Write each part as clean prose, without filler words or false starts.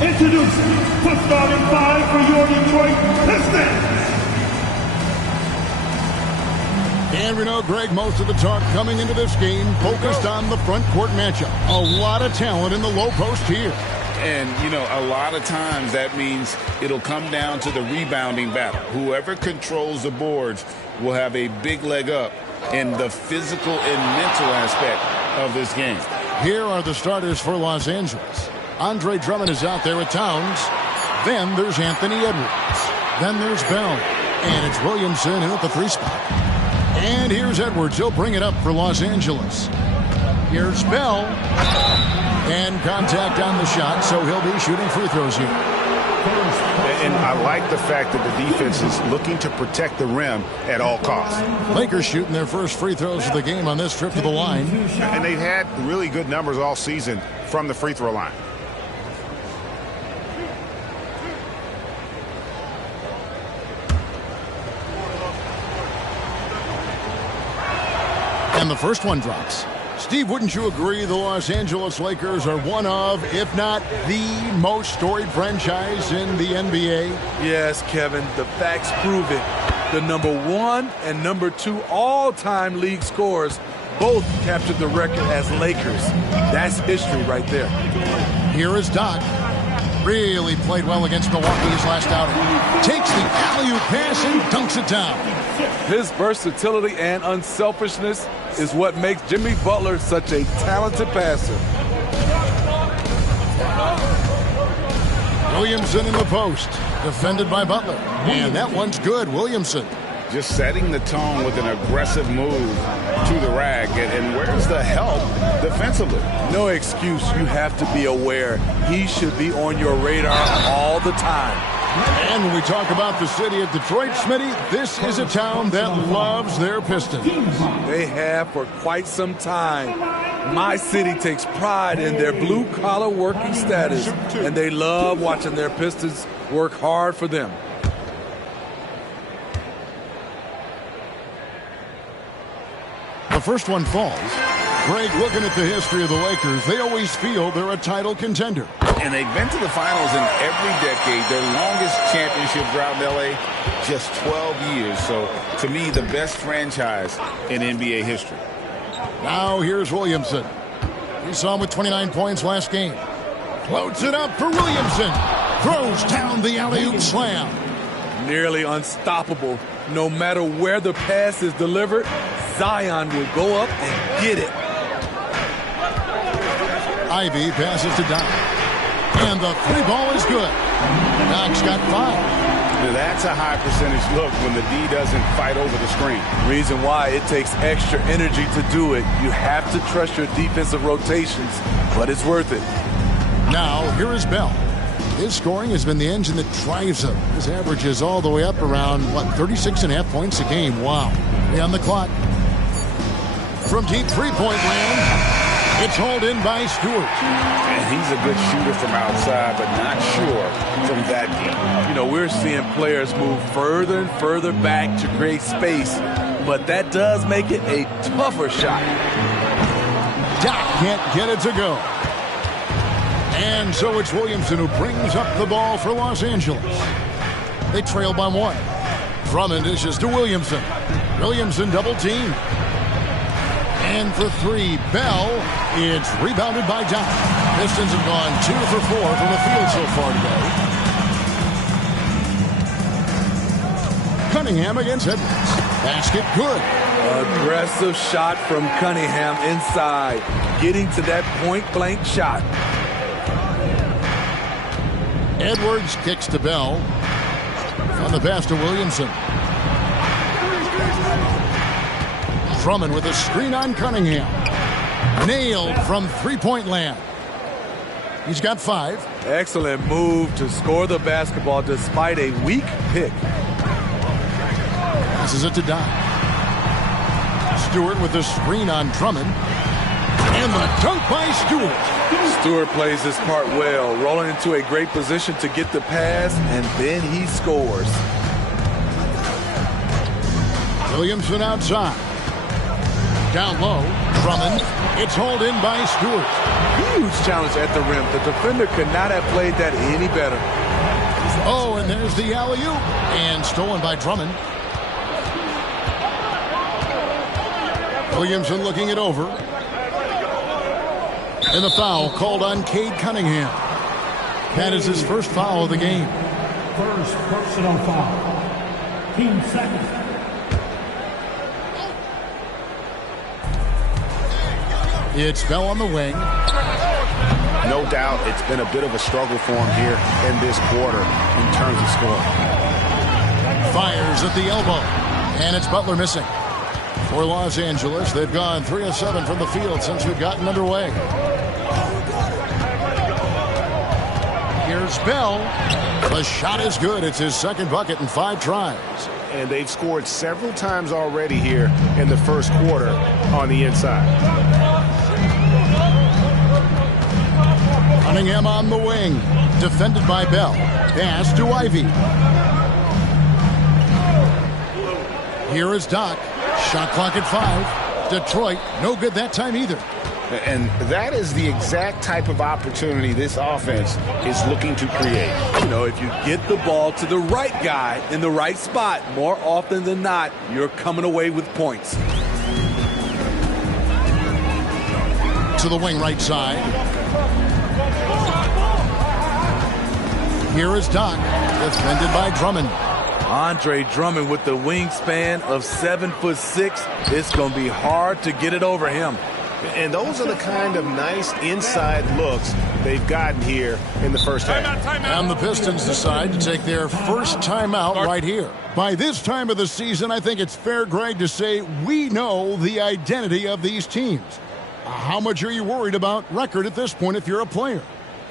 Introducing the starting five for your Detroit Pistons. And we know, Greg, most of the talk coming into this game focused on the front court matchup. A lot of talent in the low post here. And, you know, a lot of times that means it'll come down to the rebounding battle. Whoever controls the boards will have a big leg up in the physical and mental aspect of this game. Here are the starters for Los Angeles. Andre Drummond is out there with Towns. Then there's Anthony Edwards. Then there's Bell. And it's Williamson in at the 3 spot. And here's Edwards. He'll bring it up for Los Angeles. Here's Bell. And contact on the shot, so he'll be shooting free throws here. And I like the fact that the defense is looking to protect the rim at all costs. Lakers shooting their first free throws of the game on this trip to the line. And they've had really good numbers all season from the free throw line. And the first one drops. Steve, wouldn't you agree the Los Angeles Lakers are one of, if not the most storied franchise in the NBA? Yes, Kevin. The facts prove it. The #1 and #2 all-time league scorers both captured the record as Lakers. That's history right there. Here is Doc. Really played well against Milwaukee his last outing. Takes the alley-oop pass and dunks it down. His versatility and unselfishness is what makes Jimmy Butler such a talented passer. Williamson in the post. Defended by Butler. And that one's good. Williamson. Just setting the tone with an aggressive move to the rack. And where's the help defensively? No excuse. You have to be aware. He should be on your radar all the time. And when we talk about the city of Detroit, Smitty, this is a town that loves their Pistons. They have for quite some time. My city takes pride in their blue-collar working status, and they love watching their Pistons work hard for them. The first one falls. Greg, looking at the history of the Lakers, they always feel they're a title contender. And they've been to the finals in every decade. Their longest championship drought in L.A., just 12 years. So, to me, the best franchise in NBA history. Now here's Williamson. We saw him with 29 points last game. Floats it up for Williamson. Throws down the alley-oop slam. Nearly unstoppable. No matter where the pass is delivered, Zion will go up and get it. Ivy passes to Doc. And the 3 ball is good. Doc's got 5. Now that's a high percentage look when the D doesn't fight over the screen. Reason why it takes extra energy to do it. You have to trust your defensive rotations, but it's worth it. Now, here is Bell. His scoring has been the engine that drives him. His average is all the way up around, 36.5 points a game. Wow. On the clock. From deep three-point land, it's hauled in by Stewart. And he's a good shooter from outside, but not sure from that deep. You know, we're seeing players move further and further back to create space, but that does make it a tougher shot. Doc can't get it to go. And so it's Williamson who brings up the ball for Los Angeles. They trail by 1. Drummond dishes to Williamson. Williamson double-teamed. And for 3, Bell. It's rebounded by Doc. Pistons have gone 2 for 4 from the field so far today. Cunningham against Edwards. Basket good. Aggressive shot from Cunningham inside. Getting to that point-blank shot. Edwards kicks to Bell. On the pass to Williamson. Drummond with a screen on Cunningham. Nailed from three-point land. He's got 5. Excellent move to score the basketball despite a weak pick. Passes it to Doc. Stewart with the screen on Drummond. And the dunk by Stewart. Stewart plays his part well, rolling into a great position to get the pass, and then he scores. Williamson outside. Down low, Drummond. It's hauled in by Stewart. Huge challenge at the rim. The defender could not have played that any better. Oh, and there's the alley-oop. And stolen by Drummond. Williamson looking it over. And the foul called on Cade Cunningham. That is his first foul of the game. First personal foul. Team second. It's Bell on the wing. No doubt it's been a bit of a struggle for him here in this quarter in terms of scoring. Fires at the elbow. And it's Butler missing. For Los Angeles, they've gone 3 of 7 from the field since we've gotten underway. Here's Bell. The shot is good. It's his second bucket in 5 tries. And they've scored several times already here in the first quarter on the inside. Cunningham on the wing. Defended by Bell. Pass to Ivy. Here is Doc. Shot clock at 5. Detroit, no good that time either. And that is the exact type of opportunity this offense is looking to create. You know, if you get the ball to the right guy in the right spot, more often than not, you're coming away with points. To the wing right side. Here is Doc. Defended by Drummond. Andre Drummond with the wingspan of 7'6". It's going to be hard to get it over him. And those are the kind of nice inside looks they've gotten here in the first half. And the Pistons decide to take their first timeout right here. By this time of the season, I think it's fair, Greg, to say we know the identity of these teams. How much are you worried about record at this point if you're a player?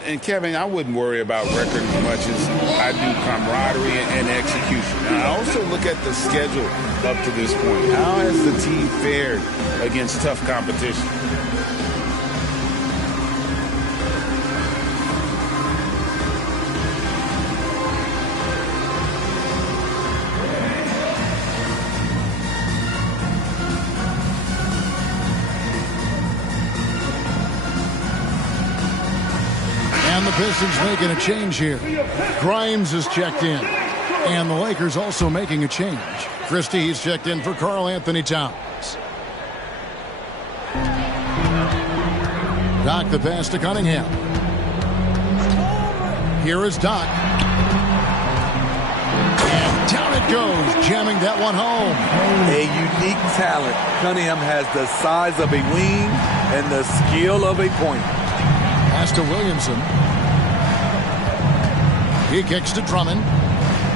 And, Kevin, I wouldn't worry about record as much as I do camaraderie and execution. I also look at the schedule up to this point. How has the team fared against tough competition? And the Pistons making a change here. Grimes is checked in. And the Lakers also making a change. Christie's checked in for Karl Anthony Towns. Doc the pass to Cunningham. Here is Doc. And down it goes, jamming that one home. A unique talent. Cunningham has the size of a wing and the skill of a point. Pass to Williamson. He kicks to Drummond.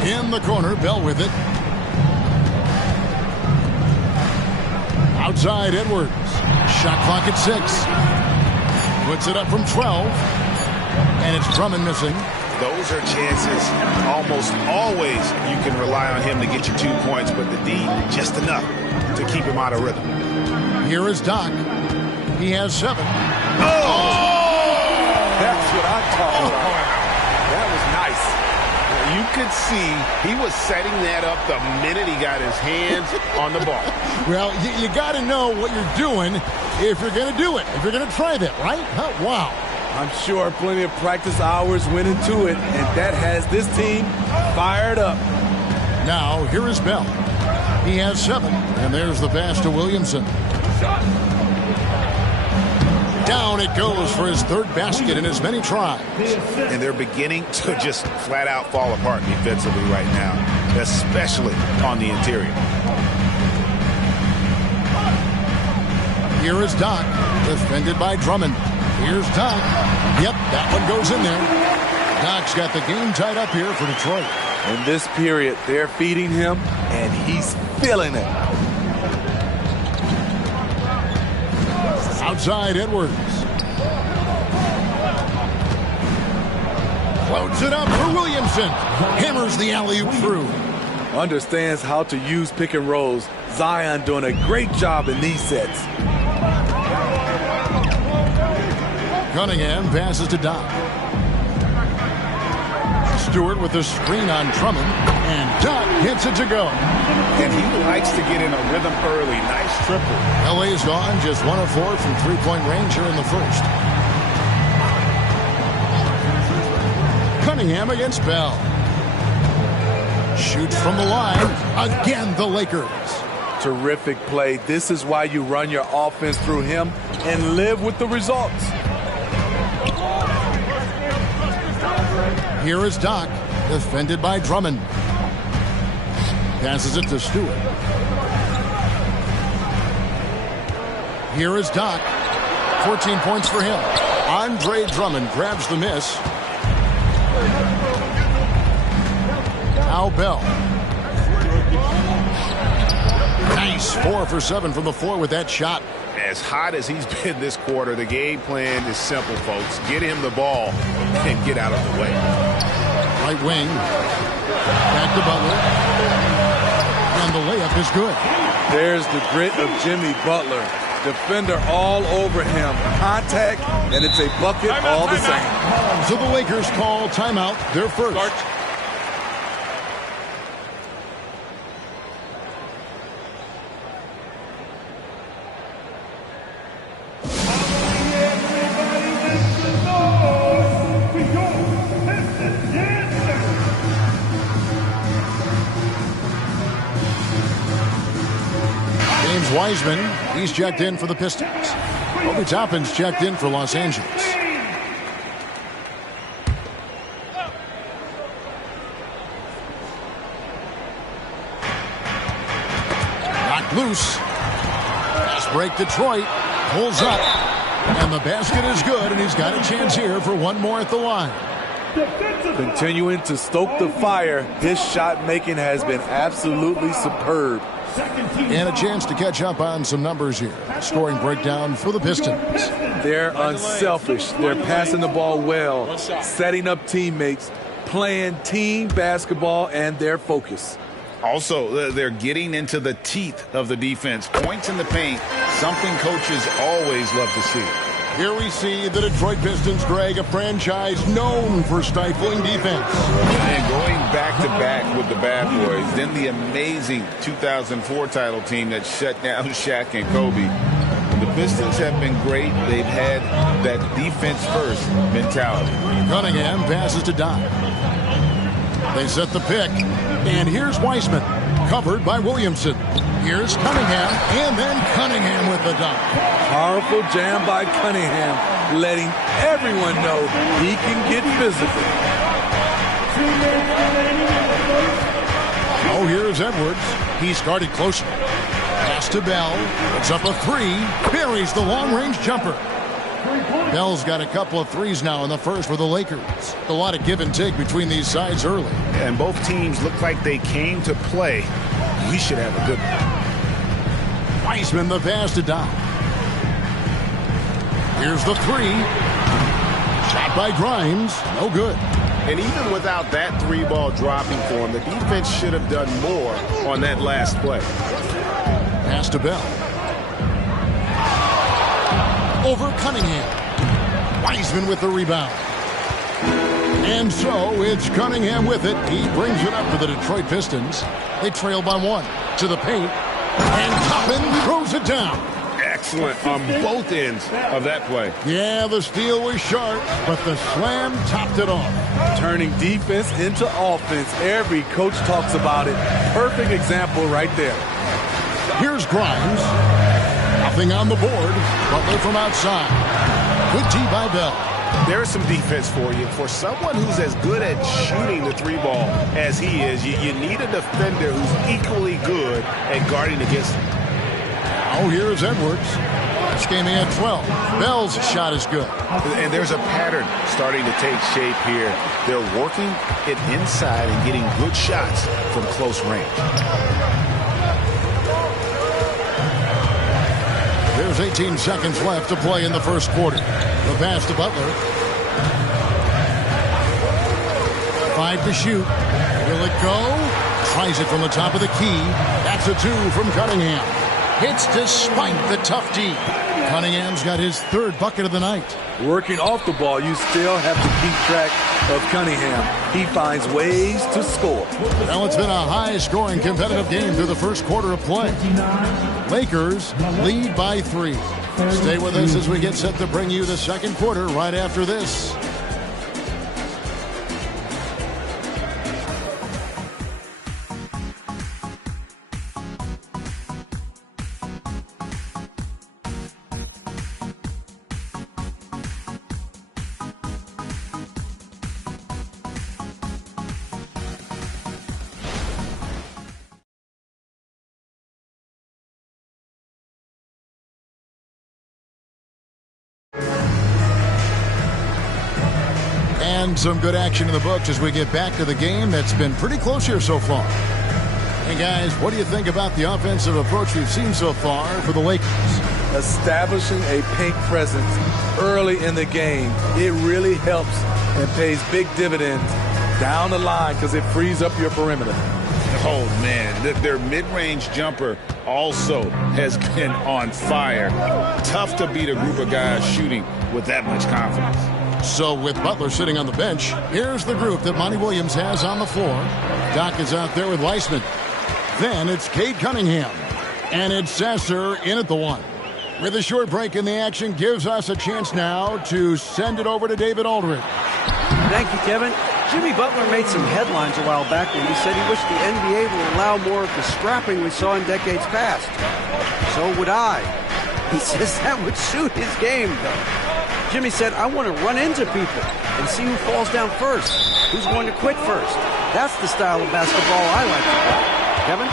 In the corner, Bell with it. Outside, Edwards. Shot clock at 6. Puts it up from 12. And it's Drummond missing. Those are chances almost always you can rely on him to get you 2 points, but the D just enough to keep him out of rhythm. Here is Doc. He has 7. Oh! That's what I'm talking about. That was nice. You could see he was setting that up the minute he got his hands on the ball. Well, you got to know what you're doing if you're going to do it, if you're going to try that, right? Wow. I'm sure plenty of practice hours went into it, and that has this team fired up. Now, here is Bell. He has 7, and there's the pass to Williamson. Down it goes for his 3rd basket in as many tries. And they're beginning to just flat out fall apart defensively right now, especially on the interior. Here is Doc, defended by Drummond. Here's Doc. Yep, that one goes in there. Doc's got the game tied up here for Detroit. In this period, they're feeding him, and he's feeling it. Outside, Edwards. Floats it up for Williamson. Hammers the alley-oop through. Understands how to use pick and rolls. Zion doing a great job in these sets. Cunningham passes to Doc. Stewart with the screen on Drummond. And Doc hits it to go. And he likes to get in a rhythm early. Nice triple. LA's gone just 1 of 4 from three-point range here in the first. Cunningham against Bell. Shoots from the line. Again, the Lakers. Terrific play. This is why you run your offense through him and live with the results. Here is Doc, defended by Drummond. Passes it to Stewart. Here is Doc. 14 points for him. Andre Drummond grabs the miss. Now Bell. Nice 4 for 7 from the floor with that shot. As hot as he's been this quarter, the game plan is simple, folks. Get him the ball and get out of the way. Right wing. Back to Butler. And the layup is good. There's the grit of Jimmy Butler. Defender all over him. Contact, and it's a bucket all the same. So the Lakers call timeout, their first. Wiseman, he's checked in for the Pistons. Obi Toppin's checked in for Los Angeles. Knocked loose. Fast break Detroit. Pulls up. And the basket is good, and he's got a chance here for one more at the line. Continuing to stoke the fire, his shot making has been absolutely superb. And a chance to catch up on some numbers here. Scoring breakdown for the Pistons. They're unselfish. They're passing the ball well, setting up teammates, playing team basketball, and their focus. Also, they're getting into the teeth of the defense. Points in the paint, something coaches always love to see. Here we see the Detroit Pistons, Greg, a franchise known for stifling defense. And going back-to-back with the bad boys, then the amazing 2004 title team that shut down Shaq and Kobe. The Pistons have been great. They've had that defense-first mentality. Cunningham passes to Doc. They set the pick, and here's Wiseman, covered by Williamson. Here's Cunningham, and then Cunningham with the dunk. Powerful jam by Cunningham, letting everyone know he can get physical. Oh, here's Edwards. He started closer. Pass to Bell. Puts up a 3. Buries the long-range jumper. Bell's got a couple of threes now in the first for the Lakers. A lot of give and take between these sides early. And both teams look like they came to play. We should have a good one. Wiseman the pass to Doc. Here's the 3. Shot by Grimes. No good. And even without that 3-ball dropping for him, the defense should have done more on that last play. Pass to Bell. Over Cunningham. Wiseman with the rebound. And so it's Cunningham with it. He brings it up for the Detroit Pistons. They trail by 1. To the paint. And Toppin throws it down. Excellent on both ends of that play. Yeah, the steal was sharp, but the slam topped it off. Turning defense into offense. Every coach talks about it. Perfect example right there. Here's Grimes. Nothing on the board. Butler from outside. Good D by Bell. There's some defense for you. For someone who's as good at shooting the 3-ball as he is, you need a defender who's equally good at guarding against him. Oh, here's Edwards. This game he had 12. Bell's shot is good. And there's a pattern starting to take shape here. They're working it inside and getting good shots from close range. There's 18 seconds left to play in the first quarter. The pass to Butler. 5 to shoot. Will it go? Tries it from the top of the key. That's a 2 from Cunningham. Hits despite the tough D. Cunningham's got his third bucket of the night. Working off the ball, you still have to keep track of Cunningham. He finds ways to score. Well, it's been a high-scoring competitive game through the first quarter of play. Lakers lead by 3. Stay with us as we get set to bring you the second quarter right after this. And some good action in the books as we get back to the game that's been pretty close here so far. Hey, guys, what do you think about the offensive approach we've seen so far for the Lakers? Establishing a paint presence early in the game, it really helps and pays big dividends down the line because it frees up your perimeter. Oh, man, their mid-range jumper also has been on fire. Tough to beat a group of guys shooting with that much confidence. So with Butler sitting on the bench, here's the group that Monty Williams has on the floor. Doc is out there with Weissman. Then it's Cade Cunningham. And it's Sasser in at the 1. With a short break in the action, gives us a chance now to send it over to David Aldridge. Thank you, Kevin. Jimmy Butler made some headlines a while back when he said he wished the NBA would allow more of the scrapping we saw in decades past. So would I. He says that would suit his game, though. Jimmy said, I want to run into people and see who falls down first, who's going to quit first. That's the style of basketball I like to play. Kevin?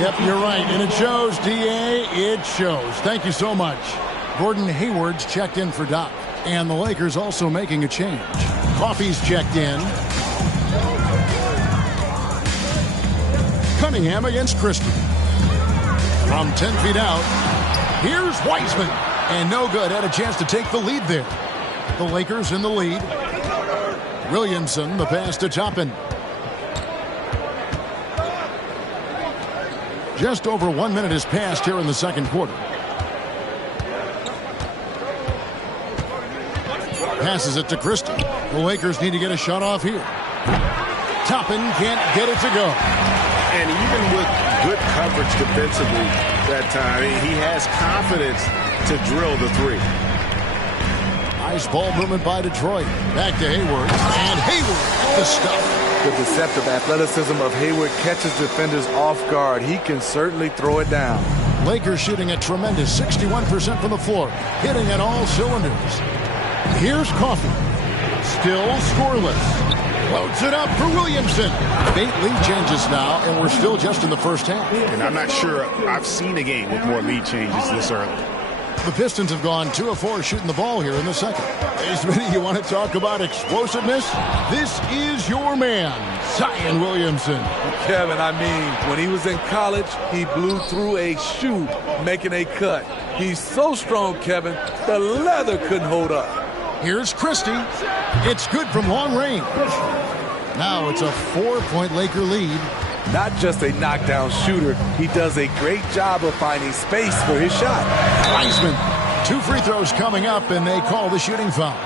Yep, you're right. And it shows, D.A. It shows. Thank you so much. Gordon Hayward's checked in for Doc. And the Lakers also making a change. Coffey's checked in. Cunningham against Christie. From 10 feet out, here's Weissman. And no good. Had a chance to take the lead there. The Lakers in the lead. Williamson, the pass to Toppin. Just over 1 minute has passed here in the second quarter. Passes it to Christie. The Lakers need to get a shot off here. Toppin can't get it to go. And even with good coverage defensively that time, he has confidence to drill the 3. Nice ball movement by Detroit. Back to Hayward. And Hayward, the stuff. The deceptive athleticism of Hayward catches defenders off guard. He can certainly throw it down. Lakers shooting a tremendous 61% from the floor. Hitting at all cylinders. Here's Coffey. Still scoreless. Loads it up for Williamson. 8 lead changes now, and we're still just in the first half. And I'm not sure I've seen a game with more lead changes this early. The Pistons have gone 2 of 4 shooting the ball here in the second. Hey, Smitty, you want to talk about explosiveness? This is your man, Zion Williamson. Kevin, I mean, when he was in college, he blew through a shoe making a cut. He's so strong, Kevin, the leather couldn't hold up. Here's Christie. It's good from long range. Now it's a 4-point Laker lead. Not just a knockdown shooter, he does a great job of finding space for his shot. Weissman, 2 free throws coming up, and they call the shooting foul.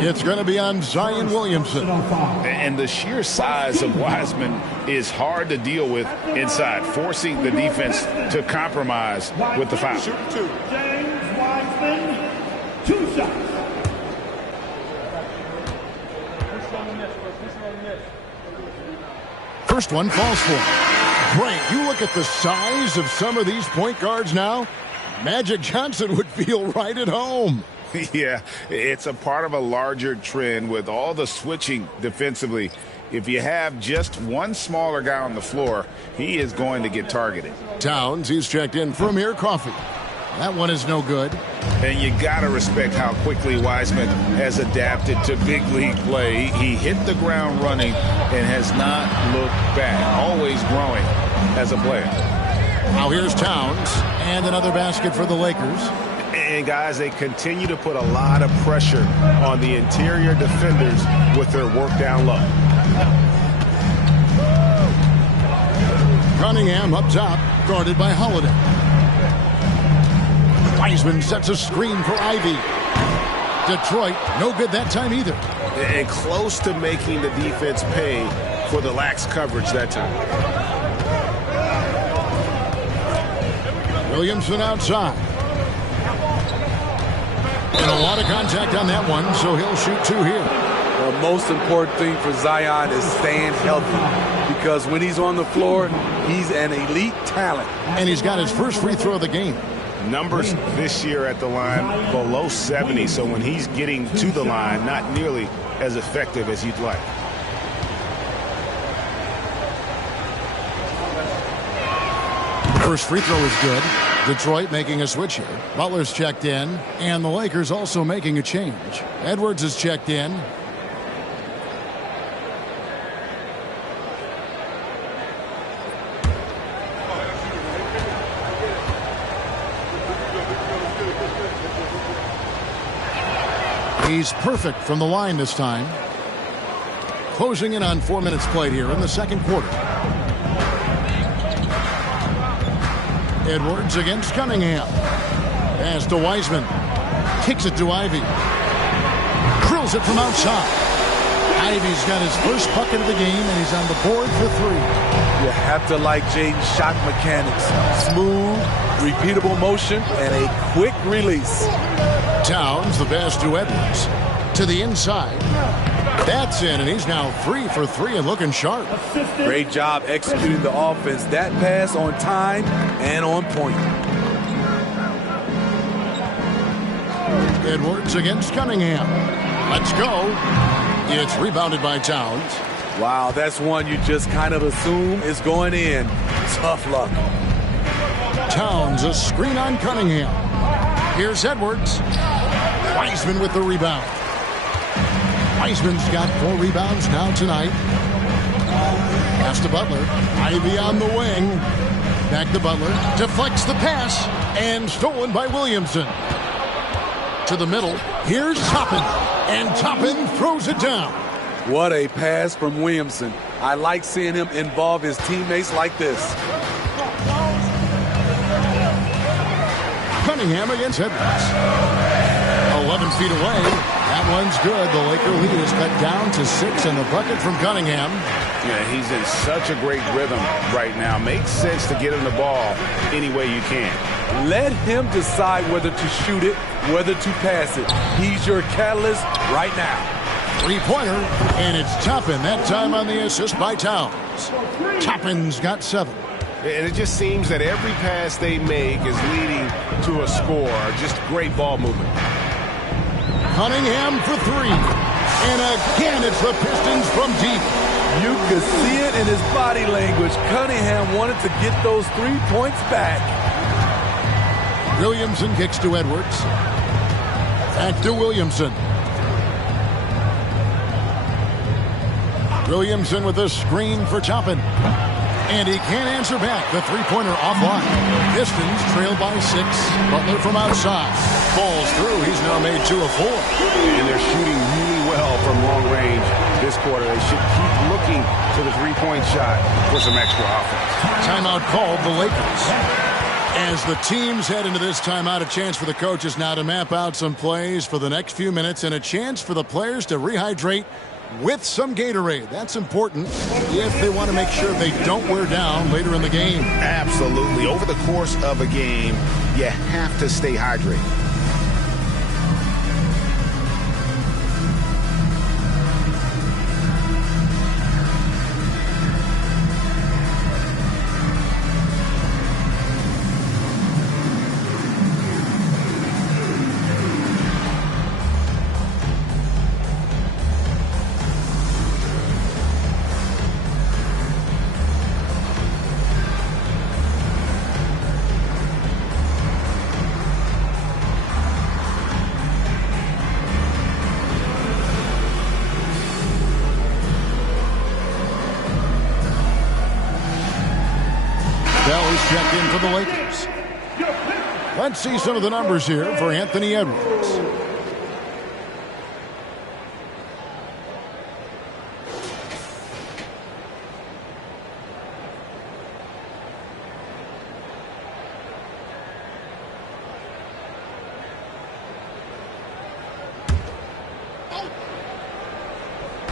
It's going to be on Zion Williamson. And the sheer size of Wiseman is hard to deal with inside, forcing the defense to compromise with the foul. James Wiseman, 2 shots. First one falls for him. Great. You look at the size of some of these point guards now. Magic Johnson would feel right at home. Yeah, it's a part of a larger trend with all the switching defensively. If you have just one smaller guy on the floor, he is going to get targeted. Towns, he's checked in for Amir Coffey. That one is no good. And you got to respect how quickly Wiseman has adapted to big league play. He hit the ground running and has not looked back, always growing as a player. Now here's Towns, and another basket for the Lakers. And, guys, they continue to put a lot of pressure on the interior defenders with their work down low. Cunningham up top, guarded by Holiday. Wiseman sets a screen for Ivy. Detroit, no good that time either. And close to making the defense pay for the lax coverage that time. Williamson outside. And a lot of contact on that one, so he'll shoot 2 here. The most important thing for Zion is staying healthy, because when he's on the floor, he's an elite talent. And he's got his first free throw of the game. Numbers this year at the line below 70, so when he's getting to the line, not nearly as effective as you'd like. First free throw is good. Detroit making a switch here. Butler's checked in, and the Lakers also making a change. Edwards is checked in. He's perfect from the line this time. Closing in on 4 minutes played here in the second quarter. Edwards against Cunningham. Pass to Wiseman. Kicks it to Ivy. Drills it from outside. Ivy's got his first bucket of the game, and he's on the board for 3. You have to like Jaden's shot mechanics. Smooth, repeatable motion, and a quick release. Towns, the pass to Edwards. To the inside. That's in, and he's now 3 for 3 and looking sharp. Great job executing the offense. That pass on time and on point. Edwards against Cunningham. Let's go. It's rebounded by Towns. Wow, that's one you just kind of assume is going in. Tough luck. Towns, a screen on Cunningham. Here's Edwards. Wiseman with the rebound. Wiseman's got 4 rebounds now tonight. Pass to Butler. Ivy on the wing. Back to Butler. Deflects the pass. And stolen by Williamson. To the middle. Here's Toppin. And Toppin throws it down. What a pass from Williamson. I like seeing him involve his teammates like this. Cunningham against Edwards. 11 feet away. That one's good. The Laker lead is cut down to 6, and the bucket from Cunningham. Yeah, he's in such a great rhythm right now. Makes sense to get him the ball any way you can. Let him decide whether to shoot it, whether to pass it. He's your catalyst right now. 3-pointer, and it's Toppin. That time on the assist by Towns. Toppin's got 7. And it just seems that every pass they make is leading to a score. Just great ball movement. Cunningham for 3. And again, it's the Pistons from deep. You could see it in his body language. Cunningham wanted to get those 3 points back. Williamson kicks to Edwards. Back to Williamson. Williamson with a screen for Toppin. And he can't answer back. The 3-pointer offline. Pistons trail by 6. Butler from outside. Falls through. He's now made 2 of 4. And they're shooting really well from long range this quarter. They should keep looking to the 3-point shot for some extra offense. Timeout called the Lakers. As the teams head into this timeout, a chance for the coaches now to map out some plays for the next few minutes and a chance for the players to rehydrate with some Gatorade. That's important if they want to make sure they don't wear down later in the game. Absolutely. Over the course of a game, you have to stay hydrated. Checked in for the Lakers. Let's see some of the numbers here for Anthony Edwards.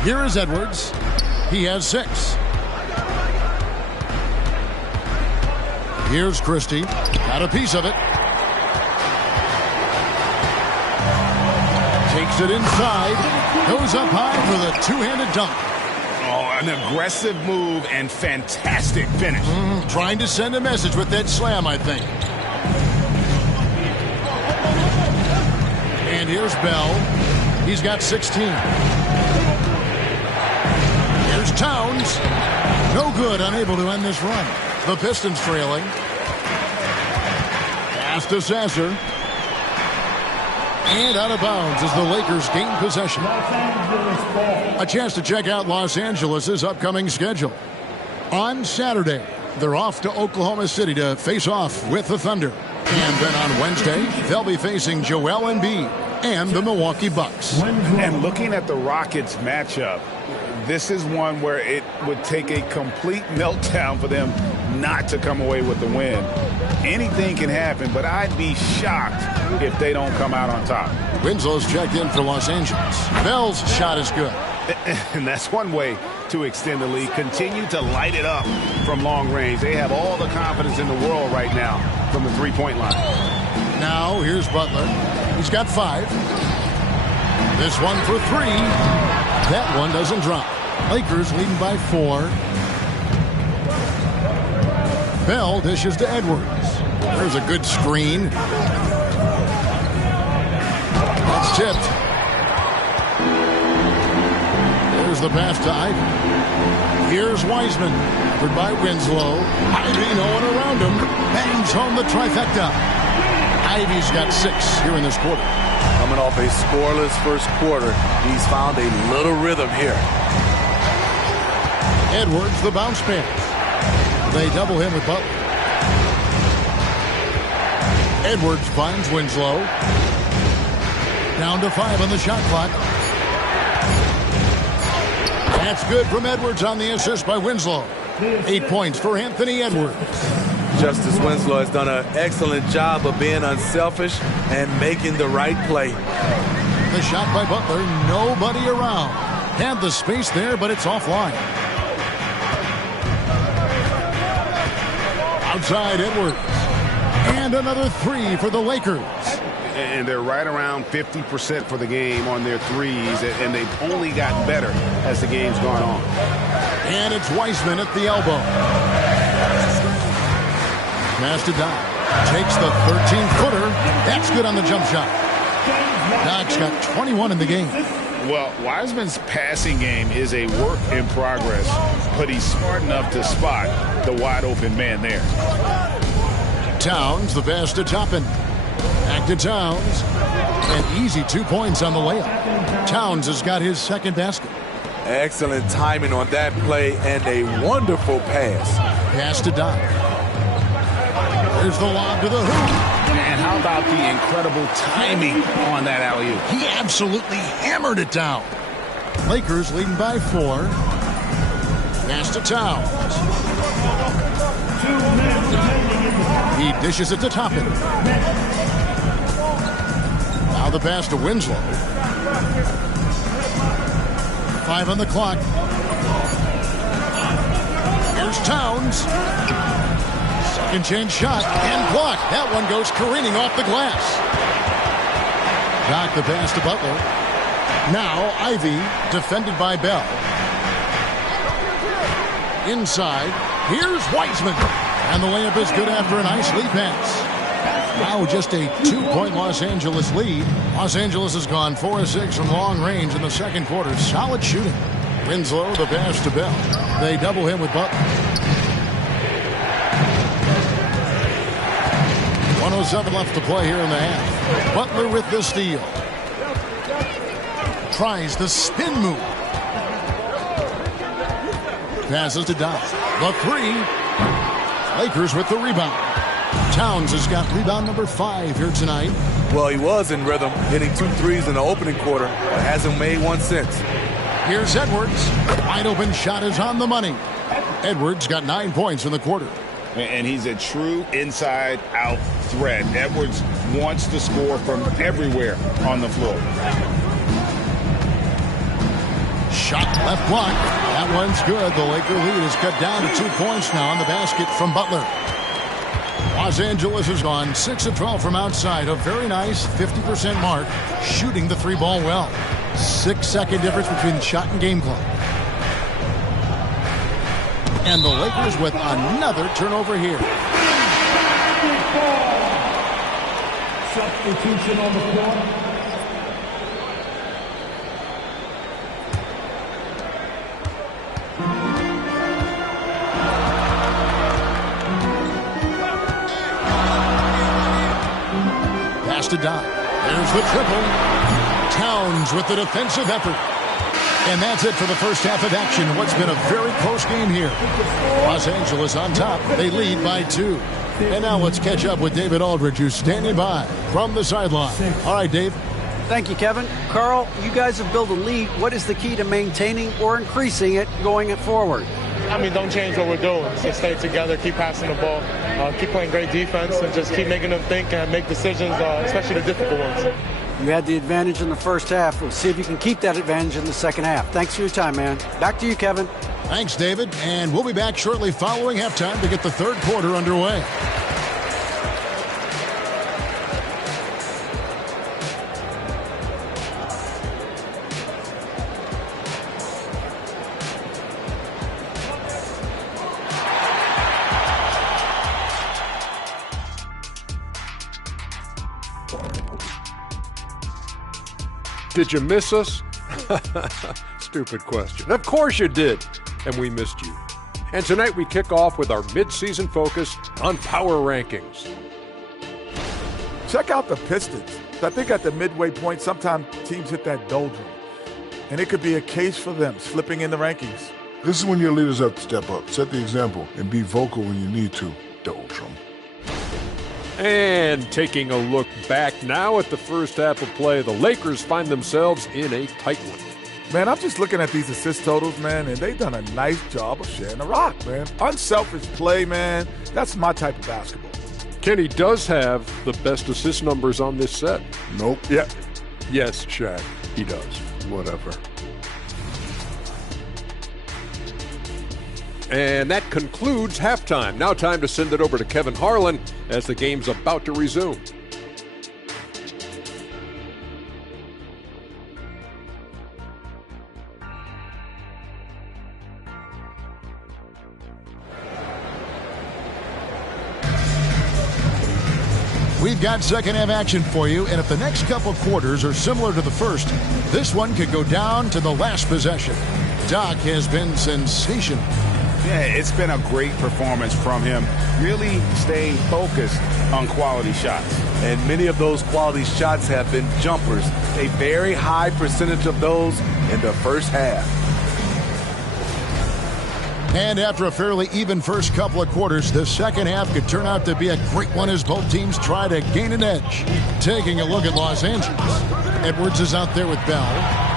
Here is Edwards. He has 6. Here's Christie. Got a piece of it. Takes it inside. Goes up high for the two-handed dunk. Oh, an aggressive move and fantastic finish. Trying to send a message with that slam, I think. And here's Bell. He's got 16. Here's Towns. No good, unable to end this run. The Pistons trailing. Pass to Sasser. And out of bounds as the Lakers gain possession. A chance to check out Los Angeles' upcoming schedule. On Saturday, they're off to Oklahoma City to face off with the Thunder. And then on Wednesday, they'll be facing Joel Embiid and the Milwaukee Bucks. And looking at the Rockets matchup, this is one where it would take a complete meltdown for them not to come away with the win. Anything can happen, but I'd be shocked if they don't come out on top. Winslow's checked in for Los Angeles. Bell's shot is good. And that's one way to extend the lead. Continue to light it up from long range. They have all the confidence in the world right now from the three-point line. Now here's Butler. He's got 5. This one for 3. That one doesn't drop. Lakers leading by 4. Bell dishes to Edwards. There's a good screen. That's tipped. There's the pass to Ivy. Here's Wiseman. Covered by Winslow. Ivy, no one around him. Bangs home the trifecta. Ivy's got 6 here in this quarter. Coming off a scoreless first quarter, he's found a little rhythm here. Edwards, the bounce pass. They double him with Butler. Edwards finds Winslow. Down to 5 on the shot clock. That's good from Edwards on the assist by Winslow. 8 points for Anthony Edwards. Justice Winslow has done an excellent job of being unselfish and making the right play. The shot by Butler, nobody around. Had the space there, but it's offline. Outside Edwards. And another 3 for the Lakers. And they're right around 50% for the game on their threes, and they've only gotten better as the game's gone on. And it's Wiseman at the elbow. Pass to Doc. Takes the 13-footer. That's good on the jump shot. Doc's got 21 in the game. Well, Wiseman's passing game is a work in progress, but he's smart enough to spot the wide-open man there. Towns, the pass to Toppin. Back to Towns. An easy 2 points on the layup. Towns has got his second basket. Excellent timing on that play and a wonderful pass. Pass to Doc. There's the lob to the hoop. And how about the incredible timing on that alley-oop? He absolutely hammered it down. Lakers leading by 4. Pass to Towns. He dishes it to Toppin. Now the pass to Winslow. 5 on the clock. Here's Towns. Second chance shot and blocked. That one goes careening off the glass. Doc the pass to Butler. Now Ivy defended by Bell. Inside. Here's Wiseman. And the layup is good after a nice lead pass. Now just a 2-point Los Angeles lead. Los Angeles has gone 4 of 6 from long range in the second quarter. Solid shooting. Winslow the pass to Bell. They double him with Butler. 1:07 left to play here in the half. Butler with the steal. Tries the spin move. Passes to Doc. The 3. Lakers with the rebound. Towns has got rebound number 5 here tonight. Well, he was in rhythm, hitting 2 threes in the opening quarter, but hasn't made one since. Here's Edwards. Wide open shot is on the money. Edwards got 9 points in the quarter. And he's a true inside-out threat. Edwards wants to score from everywhere on the floor. Shot left block. That one's good. The Laker lead is cut down to 2 points now on the basket from Butler. Los Angeles has gone 6 of 12 from outside. A very nice 50% mark. Shooting the 3-ball well. 6-second difference between shot and game clock. And the Lakers with another turnover here. Substitution on the floor. Pass to Doc. There's the triple. Towns with the defensive effort. And that's it for the first half of action. What's been a very close game here. Los Angeles on top. They lead by 2. And now let's catch up with David Aldridge, who's standing by from the sideline. All right, Dave. Thank you, Kevin. Carl, you guys have built a lead. What is the key to maintaining or increasing it going forward? I mean, don't change what we're doing. Just stay together, keep passing the ball, keep playing great defense, and just keep making them think and make decisions, especially the difficult ones. You had the advantage in the first half. We'll see if you can keep that advantage in the second half. Thanks for your time, man. Back to you, Kevin. Thanks, David. And we'll be back shortly following halftime to get the third quarter underway. Did you miss us? Stupid question. Of course you did, and we missed you. And tonight we kick off with our mid-season focus on power rankings. Check out the Pistons. I think at the midway point, sometimes teams hit that doldrum. And it could be a case for them slipping in the rankings. This is when your leaders have to step up, set the example, and be vocal when you need to. Doldrum. And taking a look back now at the first half of play, the Lakers find themselves in a tight one. Man, I'm just looking at these assist totals, man, and they've done a nice job of sharing the rock, man. Unselfish play, man. That's my type of basketball. Kenny does have the best assist numbers on this set. Nope. Yeah. Yes, Shaq, he does. Whatever. And that concludes halftime. Now time to send it over to Kevin Harlan as the game's about to resume. We've got second half action for you, and if the next couple quarters are similar to the first, this one could go down to the last possession. Doc has been sensational. Yeah, it's been a great performance from him, really staying focused on quality shots. And many of those quality shots have been jumpers. A very high percentage of those in the first half. And after a fairly even first couple of quarters, the second half could turn out to be a great one as both teams try to gain an edge. Taking a look at Los Angeles. Edwards is out there with Bell.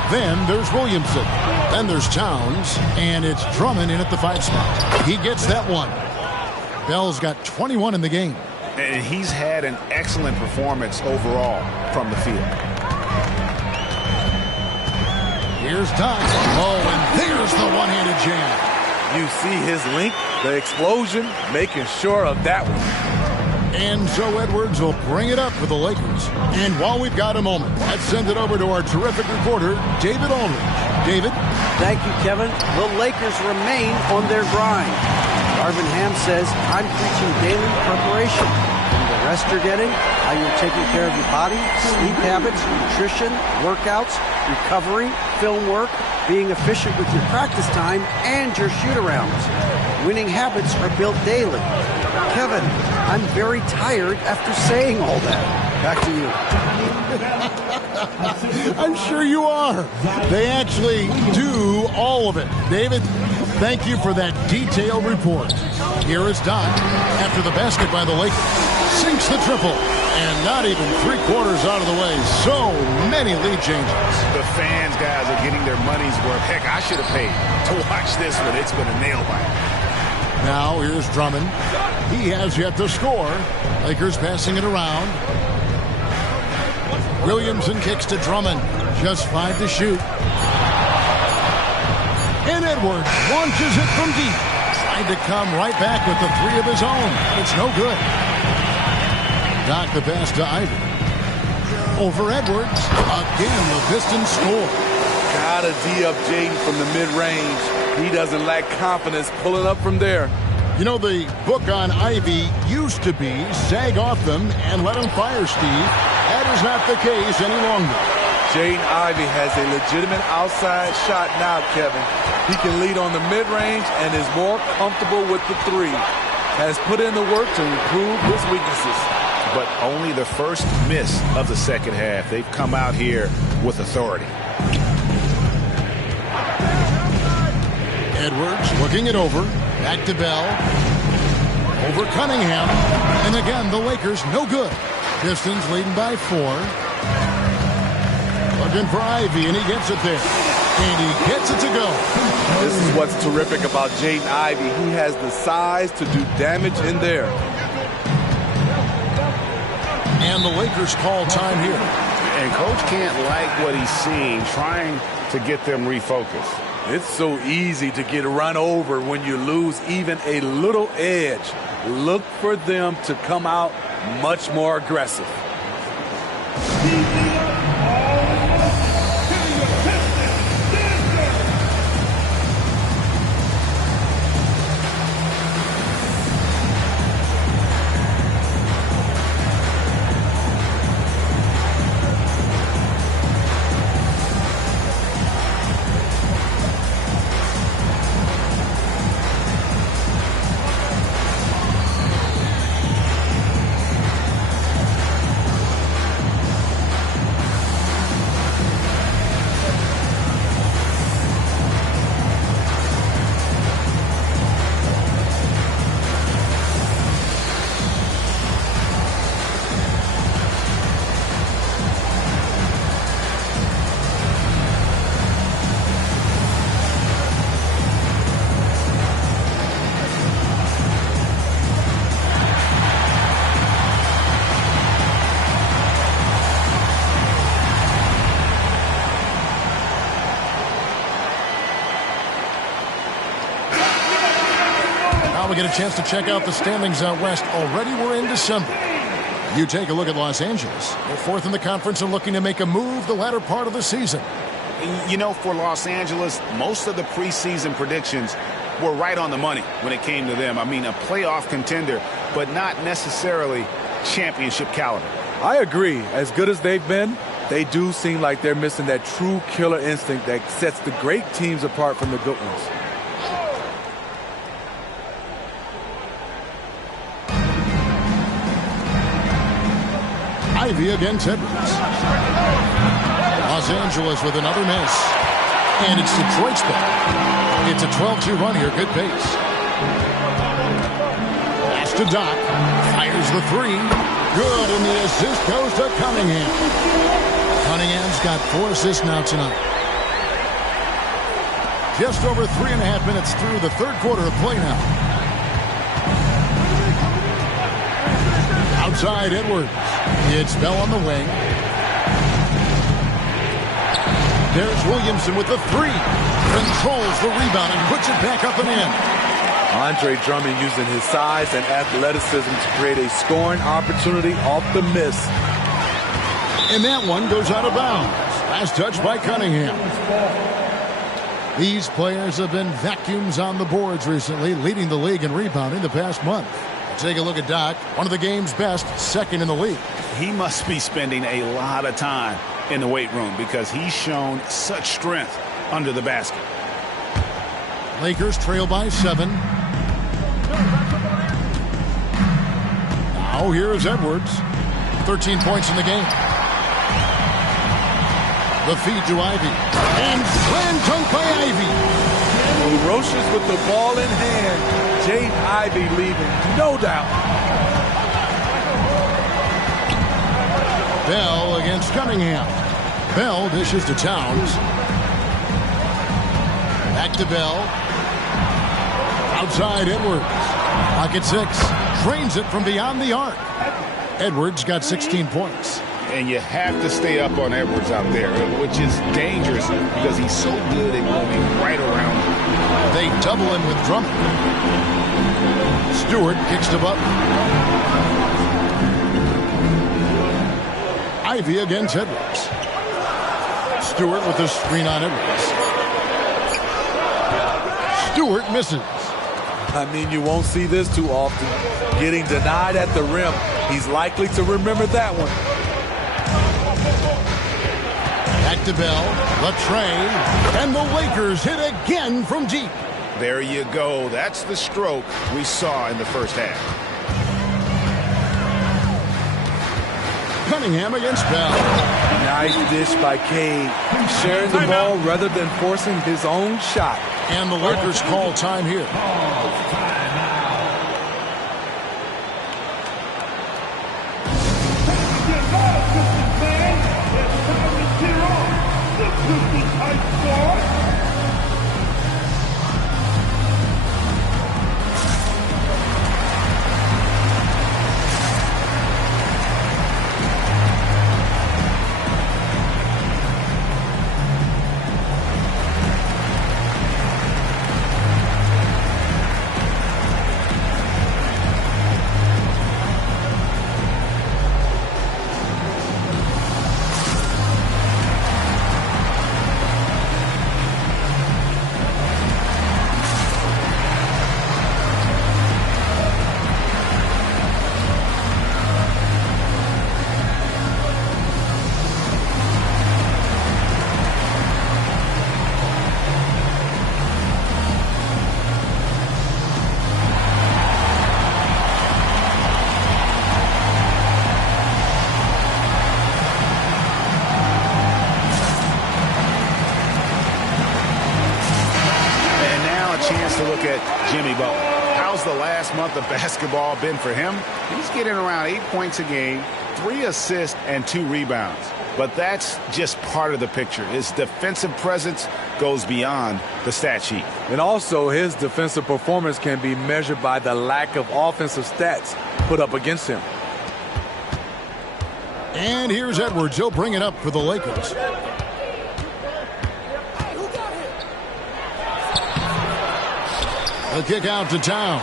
Then there's Williamson. Then there's Towns. And it's Drummond in at the 5 spot. He gets that one. Bell's got 21 in the game. And he's had an excellent performance overall from the field. Here's Doc. Oh, and there's the one-handed jam. You see his link, the explosion, making sure of that one. And so Edwards will bring it up for the Lakers. And while we've got a moment, let's send it over to our terrific reporter, David Aldridge. David? Thank you, Kevin. The Lakers remain on their grind. Darvin Ham says, I'm preaching daily preparation. From the rest you're getting, how you're taking care of your body, sleep habits, nutrition, workouts, recovery, film work, being efficient with your practice time, and your shoot-arounds. Winning habits are built daily. Kevin, I'm very tired after saying all that. Back to you. I'm sure you are. They actually do all of it. David, thank you for that detailed report. Here is Doc after the basket by the Lakers. Sinks the triple. And not even 3/4 out of the way. So many lead changes. The fans, guys, are getting their money's worth. Heck, I should have paid to watch this one. It's been a nail-biter. Now here's Drummond. He has yet to score. Lakers passing it around. Williamson kicks to Drummond. Just 5 to shoot. And Edwards launches it from deep. Tried to come right back with the three of his own. It's no good. Doc the pass to Ivy. Over Edwards. Again, the Pistons score. Gotta D up Jaden from the mid-range. He doesn't lack confidence pulling up from there. You know, the book on Ivy used to be sag off them and let them fire, Steve. That is not the case any longer. Jaden Ivey has a legitimate outside shot now, Kevin. He can lead on the mid-range and is more comfortable with the three. Has put in the work to improve his weaknesses. But only the first miss of the second half. They've come out here with authority. Edwards looking it over. Back to Bell. Over Cunningham. And again, the Lakers no good. Pistons leading by 4. Looking for Ivy, and he gets it there. And he gets it to go. This is what's terrific about Jaden Ivey. He has the size to do damage in there. And the Lakers call time here. And Coach can't like what he's seeing, trying to get them refocused. It's so easy to get run over when you lose even a little edge. Look for them to come out much more aggressive. Now we get a chance to check out the standings out west. Already we're in December. You take a look at Los Angeles. They're 4th in the conference and looking to make a move the latter part of the season. You know, for Los Angeles, most of the preseason predictions were right on the money when it came to them. I mean, a playoff contender, but not necessarily championship caliber. I agree. As good as they've been, they do seem like they're missing that true killer instinct that sets the great teams apart from the good ones. Ivy against Edwards. Los Angeles with another miss. And it's Detroit's ball. It's a 12-2 run here. Good pace. Pass to Doc. Fires the three. Good, and the assist goes to Cunningham. Cunningham's got 4 assists now tonight. Just over 3.5 minutes through the third quarter of play now. Outside Edwards. It's Bell on the wing. There's Williamson with the three. Controls the rebound and puts it back up and in. Andre Drummond using his size and athleticism to create a scoring opportunity off the miss. And that one goes out of bounds. Last touch by Cunningham. These players have been vacuums on the boards recently, leading the league in rebounding the past month. Take a look at Doc, one of the game's best, 2nd in the league. He must be spending a lot of time in the weight room because he's shown such strength under the basket. Lakers trail by 7. Now here's Edwards. 13 points in the game. The feed to Ivy. And slam dunk by Ivy. Ferocious with the ball in hand. Jaden Ivey leaving, no doubt. Bell against Cunningham. Bell dishes to Towns. Back to Bell. Outside Edwards. Pocket 6. Drains it from beyond the arc. Edwards got 16 points. And you have to stay up on Edwards out there, which is dangerous because he's so good at moving right around. They double him with Drummond. Stewart kicks to Butler. Ivy against Edwards. Stewart with the screen on Edwards. Stewart misses. I mean, you won't see this too often. Getting denied at the rim. He's likely to remember that one. Back to Bell. The train. And the Lakers hit again from deep. There you go. That's the stroke we saw in the first half. Cunningham against Bell. Nice dish by Cade. Sharing the ball rather than forcing his own shot. And the Lakers call time here. To look at Jimmy Butler. How's the last month of basketball been for him? He's getting around 8 points a game, 3 assists, and 2 rebounds. But that's just part of the picture. His defensive presence goes beyond the stat sheet. And also, his defensive performance can be measured by the lack of offensive stats put up against him. And here's Edwards. He'll bring it up for the Lakers. The kick out to Towns.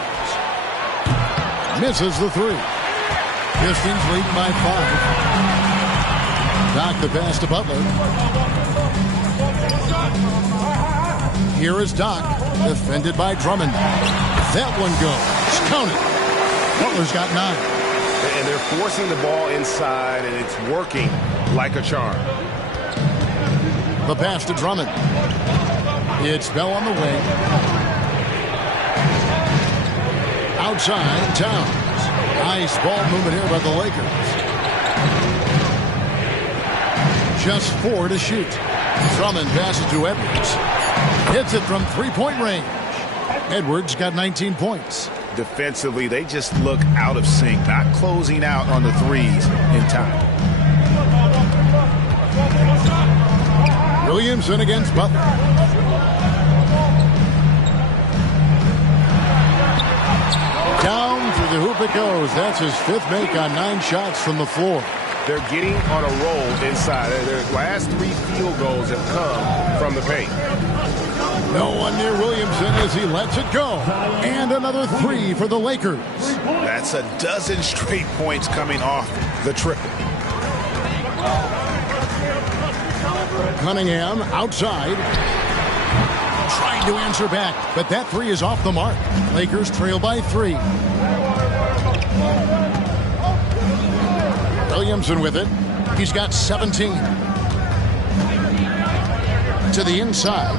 Misses the three. Pistons lead by 5. Doc the pass to Butler. Here is Doc, defended by Drummond. That one goes. Count it. Butler's got 9. And they're forcing the ball inside, and it's working like a charm. The pass to Drummond. It's Bell on the wing. Outside, Towns. Nice ball movement here by the Lakers. Just 4 to shoot. Drummond passes to Edwards. Hits it from three-point range. Edwards got 19 points. Defensively, they just look out of sync, not closing out on the threes in time. Williamson against Butler. Down through the hoop it goes. That's his 5th make on 9 shots from the floor. They're getting on a roll inside. Their last 3 field goals have come from the paint. No one near Williamson as he lets it go. And another 3 for the Lakers. That's a dozen straight points coming off the triple. Cunningham outside. Trying to answer back, but that 3 is off the mark. Lakers trail by 3. Williamson with it. He's got 17. To the inside.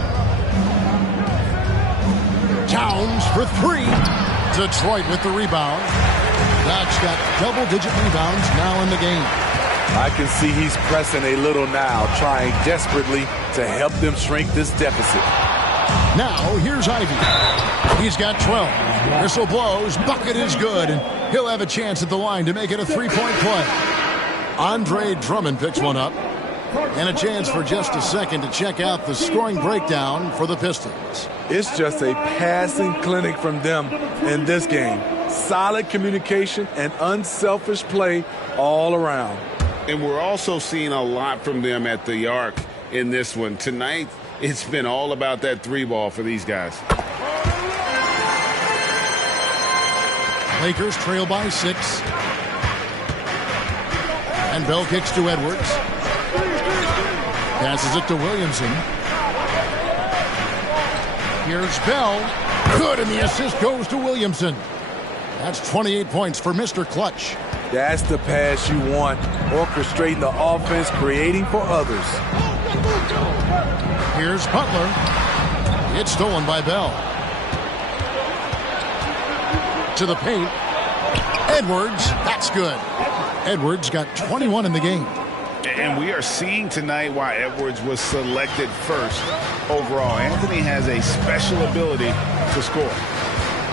Towns for 3. Detroit with the rebound. Doc's got double-digit rebounds now in the game. I can see he's pressing a little now, trying desperately to help them shrink this deficit. Now, here's Ivy. He's got 12. Whistle blows. Bucket is good. And he'll have a chance at the line to make it a 3-point play. Andre Drummond picks one up. And a chance for just a second to check out the scoring breakdown for the Pistons. It's just a passing clinic from them in this game. Solid communication and unselfish play all around. And we're also seeing a lot from them at the arc in this one. Tonight, it's been all about that 3 ball for these guys. Lakers trail by 6. And Bell kicks to Edwards. Passes it to Williamson. Here's Bell. Good, and the assist goes to Williamson. That's 28 points for Mr. Clutch. That's the pass you want. Orchestrating the offense, creating for others. Here's Butler. It's stolen by Bell. To the paint. Edwards. That's good. Edwards got 21 in the game. And we are seeing tonight why Edwards was selected first overall. Anthony has a special ability to score.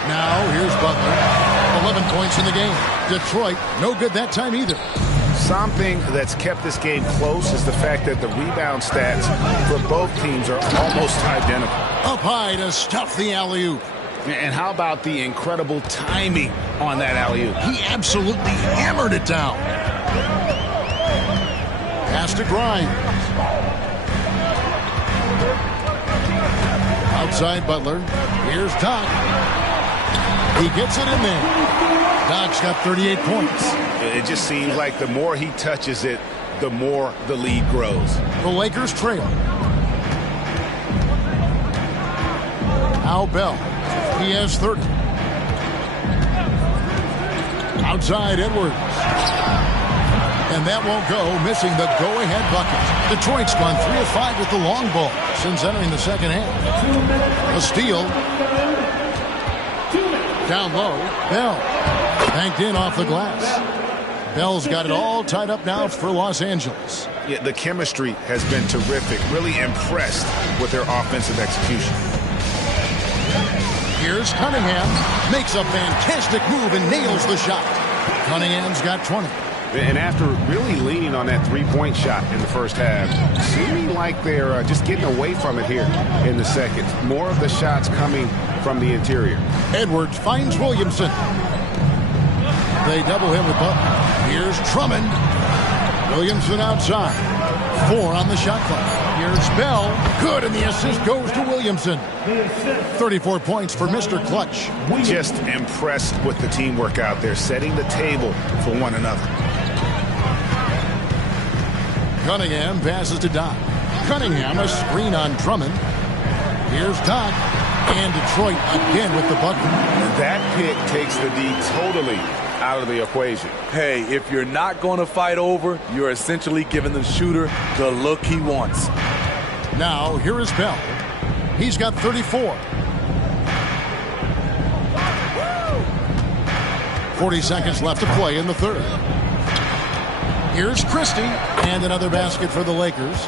Now here's Butler. 11 points in the game. Detroit, no good that time either. Something that's kept this game close is the fact that the rebound stats for both teams are almost identical. Up high to stuff the alley-oop. And how about the incredible timing on that alley-oop? He absolutely hammered it down. Pass to Grimes. Outside Butler. Here's Doc. He gets it in there. Doc's got 38 points. It just seems like the more he touches it, the more the lead grows. The Lakers trail. Now Bell. He has 30. Outside Edwards. And that won't go, missing the go-ahead bucket. Detroit's gone 3 of 5 with the long ball since entering the second half. A steal. Down low. Bell. Banked in off the glass. Bell's got it all tied up now for Los Angeles. Yeah, the chemistry has been terrific. Really impressed with their offensive execution. Here's Cunningham. Makes a fantastic move and nails the shot. Cunningham's got 20. And after really leaning on that three-point shot in the first half, seeming like they're just getting away from it here in the second. More of the shots coming from the interior. Edwards finds Williamson. They double him with Butler. Here's Drummond. Williamson outside. 4 on the shot clock. Here's Bell. Good, and the assist goes to Williamson. 34 points for Mr. Clutch. Just impressed with the teamwork out there, setting the table for one another. Cunningham passes to Doc. Cunningham, a screen on Drummond. Here's Doc. And Detroit again with the bucket. That pick takes the D totally out of the equation. Hey, if you're not going to fight over, you're essentially giving the shooter the look he wants. Now, here is Bell. He's got 34. 40 seconds left to play in the third. Here's Christie, and another basket for the Lakers.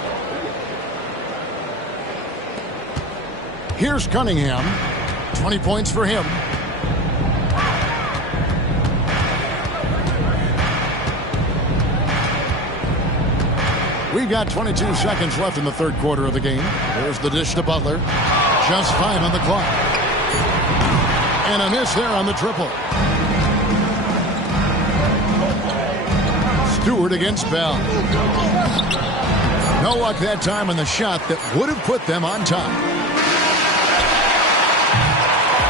Here's Cunningham. 20 points for him. We've got 22 seconds left in the third quarter of the game. There's the dish to Butler. Just 5 on the clock. And a miss there on the triple. Stewart against Bell. No luck that time on the shot that would have put them on top.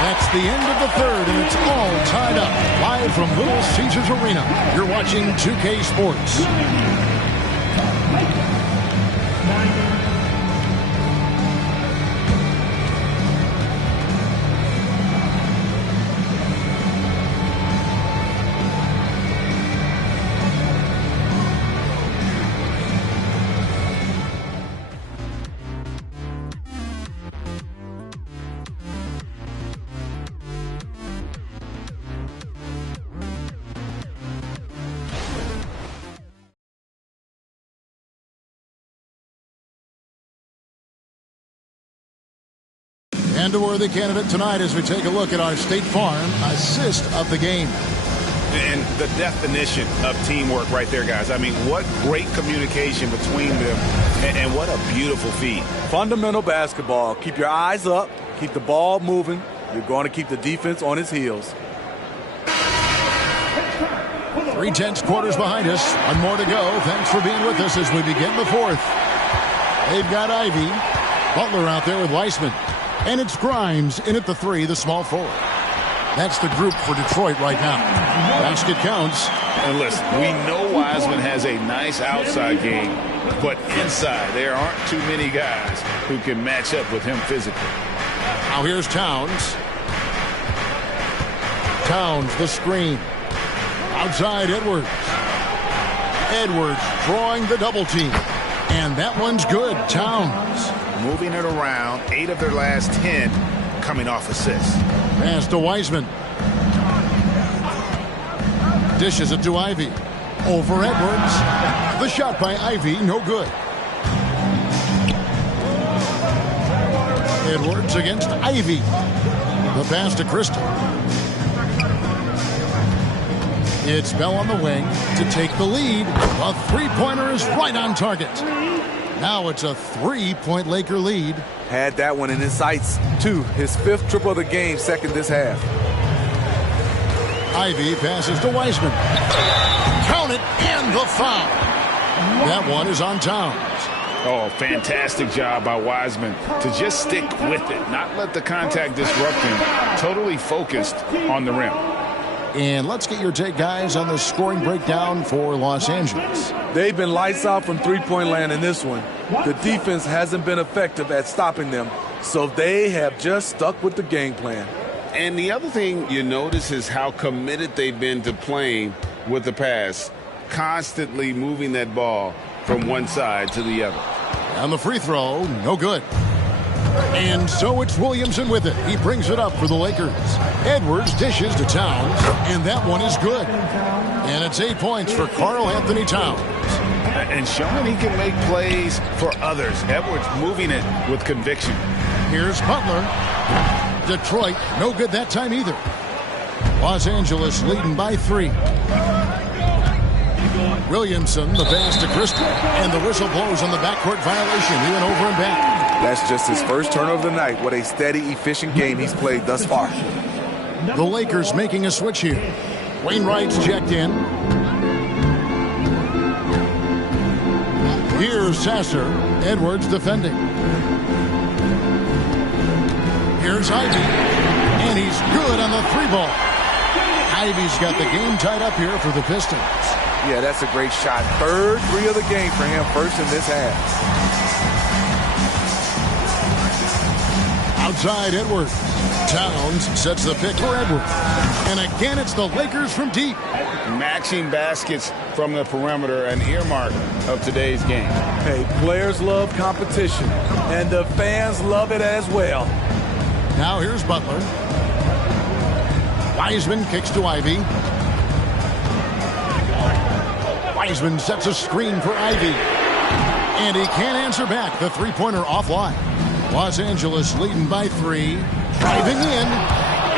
That's the end of the third, and it's all tied up. Live from Little Caesars Arena, you're watching 2K Sports. And a worthy candidate tonight as we take a look at our State Farm assist of the game. And the definition of teamwork right there, guys. I mean, what great communication between them, and what a beautiful feed. Fundamental basketball. Keep your eyes up. Keep the ball moving. You're going to keep the defense on its heels. 3/10 quarters behind us. One more to go. Thanks for being with us as we begin the fourth. They've got Ivy. Butler out there with Weissman. And it's Grimes in at the 3, the small forward. That's the group for Detroit right now. Basket counts. And listen, we know Wiseman has a nice outside game, but inside there aren't too many guys who can match up with him physically. Now here's Towns. Towns, the screen. Outside Edwards. Edwards drawing the double team. And that one's good. Towns. Moving it around, 8 of their last 10 coming off assists. Pass to Wiseman. Dishes it to Ivy. Over Edwards. The shot by Ivy, no good. Edwards against Ivy. The pass to Crystal. It's Bell on the wing to take the lead. A three-pointer is right on target. Now it's a 3-point Laker lead. Had that one in his sights, too. His 5th triple of the game, second this half. Ivy passes to Wiseman. Count it, and the foul. That one is on Towns. Oh, fantastic job by Wiseman to just stick with it, not let the contact disrupt him. Totally focused on the rim. And let's get your take, guys, on the scoring breakdown for Los Angeles. They've been lights out from three-point land in this one. The defense hasn't been effective at stopping them, so they have just stuck with the game plan. And the other thing you notice is how committed they've been to playing with the pass, constantly moving that ball from one side to the other. On the free throw, no good. And so it's Williamson with it. He brings it up for the Lakers. Edwards dishes to Towns, and that one is good. And it's 8 points for Karl Anthony Towns. And showing he can make plays for others. Edwards moving it with conviction. Here's Butler. Detroit, no good that time either. Los Angeles leading by 3. Williamson, the pass to Crystal, and the whistle blows on the backcourt violation. He went over and back. That's just his first turnover of the night. What a steady, efficient game he's played thus far. The Lakers making a switch here. Wainwright's checked in. Here's Sasser. Edwards defending. Here's Ivy. And he's good on the 3-ball. Ivy's got the game tied up here for the Pistons. Yeah, that's a great shot. 3rd 3 of the game for him, first in this half. Outside Edwards. Towns sets the pick for Edwards. And again, it's the Lakers from deep. Matching baskets from the perimeter, an earmark of today's game. Hey, players love competition, and the fans love it as well. Now here's Butler. Wiseman kicks to Ivy. Wiseman sets a screen for Ivy. And he can't answer back. The three-pointer offline. Los Angeles leading by 3. Driving in.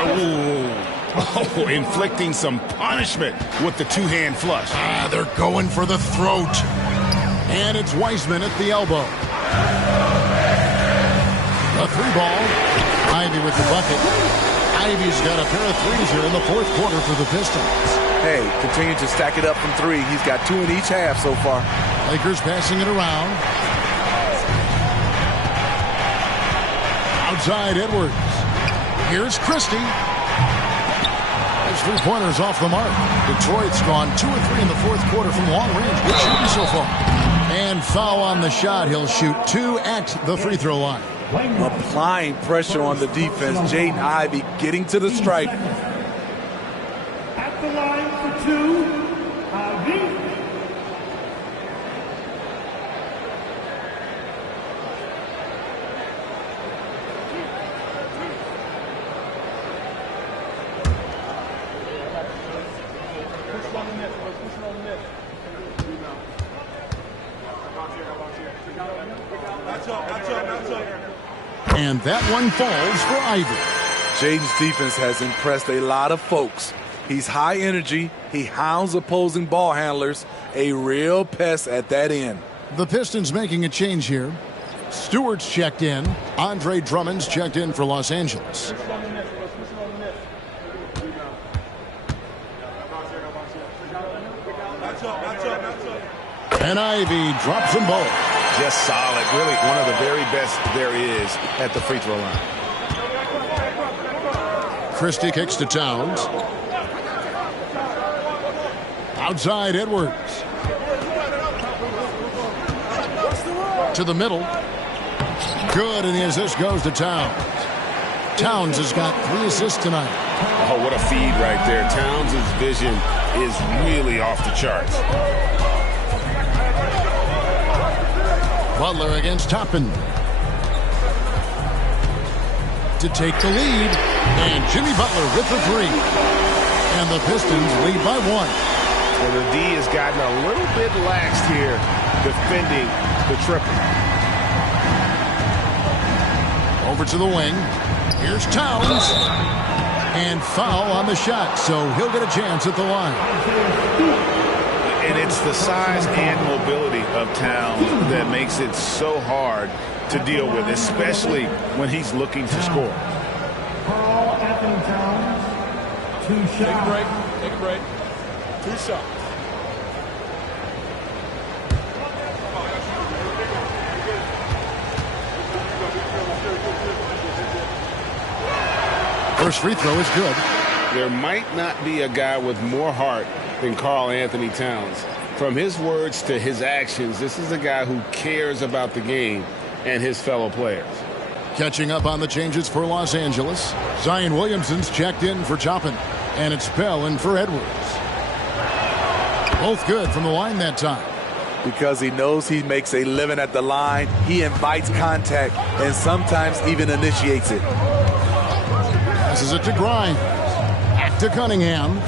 Oh, inflicting some punishment with the two-hand flush. They're going for the throat. And it's Wiseman at the elbow. The 3-ball. Ivy with the bucket. Ivy's got a pair of threes here in the 4th quarter for the Pistons. Hey, continue to stack it up from 3. He's got 2 in each half so far. Lakers passing it around. Outside Edwards. Here's Christie. His three-pointers off the mark. Detroit's gone 2 of 3 in the 4th quarter from long range. Good shooting so far. And foul on the shot. He'll shoot 2 at the free throw line. Applying pressure on the defense. Jaden Ivey getting to the stripe. At the line for 2, Ivy. And that one falls for Ivy. Jaden's defense has impressed a lot of folks. He's high energy. He hounds opposing ball handlers. A real pest at that end. The Pistons making a change here. Stewart's checked in. Andre Drummond's checked in for Los Angeles. And Ivy drops them both. Just solid. Really one of the very best there is at the free throw line. Christie kicks to Towns. Outside Edwards. To the middle. Good, and the assist goes to Towns. Towns has got 3 assists tonight. Oh, what a feed right there. Towns' vision is really off the charts. Butler against Toppin. To take the lead. And Jimmy Butler with the 3. And the Pistons lead by 1. Well, the D has gotten a little bit laxed here defending the triple. Over to the wing. Here's Towns. And foul on the shot, so he'll get a chance at the line. And it's the size and mobility of Towns that makes it so hard to deal with, especially when he's looking to score. Carl Anthony Towns, 2 shots. Take a break. 2 shots. First free throw is good. There might not be a guy with more heart than Carl Anthony Towns. From his words to his actions, this is a guy who cares about the game and his fellow players. Catching up on the changes for Los Angeles. Zion Williamson's checked in for Toppin. And it's Bell in for Edwards. Both good from the line that time. Because he knows he makes a living at the line, he invites contact and sometimes even initiates it. Passes it to Grimes. Back to Cunningham.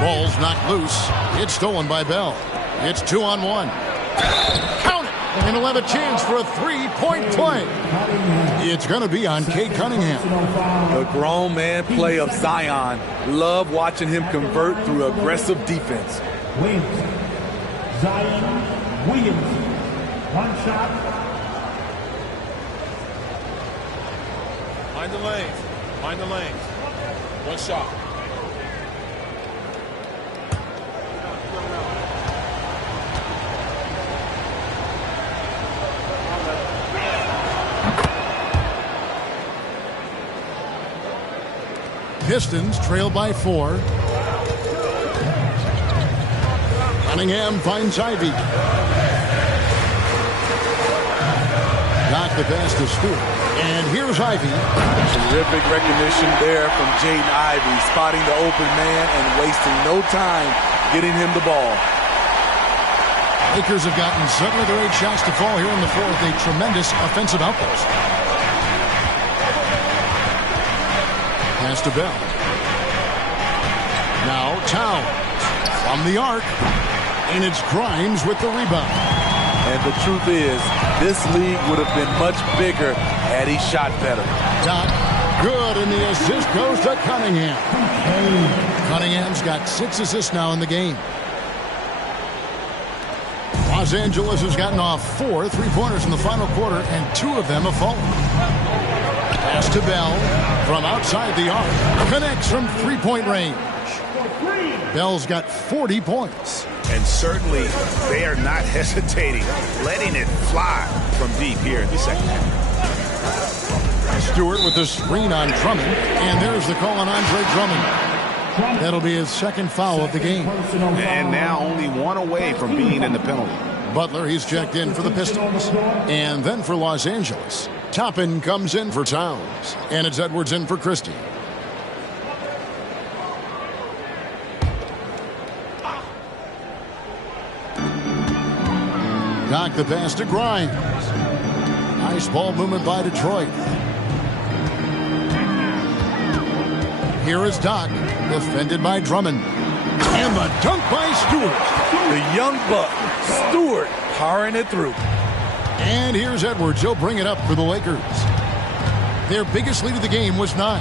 Ball's knocked loose. It's stolen by Bell. It's 2-on-1. Count it! And he'll have a chance for a 3-point play. It's going to be on Cade Cunningham. The grown man play of Zion. Love watching him convert through aggressive defense. Williamson. Zion Williamson. 1 shot. Mind the lanes. Mind the lanes. 1 shot. Pistons trail by 4. Cunningham finds Ivy. Got the pass to Stewart. And here's Ivy. Terrific recognition there from Jaden Ivey, spotting the open man and wasting no time getting him the ball. Lakers have gotten 7 of their 8 shots to fall here in the 4th. A tremendous offensive outburst. Pass to Bell. Now Towns from the arc. And it's Grimes with the rebound. And the truth is, this league would have been much bigger had he shot better. Dot. Good, and the assist goes to Cunningham. Cunningham's got 6 assists now in the game. Los Angeles has gotten off 4 3-pointers in the final quarter, and 2 of them have fallen. Pass to Bell from outside the arc. Connects from 3-point range. Bell's got 40 points. And certainly they are not hesitating, letting it fly from deep here in the second half. Stewart with the screen on Drummond. And there's the call on Andre Drummond. That'll be his 2nd foul of the game. And now only 1 away from being in the penalty. Butler, he's checked in for the Pistons. And then for Los Angeles, Toppin comes in for Towns. And it's Edwards in for Christie. Knock the pass to Grimes. Nice ball movement by Detroit. Here is Doc, defended by Drummond. And the dunk by Stewart. The young buck, Stewart, powering it through. And here's Edwards. He'll bring it up for the Lakers. Their biggest lead of the game was 9.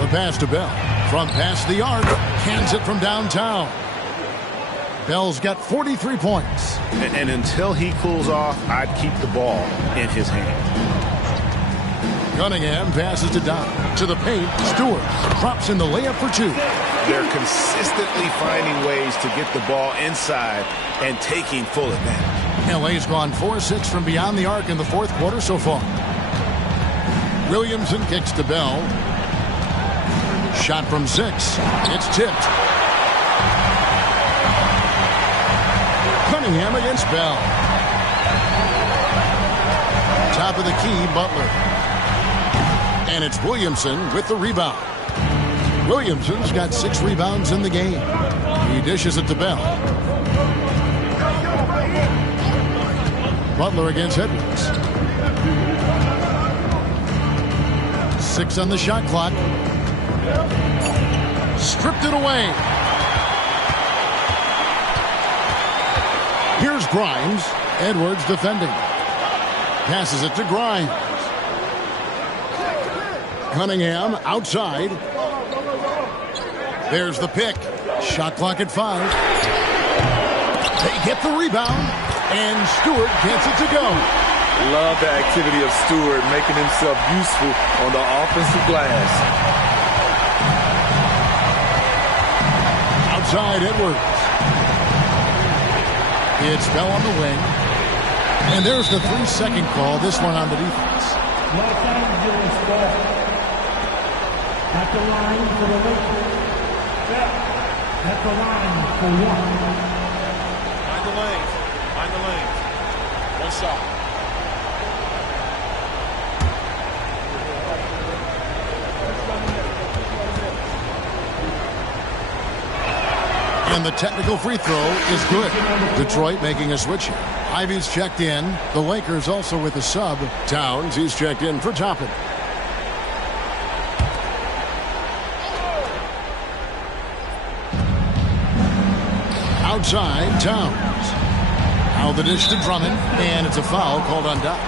The pass to Bell. From past the arc. Hands it from downtown. Bell's got 43 points. And until he cools off, I'd keep the ball in his hand. Cunningham passes to Doc. To the paint, Stewart drops in the layup for 2. They're consistently finding ways to get the ball inside and taking full advantage. LA's gone 4-6 from beyond the arc in the 4th quarter so far. Williamson kicks to Bell. Shot from 6. It's tipped. Cunningham against Bell. Top of the key, Butler. And it's Williamson with the rebound. Williamson's got 6 rebounds in the game. He dishes it to Bell. Butler against Edwards. 6 on the shot clock. Stripped it away. Here's Grimes. Edwards defending. Passes it to Grimes. Cunningham outside. There's the pick. Shot clock at 5. They get the rebound. And Stewart gets it to go. Love the activity of Stewart, making himself useful on the offensive glass. Outside Edwards. It's Bell on the wing. And there's the 3-second call, this one on the defense. Los Angeles ball. At the line for the Lakers. At the line for 1. Find the lane. Find the lane. One shot. And the technical free throw is good. Detroit making a switch here. Ivy's checked in. The Lakers also with a sub. Towns, he's checked in for Toppin. Outside, Towns. Now the dish to Drummond, and it's a foul called on Doc.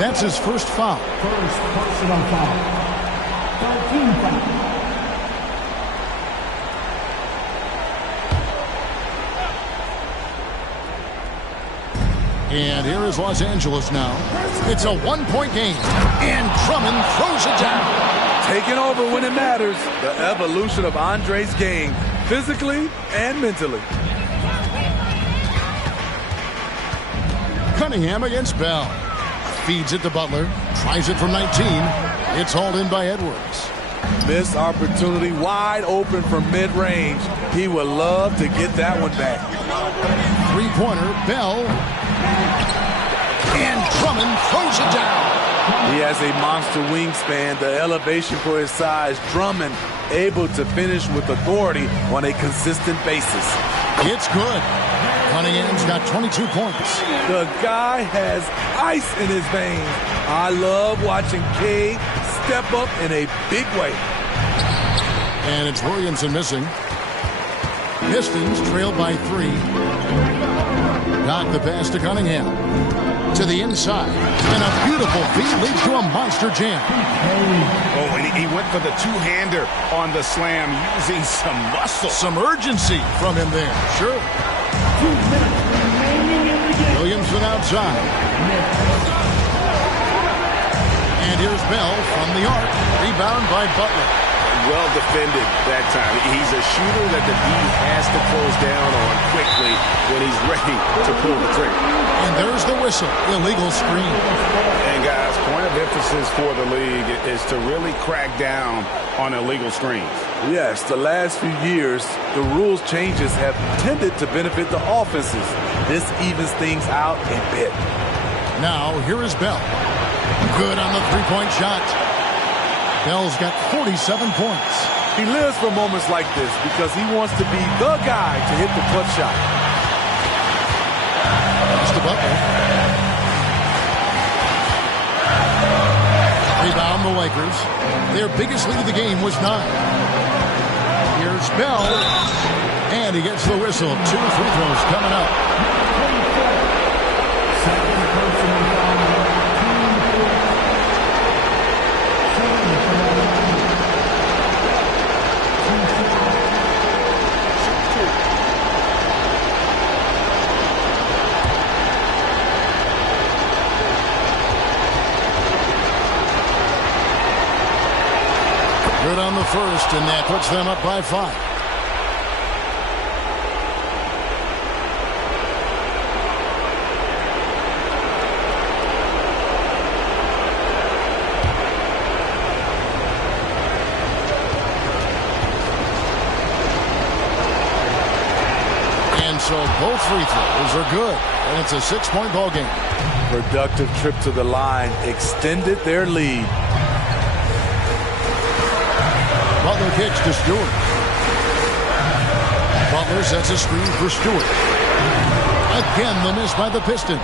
That's his first foul. First personal foul. 13 foul. And here is Los Angeles now. It's a one-point game. And Drummond throws it down. Taking over when it matters. The evolution of Andre's game, physically and mentally. Cunningham against Bell. Feeds it to Butler. Tries it from 19. It's hauled in by Edwards. Missed opportunity, wide open from mid-range. He would love to get that one back. Three-pointer, Bell. And Drummond throws it down. He has a monster wingspan, the elevation for his size. Drummond able to finish with authority on a consistent basis. It's good. Cunningham's got 22 points. The guy has ice in his veins. I love watching Cade step up in a big way. And it's Williamson missing. Pistons trail by 3. Got the pass to Cunningham. To the inside. And a beautiful feed leads to a monster jam. Oh, and he went for the two-hander on the slam using some muscle. Some urgency from him there. Sure. 2 minutes remaining in the game. Williamson outside. And here's Bell from the arc. Rebound by Butler. Well defended that time. He's a shooter that the D has to close down on quickly when he's ready to pull the trigger. And there's the whistle. Illegal screen. And guys, point of emphasis for the league is to really crack down on illegal screens. Yes, the last few years, the rules changes have tended to benefit the offenses. This evens things out a bit. Now, here is Bell. Good on the three-point shot. Bell's got 47 points. He lives for moments like this because he wants to be the guy to hit the clutch shot. Pass to Butler. Rebound the Lakers. Their biggest lead of the game was 9. Here's Bell. And he gets the whistle. 2 free throws coming up. Second personal foul. Good on the first, and that puts them up by 5. Both free throws are good, and it's a 6-point ball game. Productive trip to the line extended their lead. Butler kicks to Stewart. Butler sets a screen for Stewart. Again, the miss by the Pistons.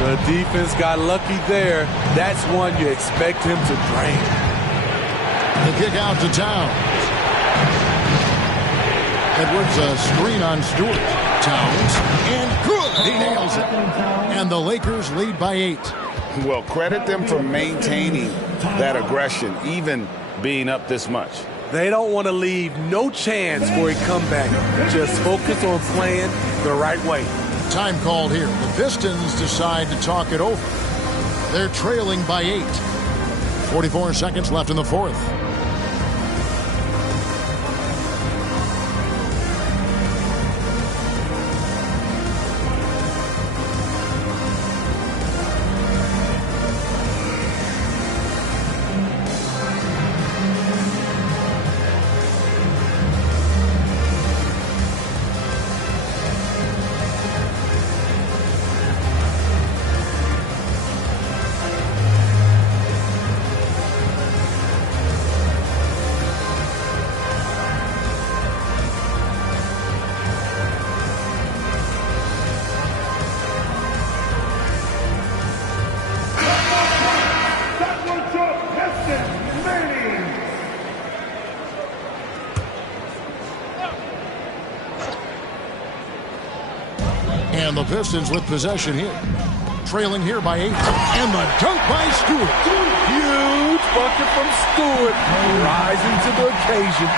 The defense got lucky there. That's one you expect him to drain. The kick out to Towns. Edwards a screen on Stewart. Towns, and good! He nails it. And the Lakers lead by 8. Well, credit them for maintaining that aggression, even being up this much. They don't want to leave no chance for a comeback. Just focus on playing the right way. Time called here. The Pistons decide to talk it over. They're trailing by 8. 44 seconds left in the fourth. And the Pistons with possession here. Trailing here by 8. And the dunk by Stewart. Huge bucket from Stewart. Rising to the occasion.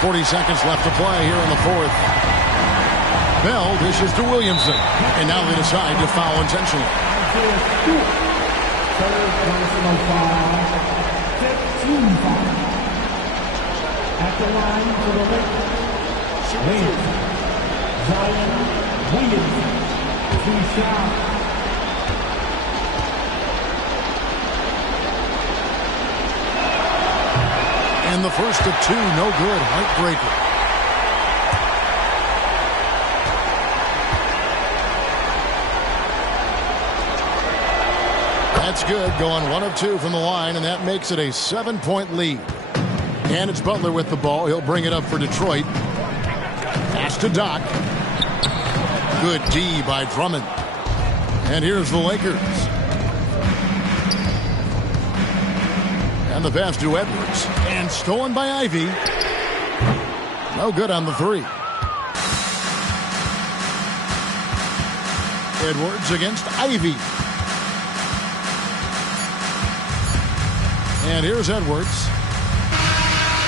40 seconds left to play here in the fourth. Bell dishes to Williamson. And now they decide to foul intentionally. At the line for the Lakers. Zion Williamson. 2 shots. And the first of 2, no good. Heartbreaker. That's good. Going 1 of 2 from the line, and that makes it a 7-point lead. And it's Butler with the ball. He'll bring it up for Detroit. Pass to Doc. Good D by Drummond. And here's the Lakers. And the pass to Edwards. And stolen by Ivy. No good on the 3. Edwards against Ivy. And here's Edwards.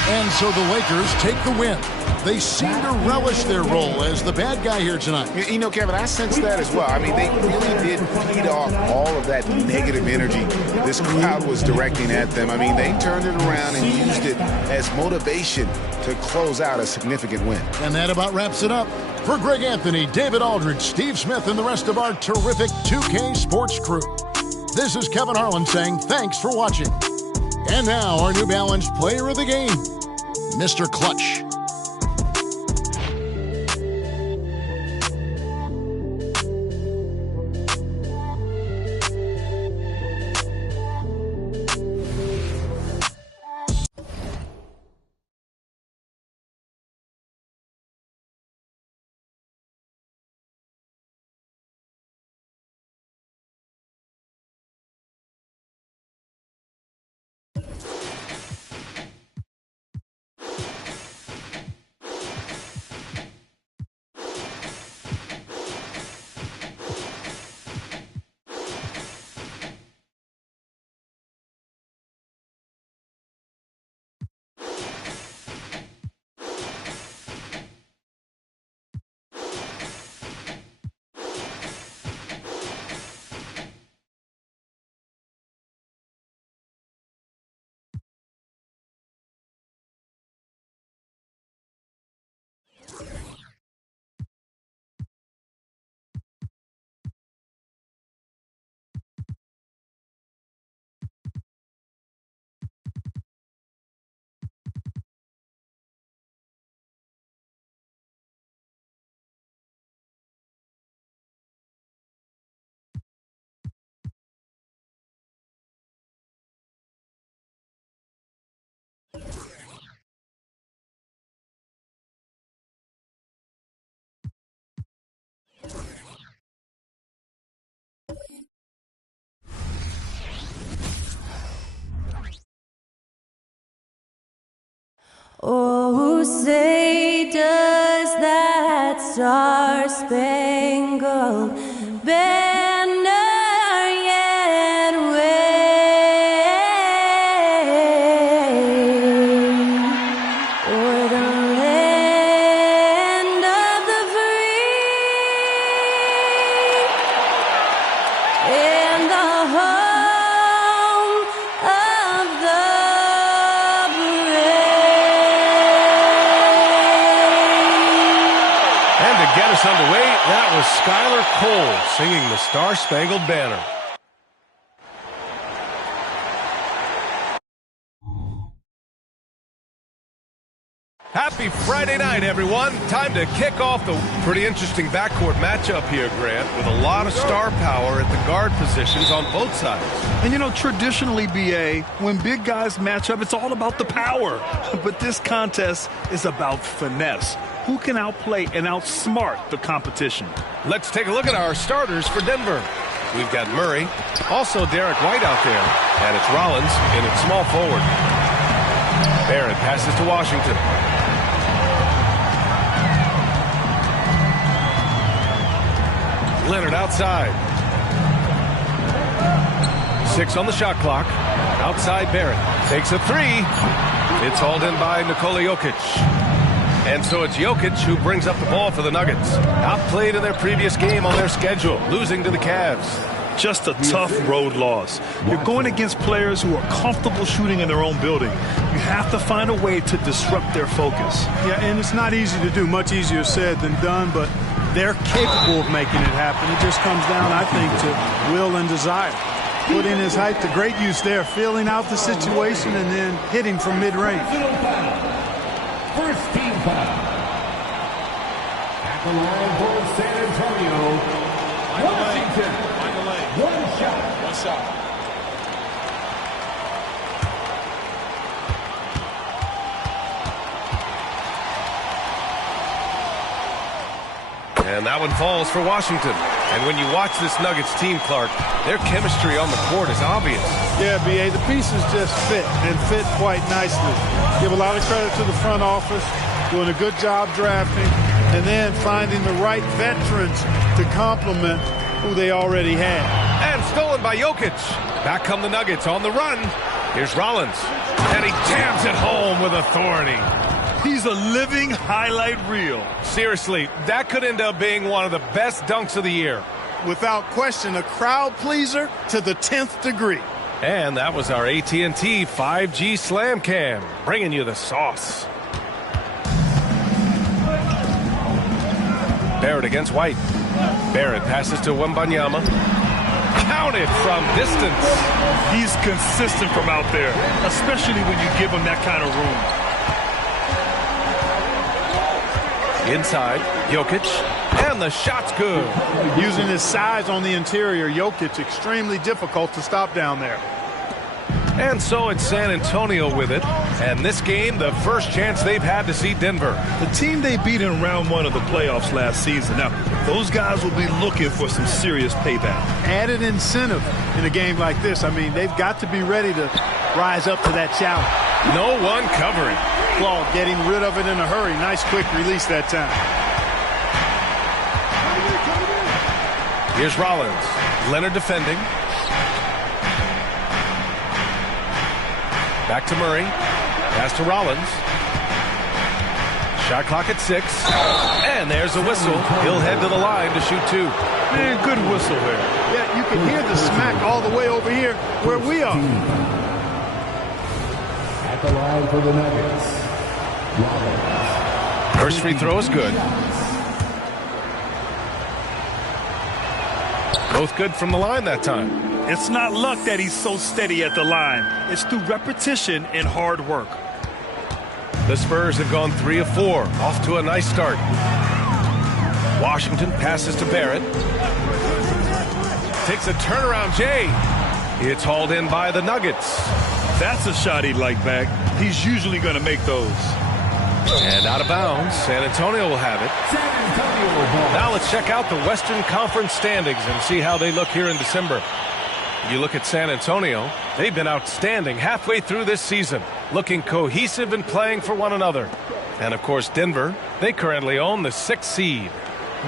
And so the Lakers take the win. They seem to relish their role as the bad guy here tonight. You know, Kevin, I sense that as well. I mean, they really did feed off all of that negative energy this crowd was directing at them. I mean, they turned it around and used it as motivation to close out a significant win. And that about wraps it up. For Greg Anthony, David Aldridge, Steve Smith, and the rest of our terrific 2K Sports crew, this is Kevin Harlan saying thanks for watching. And now, our New Balance player of the game, Mr. Clutch. Oh, say does that star-spangled banner yet wave o'er the land of the free and the home of the get us underway, that was Skylar Cole singing the Star-Spangled Banner. Happy Friday night, everyone. Time to kick off the pretty interesting backcourt matchup here, Grant, with a lot of star power at the guard positions on both sides. And, you know, traditionally, B.A., when big guys match up, it's all about the power. But this contest is about finesse. Who can outplay and outsmart the competition? Let's take a look at our starters for Denver. We've got Murray, also Derek White out there, and it's Rollins in at small forward. Barrett passes to Washington. Leonard outside. 6 on the shot clock. Outside Barrett. Takes a 3. It's hauled in by Nikola Jokic. And so it's Jokic who brings up the ball for the Nuggets. Outplayed in their previous game on their schedule, losing to the Cavs. Just a tough road loss. You're going against players who are comfortable shooting in their own building. You have to find a way to disrupt their focus. Yeah, and it's not easy to do. Much easier said than done, but they're capable of making it happen. It just comes down, I think, to will and desire. Put in his height to great use there, feeling out the situation and then hitting from mid-range. First team foul. At the line for San Antonio, Washington. One shot. One shot. And that one falls for Washington. And when you watch this Nuggets team, Clark, their chemistry on the court is obvious. Yeah, B.A., the pieces just fit and fit quite nicely. Give a lot of credit to the front office, doing a good job drafting, and then finding the right veterans to complement who they already had. And stolen by Jokic. Back come the Nuggets on the run. Here's Rollins. And he jams it home with authority. He's a living highlight reel. Seriously, that could end up being one of the best dunks of the year. Without question, a crowd pleaser to the 10th degree. And that was our AT&T 5G Slam Cam, bringing you the sauce. Barrett against White. Barrett passes to Wembanyama. Counted from distance. He's consistent from out there, especially when you give him that kind of room. Inside, Jokic, and the shot's good. Using his size on the interior, Jokic extremely difficult to stop down there. And so it's San Antonio with it. And this game, the first chance they've had to see Denver. The team they beat in round 1 of the playoffs last season. Now, those guys will be looking for some serious payback. Added incentive in a game like this. I mean, they've got to be ready to rise up to that challenge. No one covering. Claude getting rid of it in a hurry. Nice quick release that time. Here's Rollins. Leonard defending. Back to Murray. Pass to Rollins. Shot clock at 6. And there's a whistle. He'll head to the line to shoot 2. Man, good whistle there. Yeah, you can hear the smack all the way over here where we are. At the line for the Nuggets, Rollins. First free throw is good. Both good from the line that time. It's not luck that he's so steady at the line. It's through repetition and hard work. The Spurs have gone 3 of 4. Off to a nice start. Washington passes to Barrett. Takes a turnaround, Jay. It's hauled in by the Nuggets. That's a shot he'd like back. He's usually going to make those. And out of bounds, San Antonio will have it. San Antonio ball. Now let's check out the Western Conference standings and see how they look here in December. You look at San Antonio, they've been outstanding halfway through this season. looking cohesive and playing for one another. And, of course, Denver, they currently own the 6th seed.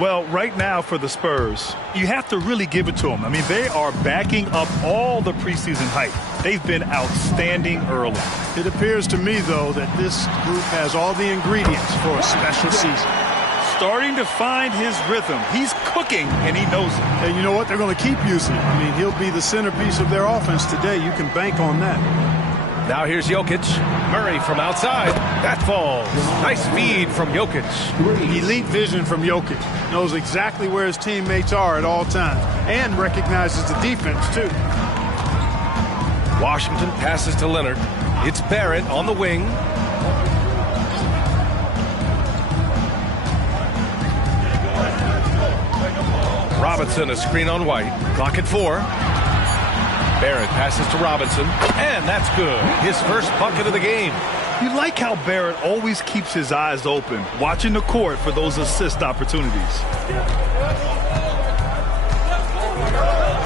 Well, right now for the Spurs, you have to really give it to them. I mean, they are backing up all the preseason hype. They've been outstanding early. It appears to me, though, that this group has all the ingredients for a special season. Starting to find his rhythm. He's cooking, and he knows it. And you know what? They're going to keep using him. I mean, he'll be the centerpiece of their offense today. You can bank on that. Now here's Jokic. Murray from outside. That falls. Nice feed from Jokic. Elite vision from Jokic. Knows exactly where his teammates are at all times. And recognizes the defense, too. Washington passes to Leonard. It's Barrett on the wing. Robinson, a screen on White. Clock at 4. Barrett passes to Robinson, and that's good. His first bucket of the game. You like how Barrett always keeps his eyes open, watching the court for those assist opportunities.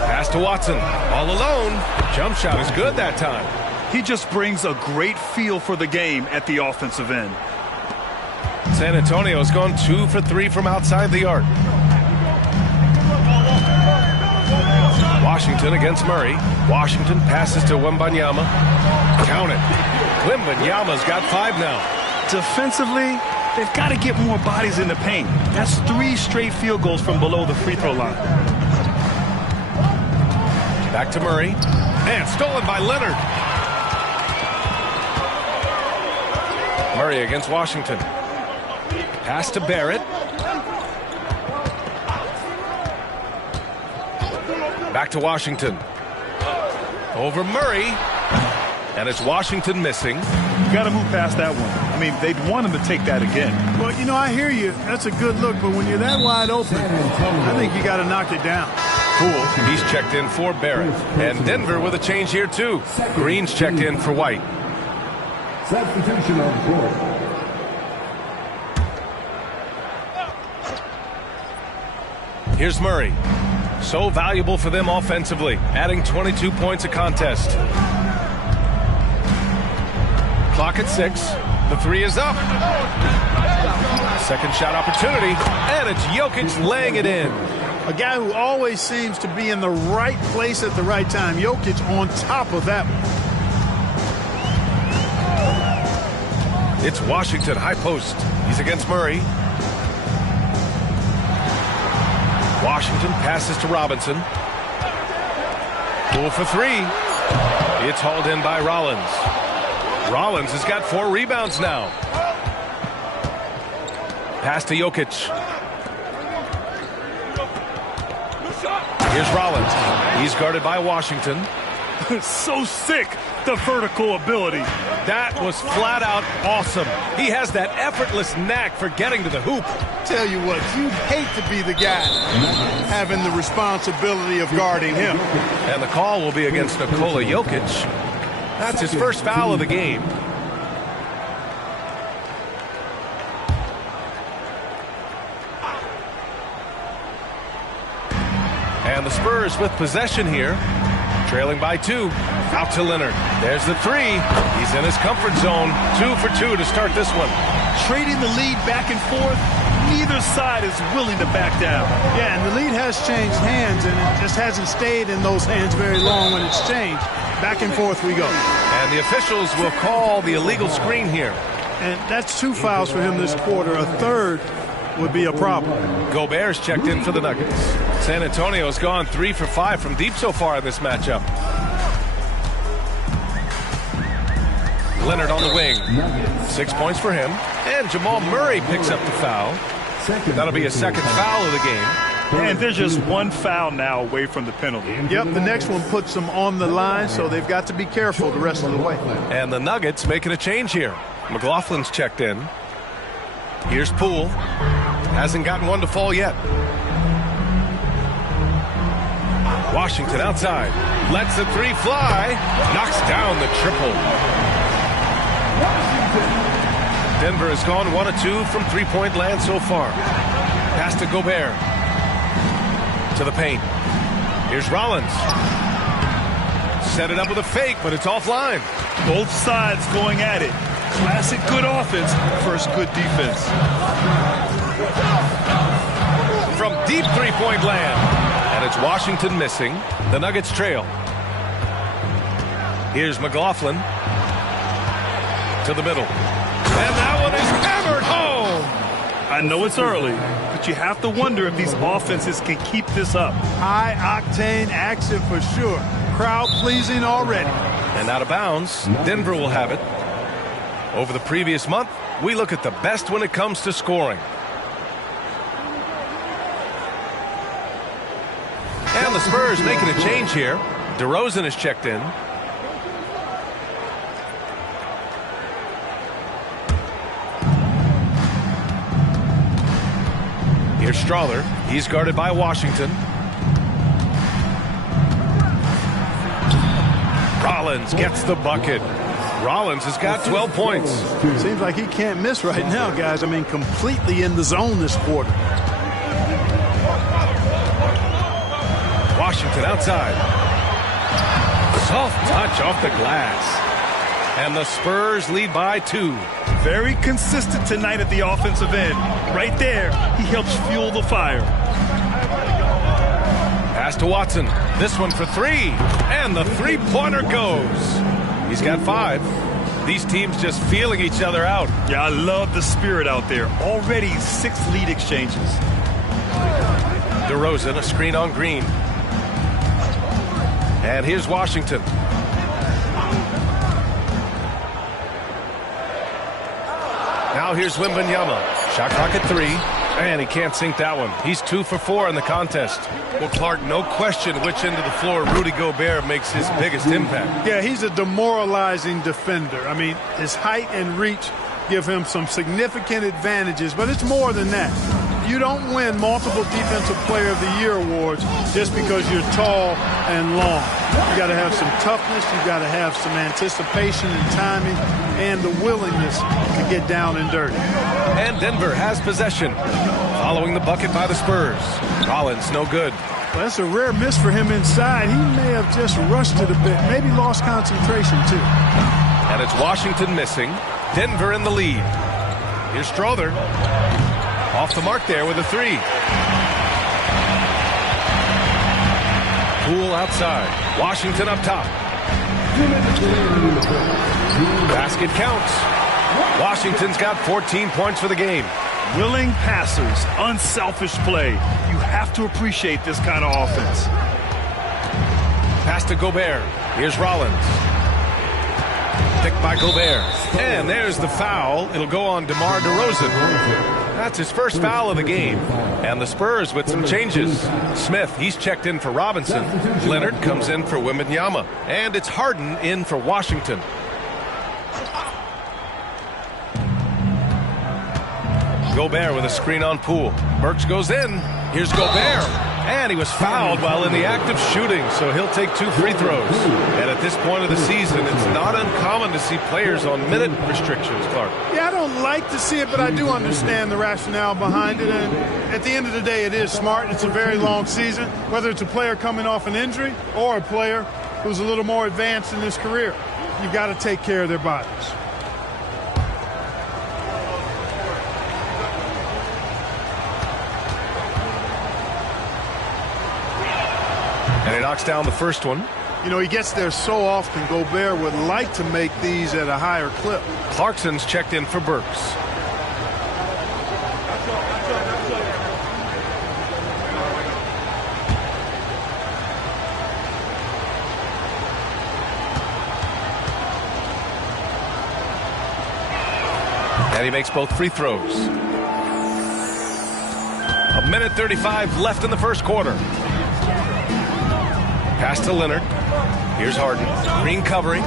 Pass to Watson, all alone. Jump shot is good that time. He just brings a great feel for the game at the offensive end. San Antonio's gone 2 for 3 from outside the arc. Washington against Murray. Washington passes to Wembanyama. Count it. Wembanyama's got 5 now. Defensively, they've got to get more bodies in the paint. That's 3 straight field goals from below the free throw line. Back to Murray. And stolen by Leonard. Murray against Washington. Pass to Barrett. Back to Washington. Over Murray. And it's Washington missing. You got to move past that one. I mean, they'd want him to take that again. Well, you know, I hear you. That's a good look. But when you're that wide open, I think you got to knock it down. Poole, he's checked in for Barrett. And Denver with a change here, too. Green's checked in for White. Substitution on the court. Here's Murray. So valuable for them offensively, adding 22 points a contest. Clock at 6. The 3 is up. Second shot opportunity, and it's Jokic laying it in. A guy who always seems to be in the right place at the right time. Jokic on top of that one. It's Washington, high post. He's against Murray. Washington passes to Robinson. Poole for 3. It's hauled in by Rollins. Rollins has got 4 rebounds now. Pass to Jokic. Here's Rollins. He's guarded by Washington. So sick, the vertical ability. That was flat out awesome. He has that effortless knack for getting to the hoop. Tell you what, you'd hate to be the guy having the responsibility of guarding him. And the call will be against Nikola Jokic. That's his first foul of the game. And the Spurs with possession here. Trailing by 2. Out to Leonard. There's the 3. He's in his comfort zone. 2 for 2 to start this one. Trading the lead back and forth. Neither side is willing to back down. Yeah, and the lead has changed hands, and it just hasn't stayed in those hands very long when it's changed. Back and forth we go. And the officials will call the illegal screen here. And that's 2 fouls for him this quarter. A third would be a problem. Gobert's checked in for the Nuggets. San Antonio's gone 3 for 5 from deep so far in this matchup. Leonard on the wing. 6 points for him. And Jamal Murray picks up the foul. That'll be a second foul of the game. And there's just 1 foul now away from the penalty. Yep, the next one puts them on the line, so they've got to be careful the rest of the way. And the Nuggets making a change here. McLaughlin's checked in. Here's Poole. Hasn't gotten one to fall yet. Washington outside. Lets the 3 fly. Knocks down the triple. Denver has gone 1 of 2 from 3-point land so far. Pass to Gobert. To the paint. Here's Rollins. set it up with a fake, but it's offline. Both sides going at it. Classic good offense versus good defense. From deep three-point land. And it's Washington missing. The Nuggets trail. Here's McLaughlin. To the middle. And that one is hammered home. I know it's early, but you have to wonder if these offenses can keep this up. High-octane action for sure. Crowd-pleasing already. And out of bounds, Denver will have it. Over the previous month, we look at the best when it comes to scoring. And the Spurs making a change here. DeRozan is checked in. Here's Strawther. He's guarded by Washington. Rollins gets the bucket. Rollins has got 12 points. Seems like he can't miss right now, guys. I mean, completely in the zone this quarter. Washington outside. Soft touch off the glass. And the Spurs lead by 2. Very consistent tonight at the offensive end. Right there, he helps fuel the fire. Pass to Watson. This one for 3. And the three-pointer goes. He's got 5. These teams just feeling each other out. Yeah, I love the spirit out there. Already 6 lead exchanges. DeRozan, a screen on Green. And here's Washington. Now here's Wembanyama. Shot clock at 3. And he can't sink that one. He's 2 for 4 in the contest. Well, Clark, no question which end of the floor Rudy Gobert makes his biggest impact. Yeah, he's a demoralizing defender. I mean, his height and reach give him some significant advantages, but it's more than that. You don't win multiple Defensive Player of the Year awards just because you're tall and long. You got to have some toughness. You got to have some anticipation and timing and the willingness to get down and dirty. And Denver has possession. Following the bucket by the Spurs. Rollins, no good. Well, that's a rare miss for him inside. He may have just rushed it a bit. Maybe lost concentration, too. And it's Washington missing. Denver in the lead. Here's Strawther. Off the mark there with a 3. Poole outside. Washington up top. Basket counts. Washington's got 14 points for the game. Willing passers, unselfish play. You have to appreciate this kind of offense. Pass to Gobert. Here's Rollins. Picked by Gobert. And there's the foul. It'll go on DeMar DeRozan. That's his first foul of the game. And the Spurs with some changes. Smith, he's checked in for Robinson. Leonard comes in for Wembanyama. And it's Harden in for Washington. Gobert with a screen on Poole. Burks goes in. Here's Gobert. And he was fouled while in the act of shooting, so he'll take 2 free throws. And at this point of the season, it's not uncommon to see players on minute restrictions, Clark. Yeah, I don't like to see it, but I do understand the rationale behind it. And at the end of the day, it is smart. It's a very long season, whether it's a player coming off an injury or a player who's a little more advanced in his career. You've got to take care of their bodies. And he knocks down the first one. You know, he gets there so often. Gobert would like to make these at a higher clip. Clarkson's checked in for Burks. And he makes both free throws. 1:35 left in the first quarter. Pass to Leonard. Here's Harden. Green covering.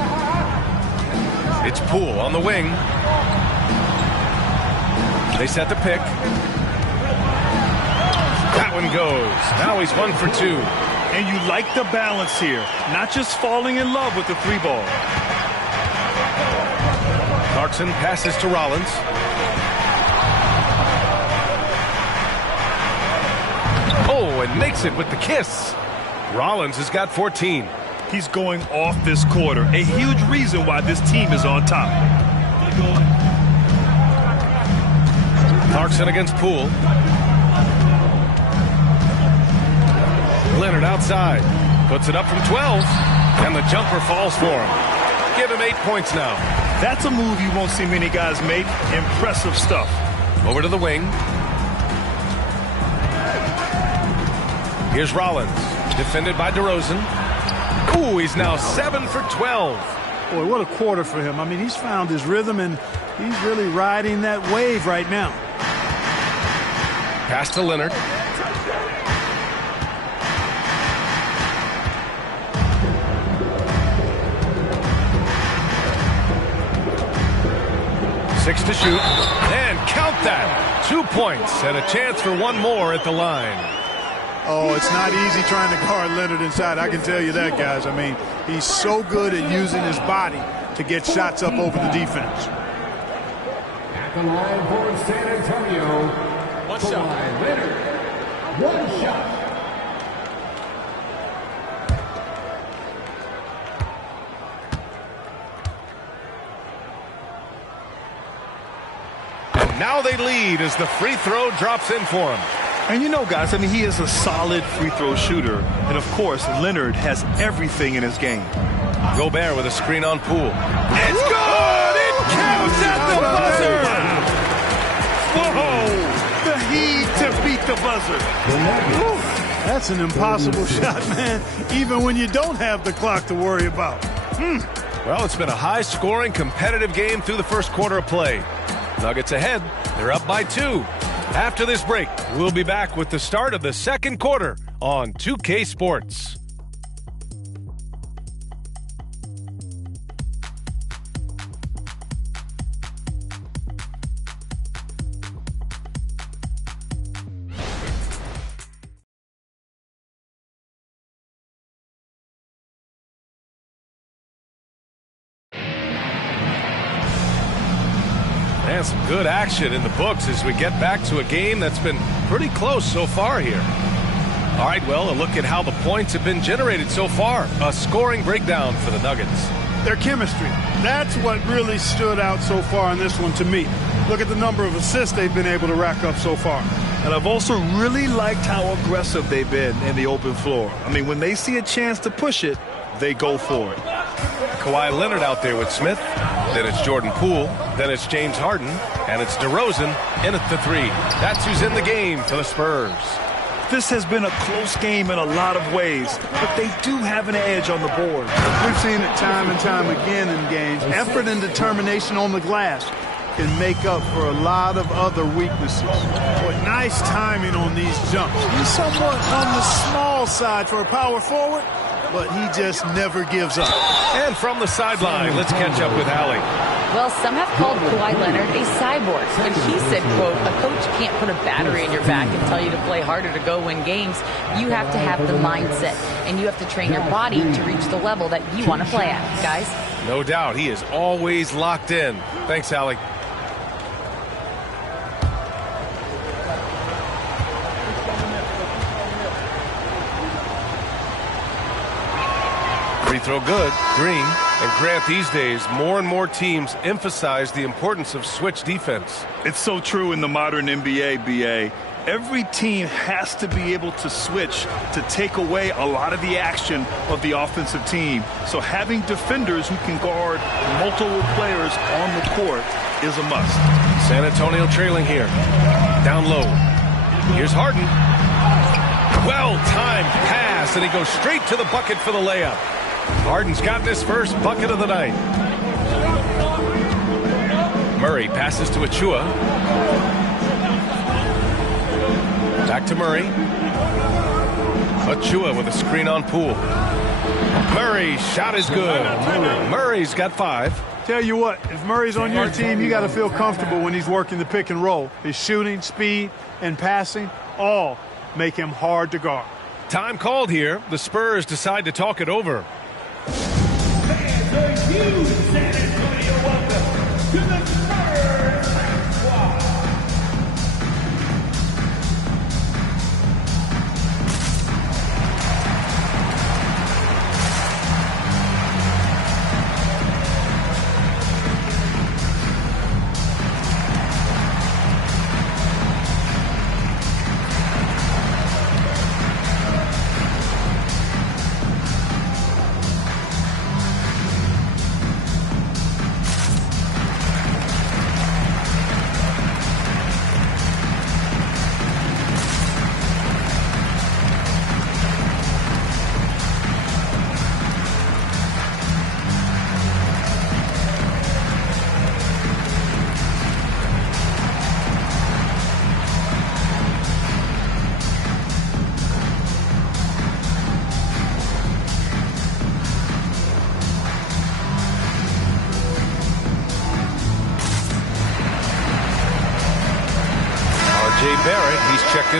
It's Poole on the wing. They set the pick. That one goes. Now he's 1 for 2. And you like the balance here. Not just falling in love with the 3 ball. Clarkson passes to Rollins. Oh, and makes it with the kiss. Rollins has got 14. He's going off this quarter. A huge reason why this team is on top. Clarkson against Poole. Leonard outside. Puts it up from 12. And the jumper falls for him. Give him 8 points now. That's a move you won't see many guys make. Impressive stuff. Over to the wing. Here's Rollins. Defended by DeRozan. Ooh, he's now 7 for 12. Boy, what a quarter for him. I mean, he's found his rhythm, and he's really riding that wave right now. Pass to Leonard. Six to shoot. And count that. 2 points and a chance for one more at the line. Oh, it's not easy trying to guard Leonard inside. I can tell you that, guys. I mean, he's so good at using his body to get shots up over the defense. At the line for San Antonio. One shot. Leonard. One shot. And now they lead as the free throw drops in for him. And you know, guys, I mean, he is a solid free throw shooter. And, of course, Leonard has everything in his game. Gobert with a screen on Poole. It's good! It counts at the buzzer! Whoa! The heat to beat the buzzer. That's an impossible shot, man, even when you don't have the clock to worry about. Well, it's been a high-scoring, competitive game through the first quarter of play. Nuggets ahead. They're up by 2. After this break, we'll be back with the start of the second quarter on 2K Sports. And some good action in the books as we get back to a game that's been pretty close so far here. All right, well, a look at how the points have been generated so far. A scoring breakdown for the Nuggets. Their chemistry. That's what really stood out so far in this one to me. Look at the number of assists they've been able to rack up so far. And I've also really liked how aggressive they've been in the open floor. I mean, when they see a chance to push it, they go for it. Kawhi Leonard out there with Smith. Then it's Jordan Poole. Then it's James Harden. And it's DeRozan in at the 3. That's who's in the game for the Spurs. This has been a close game in a lot of ways, but they do have an edge on the board. We've seen it time and time again in games. Effort and determination on the glass can make up for a lot of other weaknesses. Boy, nice timing on these jumps. He's somewhat on the small side for a power forward, but he just never gives up. And from the sideline, let's catch up with Allie. Well, some have called Kawhi Leonard a cyborg. And he said, quote, a coach can't put a battery in your back and tell you to play harder to go win games. You have to have the mindset, and you have to train your body to reach the level that you want to play at, guys. No doubt. He is always locked in. Thanks, Allie. Free throw good. Green. And Grant, these days, more and more teams emphasize the importance of switch defense. It's so true in the modern NBA, BA. Every team has to be able to switch to take away a lot of the action of the offensive team. So having defenders who can guard multiple players on the court is a must. San Antonio trailing here. Down low. Here's Harden. Well-timed pass, and he goes straight to the bucket for the layup. Harden's gotten his first bucket of the night. Murray passes to Achua. Back to Murray. Achua with a screen on Poole. Murray's shot is good. Murray's got 5. Tell you what, if Murray's on your team, you got to feel comfortable when he's working the pick and roll. His shooting, speed, and passing all make him hard to guard. Time called here. The Spurs decide to talk it over. Fans, a huge San Antonio welcome to the Spurs Squad.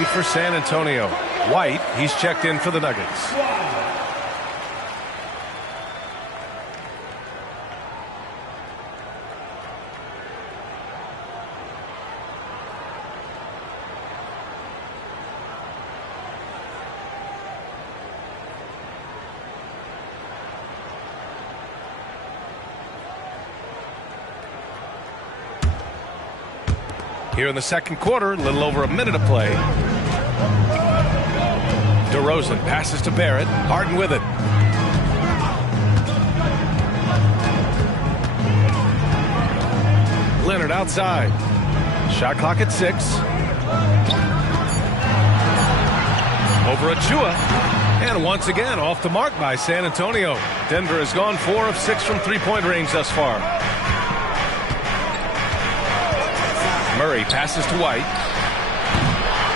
in for San Antonio. White, he's checked in for the Nuggets. Here in the second quarter, a little over a minute of play. DeRozan passes to Barrett. Harden with it. Leonard outside. Shot clock at 6. Over Achua. And once again, off the mark by San Antonio. Denver has gone 4 of 6 from three-point range thus far. Murray passes to White.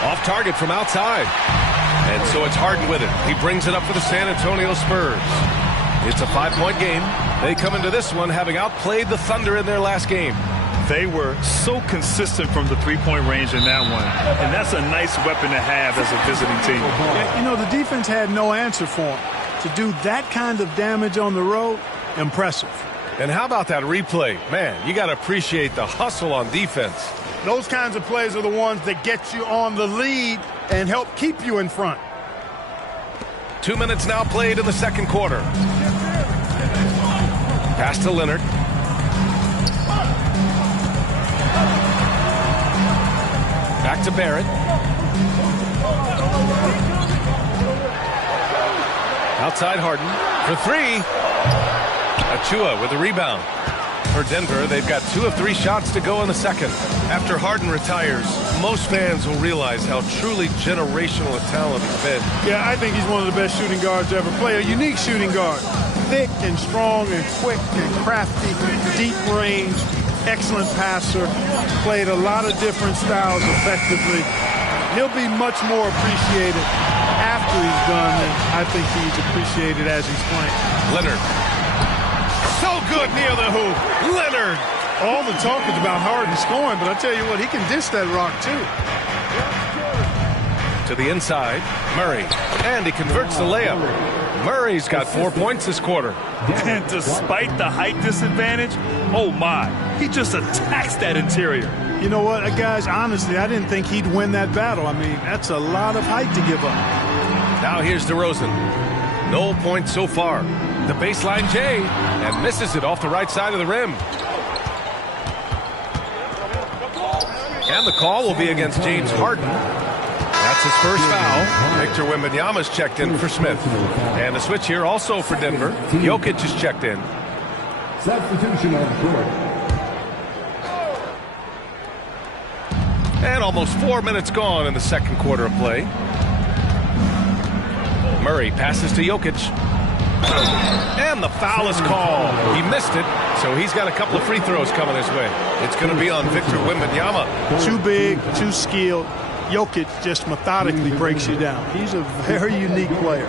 Off target from outside. And so it's Harden with it. He brings it up for the San Antonio Spurs. It's a 5-point game. They come into this one having outplayed the Thunder in their last game. They were so consistent from the three-point range in that one. And that's a nice weapon to have as a visiting team. Yeah, you know, the defense had no answer for him. To do that kind of damage on the road, impressive. And how about that replay? Man, you got to appreciate the hustle on defense. Those kinds of plays are the ones that get you on the lead and help keep you in front. 2 minutes now played in the second quarter. Pass to Leonard. Back to Barrett. Outside Harden for 3. Achua with the rebound. For Denver, they've got 2 of 3 shots to go in the second. After Harden retires, most fans will realize how truly generational a talent he's been. Yeah, I think he's one of the best shooting guards to ever play. A unique shooting guard. Thick and strong and quick and crafty, deep range, excellent passer. Played a lot of different styles effectively. He'll be much more appreciated after he's done than I think he's appreciated as he's playing. Leonard. So good near the hoop. Leonard. All the talk is about Harden scoring, but I tell you what, he can dish that rock too. To the inside, Murray. And he converts the layup. Murray's got 4 points this quarter. And despite the height disadvantage, oh my, he just attacks that interior. You know what, guys, honestly, I didn't think he'd win that battle. I mean, that's a lot of height to give up. Now here's DeRozan. No points so far. The baseline J, and misses it off the right side of the rim. And the call will be against James Harden. That's his first foul. Victor Wembanyama's checked in for Smith. And a switch here also for Denver. Jokic is checked in. Substitution on the court. And almost 4 minutes gone in the second quarter of play. Murray passes to Jokic. And the foul is called. He missed it, so he's got a couple of free throws coming his way. It's going to be on Victor Wembanyama. Too big, too skilled. Jokic just methodically breaks you down. He's a very unique player.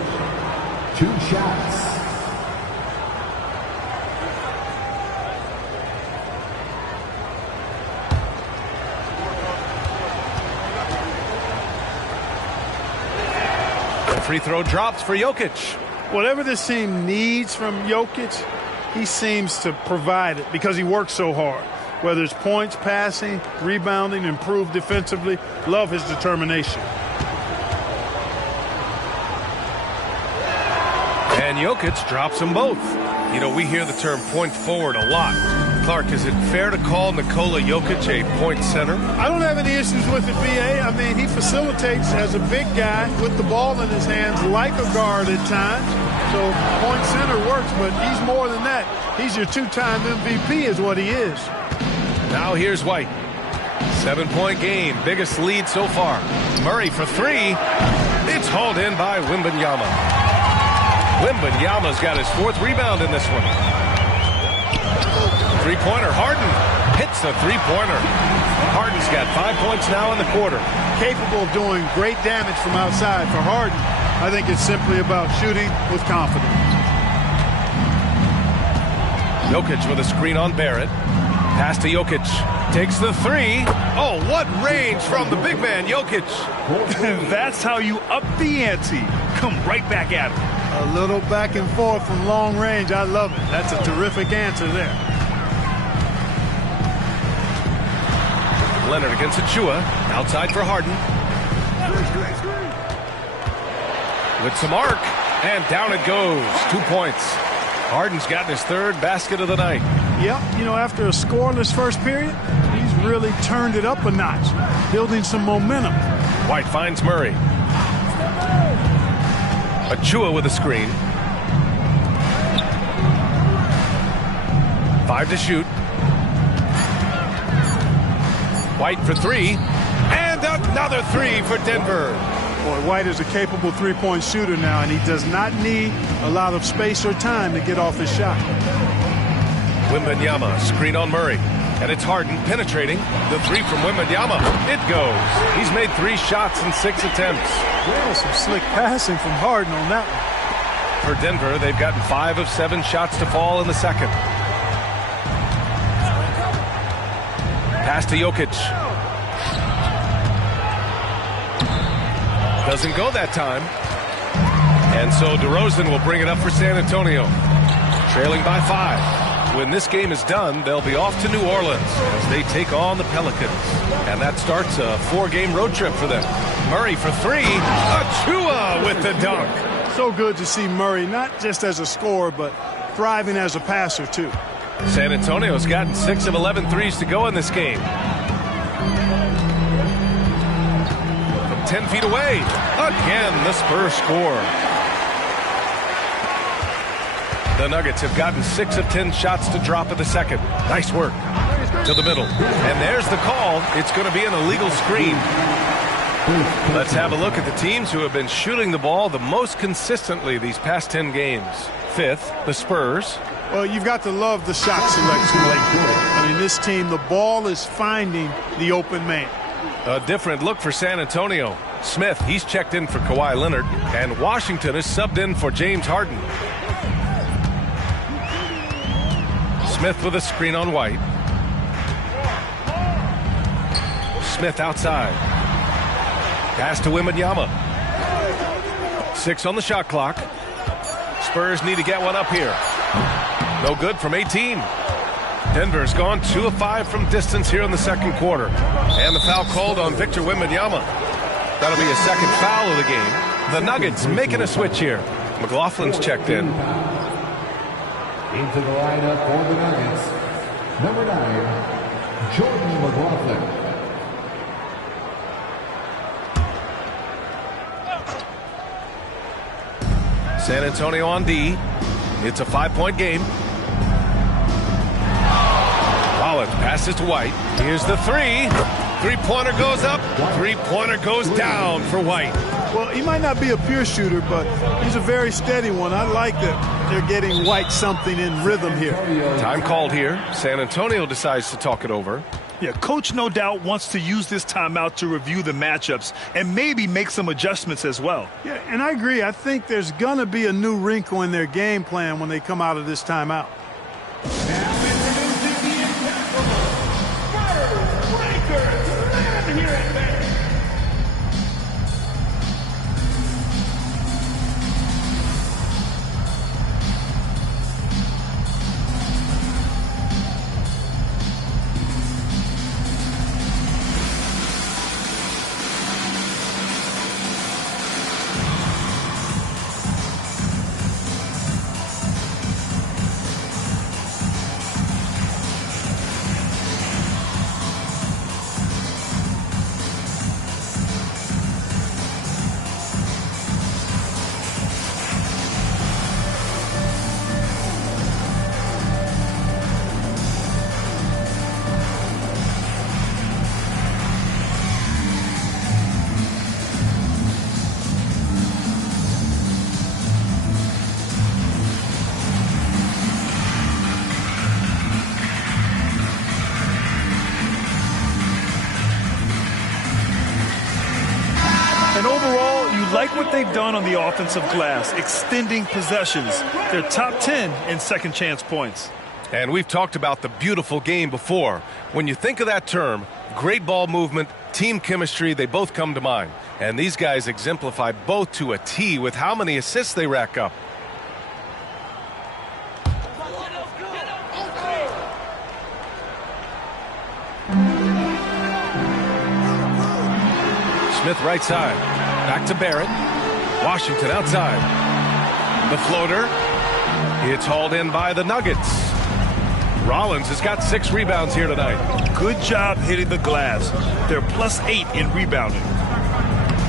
2 shots. The free throw drops for Jokic. Whatever this team needs from Jokic, he seems to provide it because he works so hard. Whether it's points, passing, rebounding, improved defensively, love his determination. And Jokic drops them both. You know, we hear the term point forward a lot. Clark, is it fair to call Nikola Jokic a point center? I don't have any issues with it, B.A. I mean, he facilitates as a big guy with the ball in his hands like a guard at times. So point center works, but he's more than that. He's your 2-time MVP is what he is. Now here's White. 7-point game, biggest lead so far. Murray for 3. It's hauled in by Wembanyama. Wembanyama's got his 4th rebound in this one. Three-pointer, Harden hits the three-pointer. Harden's got 5 points now in the quarter. Capable of doing great damage from outside. For Harden, I think it's simply about shooting with confidence. Jokic with a screen on Barrett. Pass to Jokic. Takes the three. Oh, what range from the big man, Jokic. That's how you up the ante. Come right back at him. A little back and forth from long range. I love it. That's a terrific answer there. Leonard against Achua. Outside for Harden. With some arc. And down it goes. 2 points. Harden's gotten his third basket of the night. Yep, you know, after a scoreless first period, he's really turned it up a notch, building some momentum. White finds Murray. Achua with a screen. 5 to shoot. White for three. And another three for Denver. Boy, White is a capable three-point shooter now, and he does not need a lot of space or time to get off his shot. Wembanyama, screen on Murray. And it's Harden penetrating. The three from Wembanyama. It goes. He's made 3 shots in 6 attempts. Well, some slick passing from Harden on that one. For Denver, they've gotten 5 of 7 shots to fall in the second. Pass to Jokic. Doesn't go that time. And so DeRozan will bring it up for San Antonio. Trailing by 5. When this game is done, they'll be off to New Orleans as they take on the Pelicans. And that starts a 4-game road trip for them. Murray for three. Achua with the dunk. So good to see Murray, not just as a scorer, but thriving as a passer, too. San Antonio's gotten 6 of 11 threes to go in this game. From 10 feet away. Again, the Spurs score. The Nuggets have gotten 6 of 10 shots to drop in the second. Nice work. To the middle. And there's the call. It's going to be an illegal screen. Let's have a look at the teams who have been shooting the ball the most consistently these past 10 games. 5th, the Spurs. Well, you've got to love the shot selection lately. I mean, this team, the ball is finding the open man. A different look for San Antonio. Smith, he's checked in for Kawhi Leonard. And Washington is subbed in for James Harden. Smith with a screen on White. Smith outside. Pass to Wembanyama. 6 on the shot clock. Spurs need to get one up here. No good from 18. Denver's gone 2 of 5 from distance here in the second quarter. And the foul called on Victor Wembanyama. That'll be a second foul of the game. The Nuggets making a switch here. McLaughlin's checked in. Into the lineup for the Nuggets, number 9, Jordan McLaughlin. San Antonio on D. It's a 5-point game. Rollins passes to White. Here's the three. Three-pointer goes up. Three-pointer goes down for White. Well, he might not be a pure shooter, but he's a very steady one. I like that they're getting White something in rhythm here. Time called here. San Antonio decides to talk it over. Yeah, coach no doubt wants to use this timeout to review the matchups and maybe make some adjustments as well. Yeah, and I agree. I think there's going to be a new wrinkle in their game plan when they come out of this timeout. Like what they've done on the offensive glass, extending possessions. They're top 10 in second chance points. And we've talked about the beautiful game before. When you think of that term, great ball movement, team chemistry, they both come to mind. And these guys exemplify both to a T with how many assists they rack up. Smith right side. Back to Barrett. Washington outside. The floater. It's hauled in by the Nuggets. Rollins has got 6 rebounds here tonight. Good job hitting the glass. They're +8 in rebounding.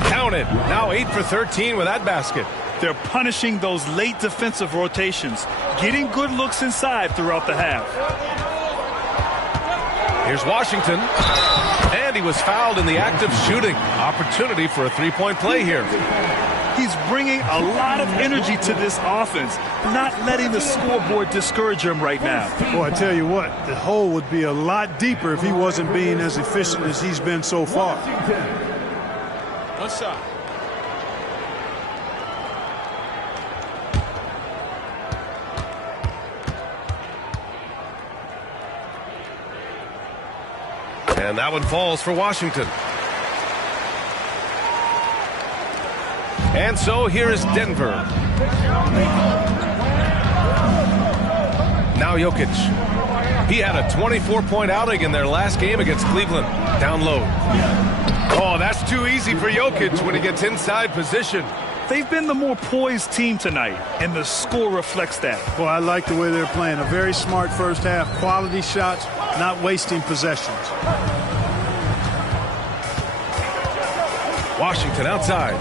Counted. Now 8 for 13 with that basket. They're punishing those late defensive rotations, getting good looks inside throughout the half. Here's Washington. And he was fouled in the act of shooting. Opportunity for a 3-point play here. He's bringing a lot of energy to this offense, not letting the scoreboard discourage him right now. Boy, I tell you what, the hole would be a lot deeper if he wasn't being as efficient as he's been so far. One shot. And that one falls for Washington. And so here is Denver. Now Jokic. He had a 24-point outing in their last game against Cleveland. Down low. Oh, that's too easy for Jokic when he gets inside position. They've been the more poised team tonight, and the score reflects that. Well, I like the way they're playing. A very smart first half. Quality shots, not wasting possessions. Washington outside.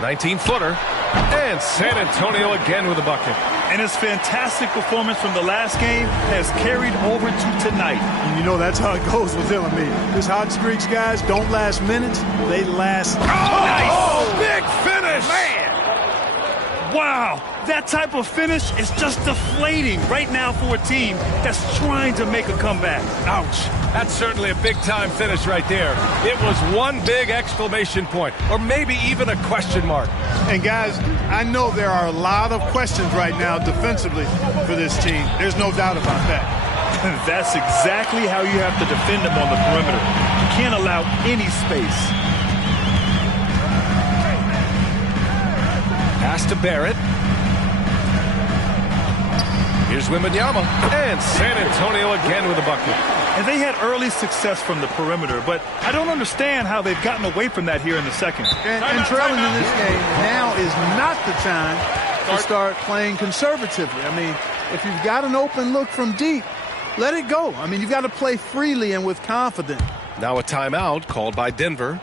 19-footer. And San Antonio again with a bucket. And his fantastic performance from the last game has carried over to tonight. And you know that's how it goes with him. I mean, his hot streaks, guys, don't last minutes. They last. Oh, big finish! Man! Wow, that type of finish is just deflating right now for a team that's trying to make a comeback. Ouch. That's certainly a big-time finish right there. It was one big exclamation point, or maybe even a question mark. And, guys, I know there are a lot of questions right now defensively for this team. There's no doubt about that. That's exactly how you have to defend them on the perimeter. You can't allow any space. Pass to Barrett. Here's Wembanyama. And San Antonio again with a bucket. And they had early success from the perimeter, but I don't understand how they've gotten away from that here in the second. And trailing in this game, now is not the time to start playing conservatively. I mean, if you've got an open look from deep, let it go. I mean, you've got to play freely and with confidence. Now a timeout called by Denver.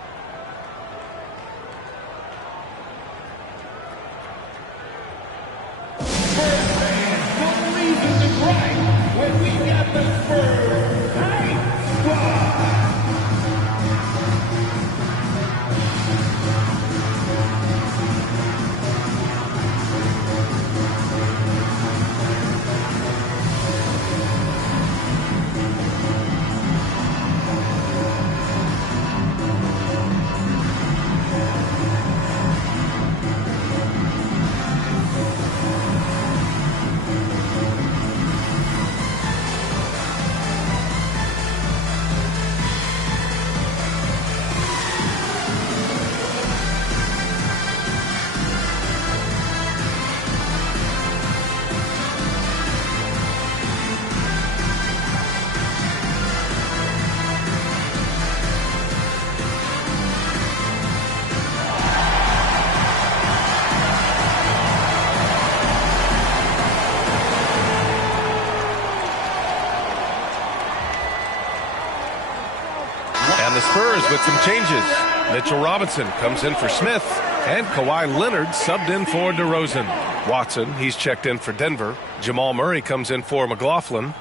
And the Spurs with some changes. Mitchell Robinson comes in for Smith, and Kawhi Leonard subbed in for DeRozan. Watson, he's checked in for Denver. Jamal Murray comes in for McLaughlin.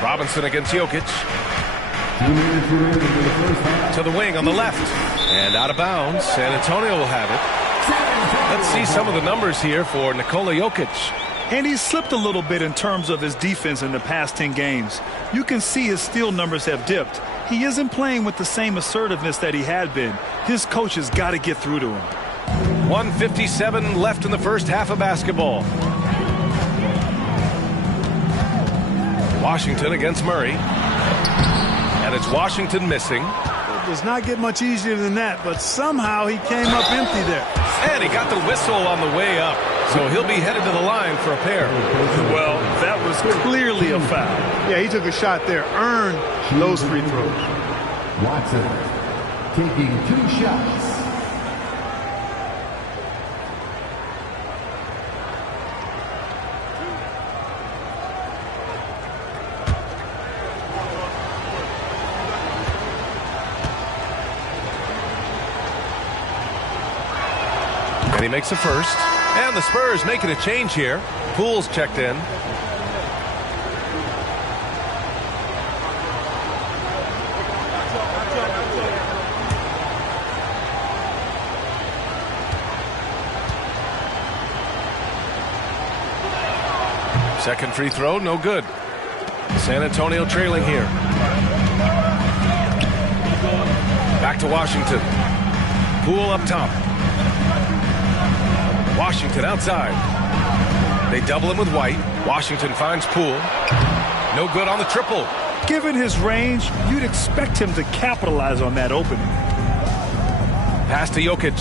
Robinson against Jokic. To the wing on the left. And out of bounds. San Antonio will have it. Let's see some of the numbers here for Nikola Jokic. And he's slipped a little bit in terms of his defense in the past 10 games. You can see his steal numbers have dipped. He isn't playing with the same assertiveness that he had been. His coach has got to get through to him. 1:57 left in the first half of basketball. Washington against Murray. And it's Washington missing. It does not get much easier than that, but somehow he came up empty there. And he got the whistle on the way up. So he'll be headed to the line for a pair. Well, that was clearly a foul. Yeah, he took a shot there, earned those free throws. Watson taking 2 shots. And he makes the first. And the Spurs making a change here. Poole's checked in. Second free throw, no good. San Antonio trailing here. Back to Washington. Poole up top. Washington outside. They double him with White. Washington finds Poole. No good on the triple. Given his range, you'd expect him to capitalize on that opening. Pass to Jokic.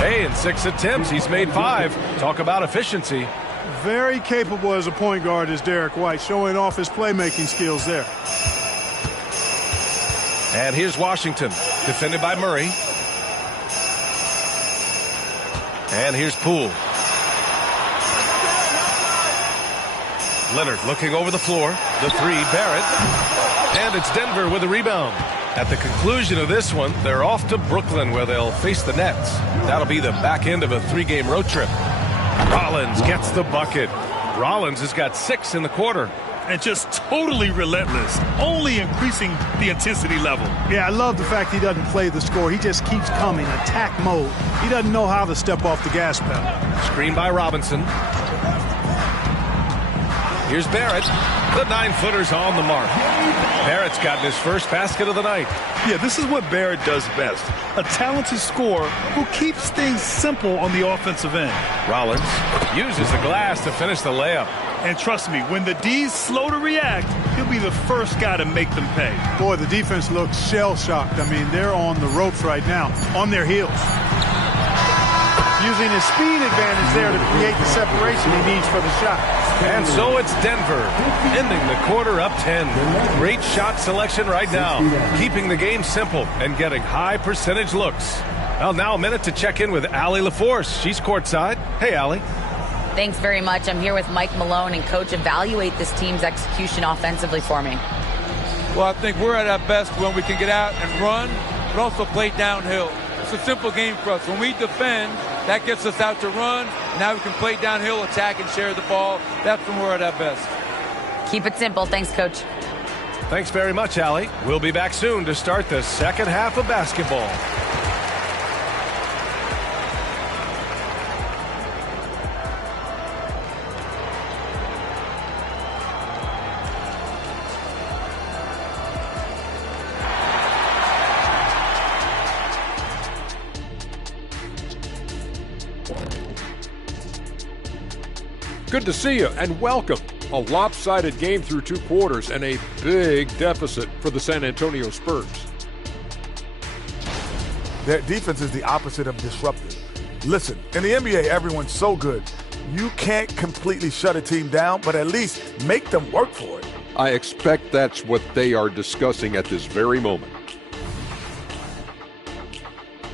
Hey, in 6 attempts, he's made 5. Talk about efficiency. Very capable as a point guard is Derek White, showing off his playmaking skills there. And here's Washington, defended by Murray. And here's Poole. Leonard looking over the floor. The 3, Barrett. And it's Denver with a rebound. At the conclusion of this one, they're off to Brooklyn where they'll face the Nets. That'll be the back end of a 3-game road trip. Rollins gets the bucket. Rollins has got 6 in the quarter. And just totally relentless, only increasing the intensity level. Yeah, I love the fact he doesn't play the score. He just keeps coming, attack mode. He doesn't know how to step off the gas pedal. Screen by Robinson. Here's Barrett. The 9-footer's on the mark. Barrett's gotten his first basket of the night. Yeah, this is what Barrett does best. A talented scorer who keeps things simple on the offensive end. Rollins uses the glass to finish the layup. And trust me, when the D's slow to react, he'll be the first guy to make them pay. Boy, the defense looks shell-shocked. I mean, they're on the ropes right now, on their heels. Using his speed advantage there to create the separation he needs for the shot. And so it's Denver, ending the quarter up 10. Great shot selection right now, keeping the game simple and getting high percentage looks. Well, now a minute to check in with Allie LaForce. She's courtside. Hey, Allie. Thanks very much. I'm here with Mike Malone, and Coach, evaluate this team's execution offensively for me. Well, I think we're at our best when we can get out and run, but also play downhill. It's a simple game for us. When we defend, that gets us out to run. Now we can play downhill, attack, and share the ball. That's when we're at our best. Keep it simple. Thanks, Coach. Thanks very much, Allie. We'll be back soon to start the second half of basketball. Good to see you and welcome. A lopsided game through 2 quarters and a big deficit for the San Antonio Spurs. Their defense is the opposite of disruptive. Listen, in the NBA, everyone's so good. You can't completely shut a team down, but at least make them work for it. I expect that's what they are discussing at this very moment.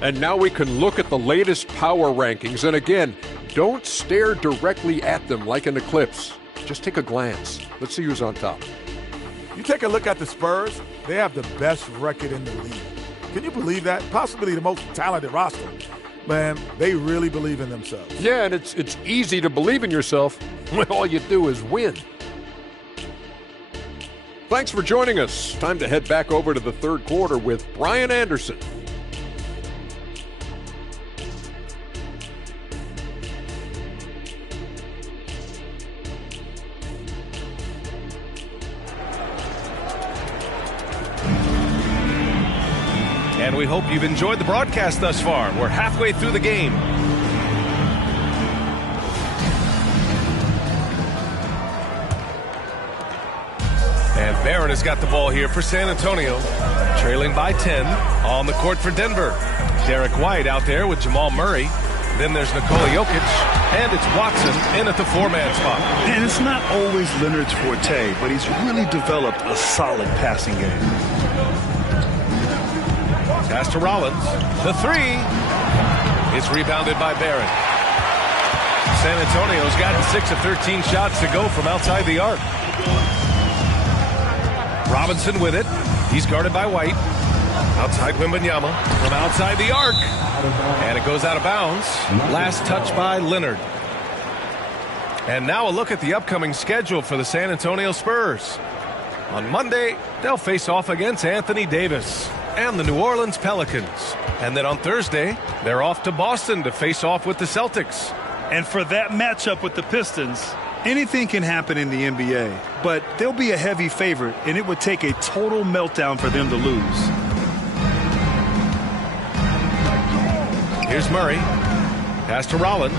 And now we can look at the latest power rankings. And again, don't stare directly at them like an eclipse. Just take a glance. Let's see who's on top. You take a look at the Spurs, they have the best record in the league. Can you believe that? Possibly the most talented roster. Man, they really believe in themselves. Yeah, and it's easy to believe in yourself when all you do is win. Thanks for joining us. Time to head back over to the third quarter with Brian Anderson. we hope you've enjoyed the broadcast thus far. We're halfway through the game. And Barron has got the ball here for San Antonio, trailing by 10 on the court for Denver. Derek White out there with Jamal Murray. Then there's Nikola Jokic, and it's Watson in at the four-man spot. And it's not always Leonard's forte, but he's really developed a solid passing game. Pass to Rollins. The three is rebounded by Barron. San Antonio's gotten 6 of 13 shots to go from outside the arc. Robinson with it. He's guarded by White. Outside Wembanyama from outside the arc. And it goes out of bounds. Last touch by Leonard. And now a look at the upcoming schedule for the San Antonio Spurs. On Monday, they'll face off against Anthony Davis and the New Orleans Pelicans. And then on Thursday, they're off to Boston to face off with the Celtics. And for that matchup with the Pistons, anything can happen in the NBA, but they'll be a heavy favorite, and it would take a total meltdown for them to lose. Here's Murray. Pass to Rollins.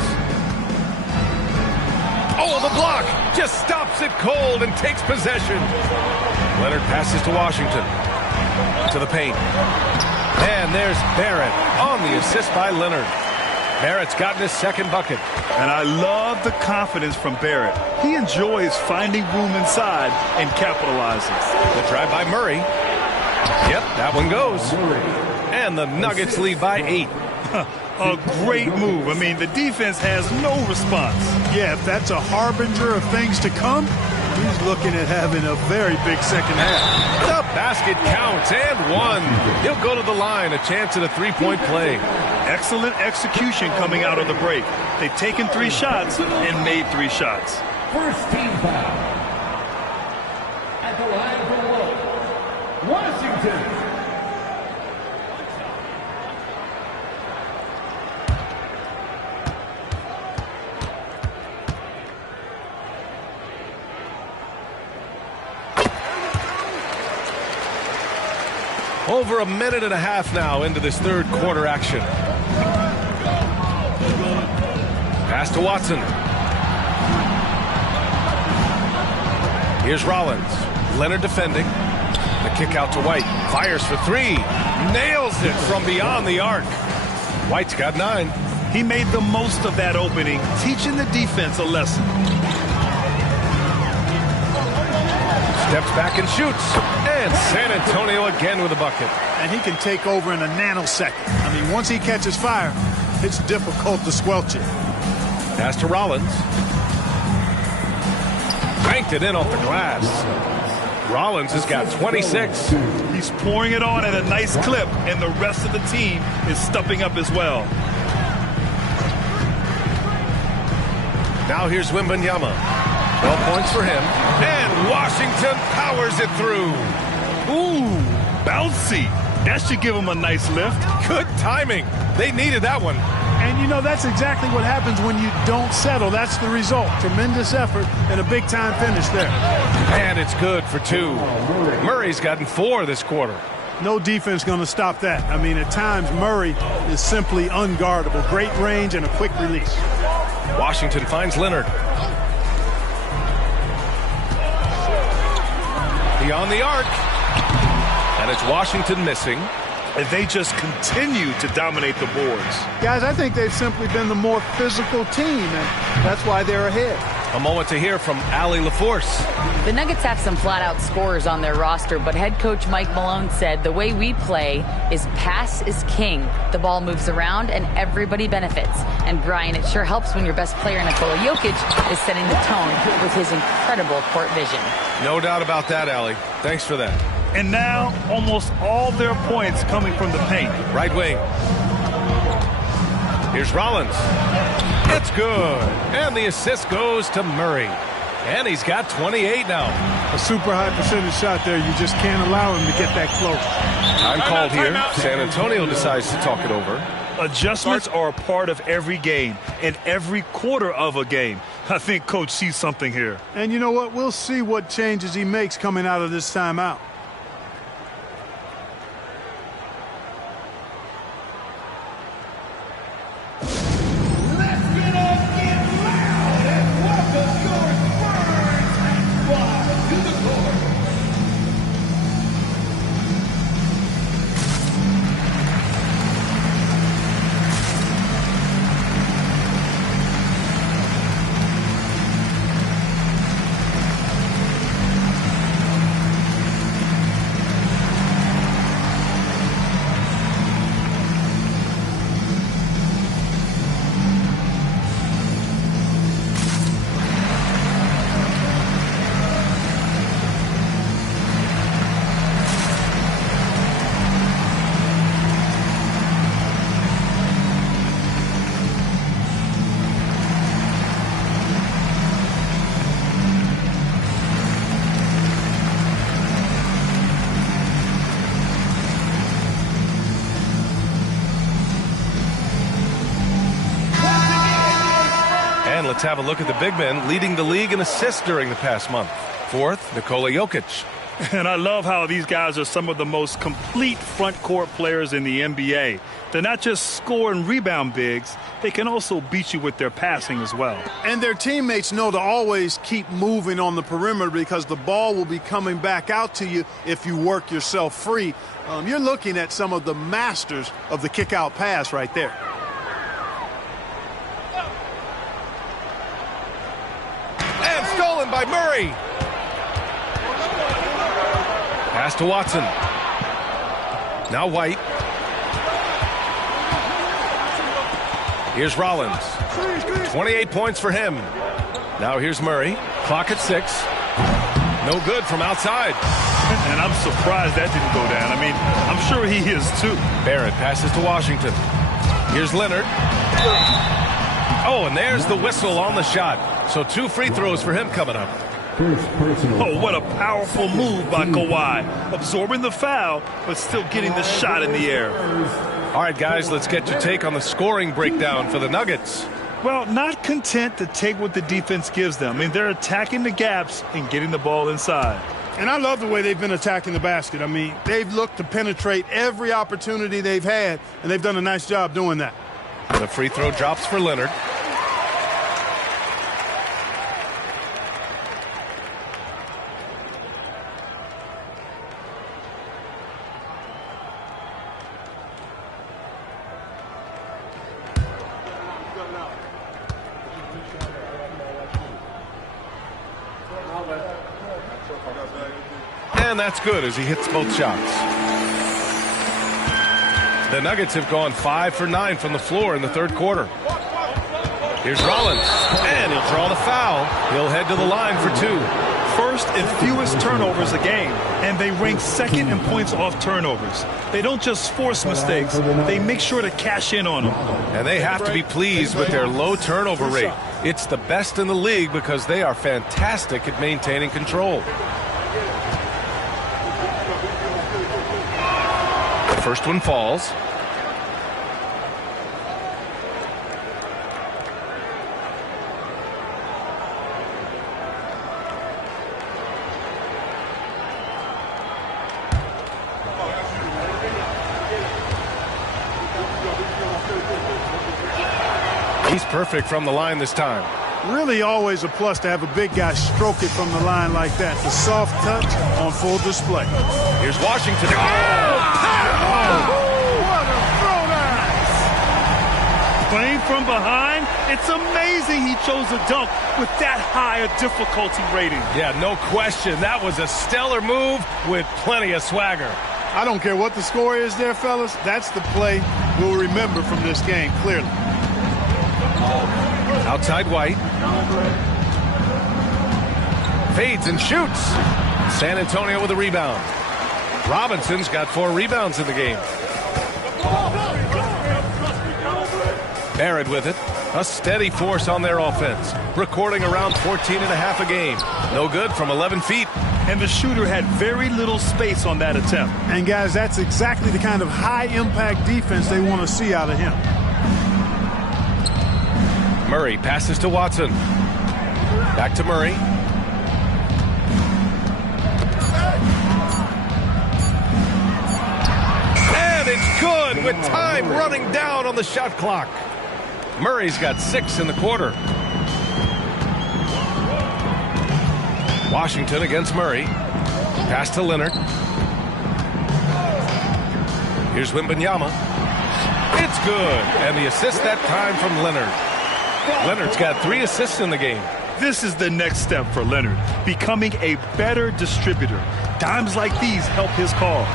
Oh, the block! Just stops it cold and takes possession. Leonard passes to Washington. To the paint. And there's Barrett on the assist by Leonard. Barrett's gotten his second bucket. And I love the confidence from Barrett. He enjoys finding room inside and capitalizing. The drive by Murray. Yep, that one goes. And the Nuggets lead by 8. A great move. I mean, the defense has no response. Yeah, if that's a harbinger of things to come, he's looking at having a very big second half. The basket counts and one. He'll go to the line, a chance at a three-point play. Excellent execution coming out of the break. They've taken 3 shots and made 3 shots. First team foul. At the line for Washington. Over a minute and a half now into this third quarter action. Pass to Watson. Here's Rollins. Leonard defending. The kick out to White. Fires for 3. Nails it from beyond the arc. White's got 9. He made the most of that opening, teaching the defense a lesson. Steps back and shoots. And San Antonio again with a bucket. And he can take over in a nanosecond. I mean, once he catches fire, it's difficult to squelch it. Pass to Rollins. Banked it in off the glass. Rollins has got 26. He's pouring it on at a nice clip, and the rest of the team is stepping up as well. Now here's Wembanyama. 12 points for him. And Washington powers it through. Ooh, bouncy. That should give him a nice lift. Good timing. They needed that one. And, you know, that's exactly what happens when you don't settle. That's the result. Tremendous effort and a big-time finish there. And it's good for 2. Murray's gotten 4 this quarter. No defense going to stop that. I mean, at times, Murray is simply unguardable. Great range and a quick release. Washington finds Leonard. Beyond the arc. And it's Washington missing. And they just continue to dominate the boards. Guys, I think they've simply been the more physical team, and that's why they're ahead. A moment to hear from Allie LaForce. The Nuggets have some flat-out scorers on their roster, but head coach Mike Malone said the way we play is pass is king. The ball moves around, and everybody benefits. And, Brian, it sure helps when your best player, Nikola Jokic, is setting the tone with his incredible court vision. No doubt about that, Allie. Thanks for that. And now, almost all their points coming from the paint. Right wing. Here's Rollins. It's good. And the assist goes to Murray. And he's got 28 now. A super high percentage shot there. You just can't allow him to get that close. Time called here. San Antonio decides to talk it over. Adjustments are a part of every game and every quarter of a game. I think Coach sees something here. And you know what? We'll see what changes he makes coming out of this timeout. And let's have a look at the big men leading the league in assists during the past month. Fourth, Nikola Jokic. And I love how these guys are some of the most complete front court players in the NBA. They're not just score and rebound bigs, they can also beat you with their passing as well. And their teammates know to always keep moving on the perimeter because the ball will be coming back out to you if you work yourself free. You're looking at some of the masters of the kick-out pass right there. And stolen by Murray. Pass to Watson. Now White. Here's Rollins. 28 points for him. Now here's Murray. Clock at 6. No good from outside. And I'm surprised that didn't go down. I mean, I'm sure he is too. Barrett passes to Washington. Here's Leonard. Oh, and there's the whistle on the shot. So 2 free throws for him coming up. Oh, what a powerful move by Kawhi. Absorbing the foul, but still getting the shot in the air. All right, guys, let's get your take on the scoring breakdown for the Nuggets. Well, not content to take what the defense gives them. I mean, they're attacking the gaps and getting the ball inside. And I love the way they've been attacking the basket. I mean, they've looked to penetrate every opportunity they've had, and they've done a nice job doing that. The free throw drops for Leonard. And that's good as he hits both shots. The Nuggets have gone 5 for 9 from the floor in the third quarter. Here's Rollins, and he'll draw the foul. He'll head to the line for 2. First and fewest turnovers a game, and they rank second in points off turnovers. They don't just force mistakes, they make sure to cash in on them. And they have to be pleased with their low turnover rate. It's the best in the league because they are fantastic at maintaining control. The first one falls. He's perfect from the line this time. Really always a plus to have a big guy stroke it from the line like that. The soft touch on full display. Here's Washington. What a throwdown! Playing from behind, it's amazing he chose a dunk with that high a difficulty rating. Yeah, no question. That was a stellar move with plenty of swagger. I don't care what the score is there, fellas. That's the play we'll remember from this game, clearly. Outside White. Fades and shoots. San Antonio with a rebound. Robinson's got 4 rebounds in the game. Barrett with it. A steady force on their offense. Recording around 14.5 a game. No good from 11 feet. And the shooter had very little space on that attempt. And guys, that's exactly the kind of high-impact defense they want to see out of him. Murray passes to Watson. Back to Murray. And it's good with time running down on the shot clock. Murray's got 6 in the quarter. Washington against Murray. Pass to Leonard. Here's Wembanyama. It's good. And the assist that time from Leonard. Leonard's got 3 assists in the game. This is the next step for Leonard, becoming a better distributor. Dimes like these help his cause.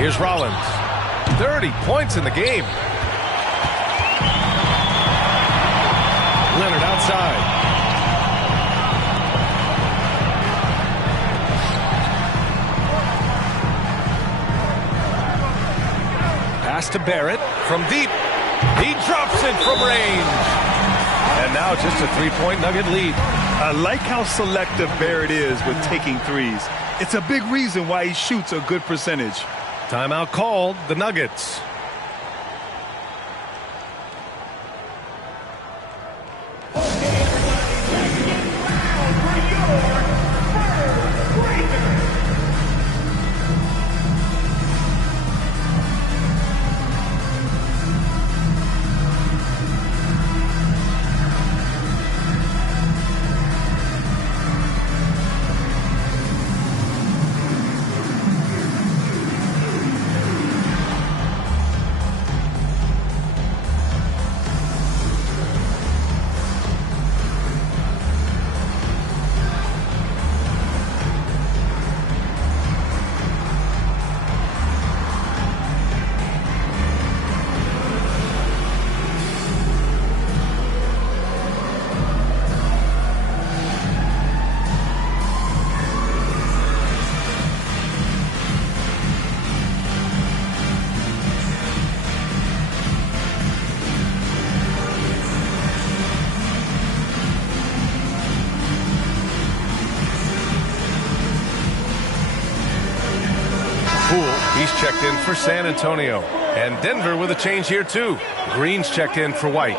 Here's Rollins. 30 points in the game. Leonard outside. Pass to Barrett from deep. He drops it from range. And now just a 3-point Nugget lead. I like how selective Barrett is with taking threes. It's a big reason why he shoots a good percentage. Timeout called, the Nuggets. He's checked in for San Antonio. And Denver with a change here, too. Green's checked in for White.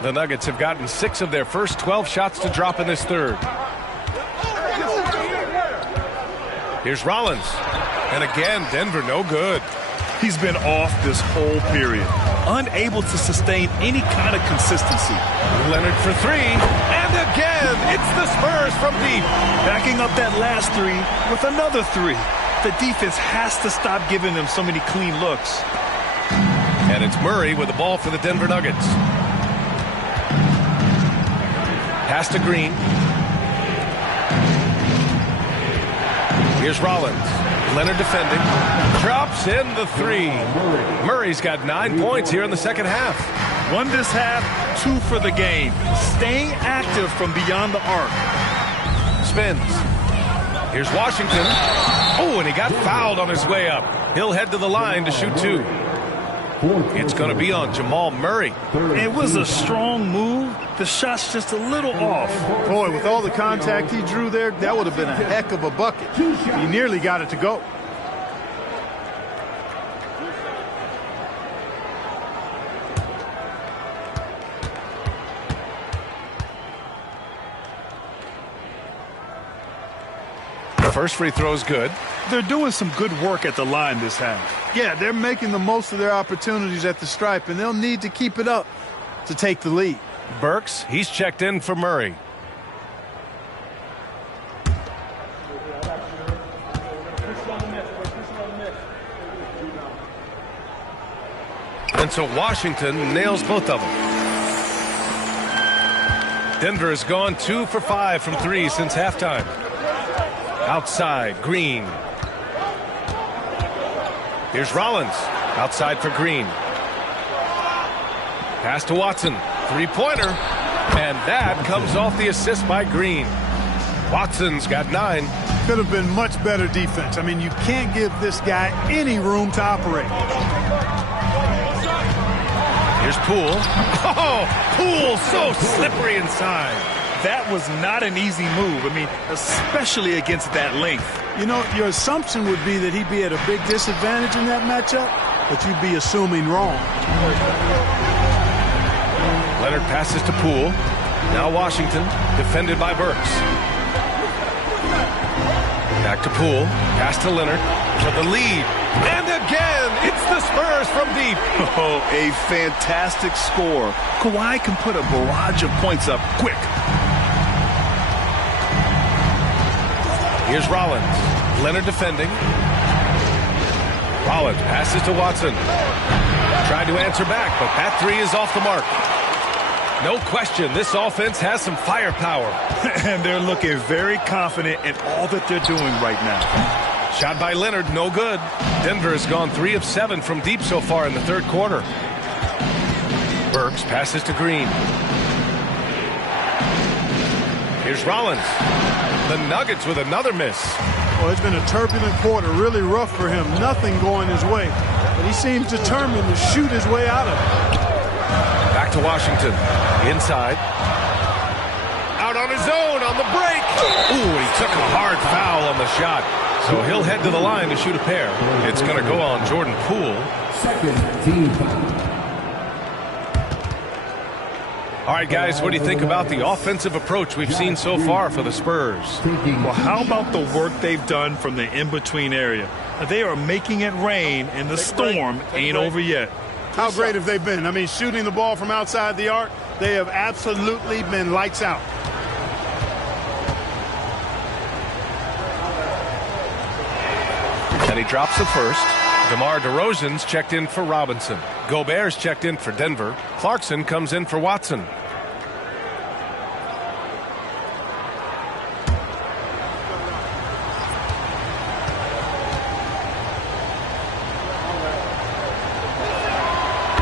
The Nuggets have gotten 6 of their first 12 shots to drop in this third. Here's Rollins. And again, Denver no good. He's been off this whole period. Unable to sustain any kind of consistency. Leonard for 3. And again, it's the Spurs from deep. Backing up that last 3 with another 3. The defense has to stop giving them so many clean looks. And it's Murray with the ball for the Denver Nuggets. Pass to Green. Here's Rollins. Leonard defending. Drops in the 3. Murray's got 9 points here in the second half. 1 this half, 2 for the game. Staying active from beyond the arc. Spins. Here's Washington. Oh, and he got fouled on his way up. He'll head to the line to shoot 2. It's going to be on Jamal Murray. It was a strong move. The shot's just a little off. Boy, with all the contact he drew there, that would have been a heck of a bucket. He nearly got it to go. The first free throw is good. They're doing some good work at the line this half. Yeah, they're making the most of their opportunities at the stripe, and they'll need to keep it up to take the lead. Burks, he's checked in for Murray. And so Washington nails both of them. Denver has gone 2 for 5 from 3 since halftime. Outside, Green. Here's Rollins. Outside for Green. Pass to Watson. Three-pointer. And that comes off the assist by Green. Watson's got 9. Could have been much better defense. I mean, you can't give this guy any room to operate. Here's Poole. Oh, Poole so slippery inside. That was not an easy move. I mean, especially against that length. You know, your assumption would be that he'd be at a big disadvantage in that matchup, but you'd be assuming wrong. Leonard passes to Poole. Now Washington, defended by Burks. Back to Poole. Pass to Leonard for the lead. And again, it's the Spurs from deep. Oh, a fantastic score. Kawhi can put a barrage of points up quick. Here's Rollins. Leonard defending. Rollins passes to Watson. Tried to answer back, but that 3 is off the mark. No question, this offense has some firepower. And they're looking very confident in all that they're doing right now. Shot by Leonard, no good. Denver has gone 3 of 7 from deep so far in the third quarter. Burks passes to Green. Here's Rollins. The Nuggets with another miss. Well, it's been a turbulent quarter, really rough for him. Nothing going his way. But he seems determined to shoot his way out of it. Back to Washington. Inside. Out on his own on the break. Ooh, he took a hard foul on the shot. So he'll head to the line to shoot a pair. It's going to go on Jordan Poole. Second team foul. All right, guys, what do you think about the offensive approach we've seen so far for the Spurs? Well, how about the work they've done from the in-between area? They are making it rain, and the storm ain't over yet. How great have they been? I mean, shooting the ball from outside the arc, they have absolutely been lights out. And he drops the first. DeMar DeRozan's checked in for Robinson. Gobert's checked in for Denver. Clarkson comes in for Watson.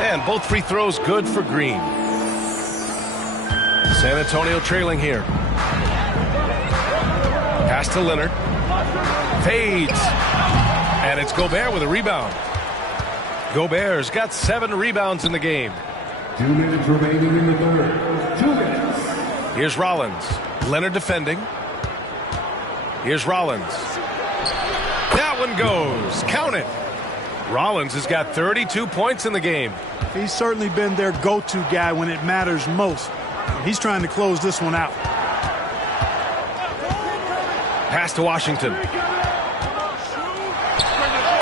And both free throws good for Green. San Antonio trailing here. Pass to Leonard. Fades. And it's Gobert with a rebound. Gobert's got 7 rebounds in the game. 2 minutes remaining in the third. 2 minutes. Here's Rollins. Leonard defending. Here's Rollins. That one goes. Count it. Rollins has got 32 points in the game. He's certainly been their go-to guy when it matters most. He's trying to close this one out. Pass to Washington.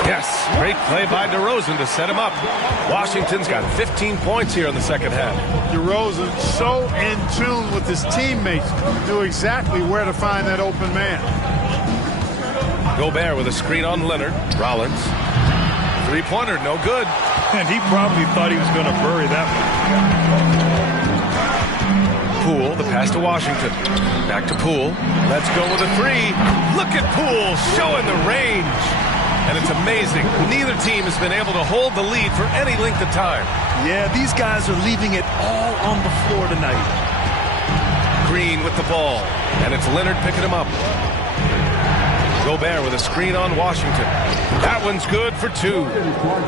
Yes, great play by DeRozan to set him up. Washington's got 15 points here in the second half. DeRozan so in tune with his teammates, knew exactly where to find that open man. Gobert with a screen on Leonard. Rollins. Three-pointer, no good. And he probably thought he was going to bury that one. Poole, the pass to Washington. Back to Poole. Let's go with a 3. Look at Poole showing the range. And it's amazing. Neither team has been able to hold the lead for any length of time. Yeah, these guys are leaving it all on the floor tonight. Green with the ball. And it's Leonard picking him up. Gobert with a screen on Washington. That one's good for 2.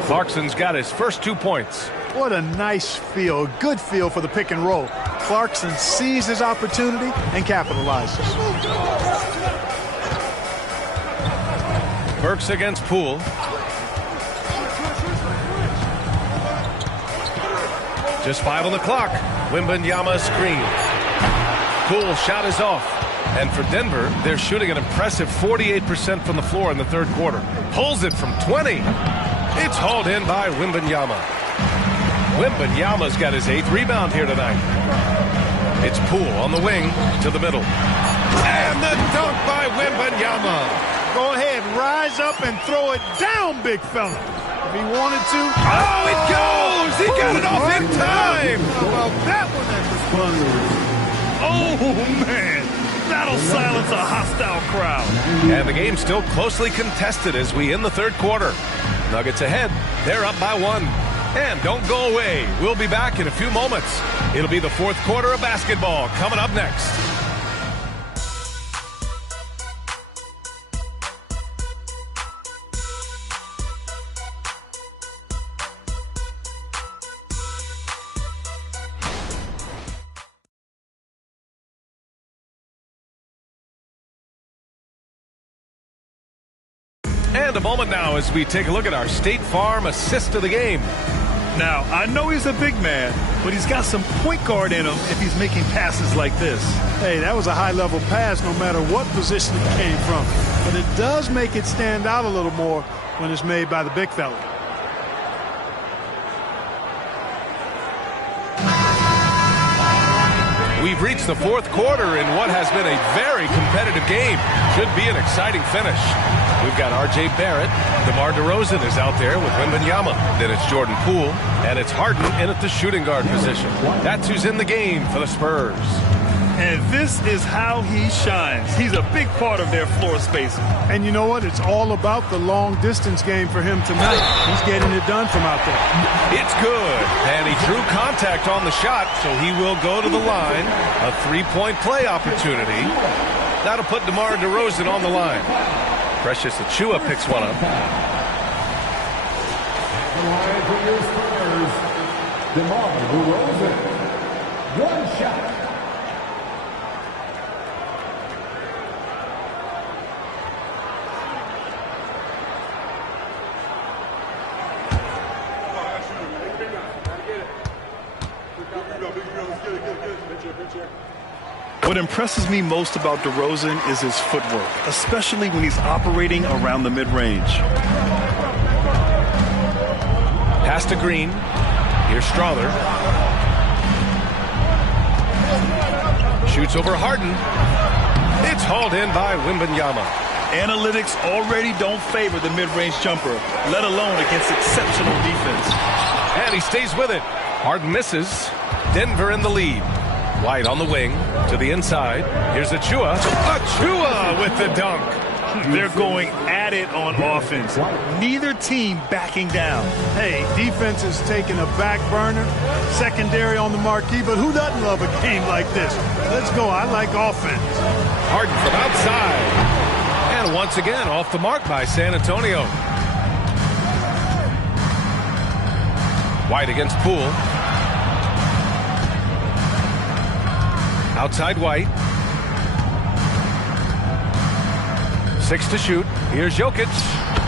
Clarkson's got his first 2 points. What a nice feel, a good feel for the pick and roll. Clarkson sees his opportunity and capitalizes. Burks against Poole. Just 5 on the clock. Wembanyama screen. Poole shot is off. And for Denver, they're shooting an impressive 48% from the floor in the third quarter. Pulls it from 20. It's hauled in by Wembanyama. Wembanyama's got his 8th rebound here tonight. It's Poole on the wing to the middle. And the dunk by Wembanyama. Go ahead, rise up and throw it down, big fella. If he wanted to. Oh, it goes! He got it off in time! Well, that one at the front. Oh, man. That'll silence a hostile crowd. And the game's still closely contested as we end the third quarter. Nuggets ahead. They're up by 1. And don't go away. We'll be back in a few moments. It'll be the fourth quarter of basketball coming up next. And a moment now as we take a look at our State Farm assist of the game. Now, I know he's a big man, but he's got some point guard in him if he's making passes like this. Hey, that was a high-level pass no matter what position it came from. But it does make it stand out a little more when it's made by the big fella. We've reached the fourth quarter in what has been a very competitive game. Should be an exciting finish. We've got R.J. Barrett. DeMar DeRozan is out there with Wembanyama. Then it's Jordan Poole. And it's Harden in at the shooting guard position. That's who's in the game for the Spurs. And this is how he shines. He's a big part of their floor space. And you know what? It's all about the long-distance game for him tonight. He's getting it done from out there. It's good. And he drew contact on the shot, so he will go to the line. A 3-point play opportunity. That'll put DeMar DeRozan on the line. Precious Achiuwa picks one up. DeMar DeRozan. One shot. What impresses me most about DeRozan is his footwork, especially when he's operating around the mid-range. Pass to Green. Here's Strother. Shoots over Harden. It's hauled in by Wembanyama. Analytics already don't favor the mid-range jumper, let alone against exceptional defense. And he stays with it. Harden misses. Denver in the lead. White on the wing to the inside. Here's Achiuwa. Achiuwa with the dunk. They're going at it on offense. Neither team backing down. Hey, defense is taking a back burner, secondary on the marquee, but who doesn't love a game like this? Let's go. I like offense. Harden from outside. And once again off the mark by San Antonio. White against Poole. Outside White. 6 to shoot. Here's Jokic.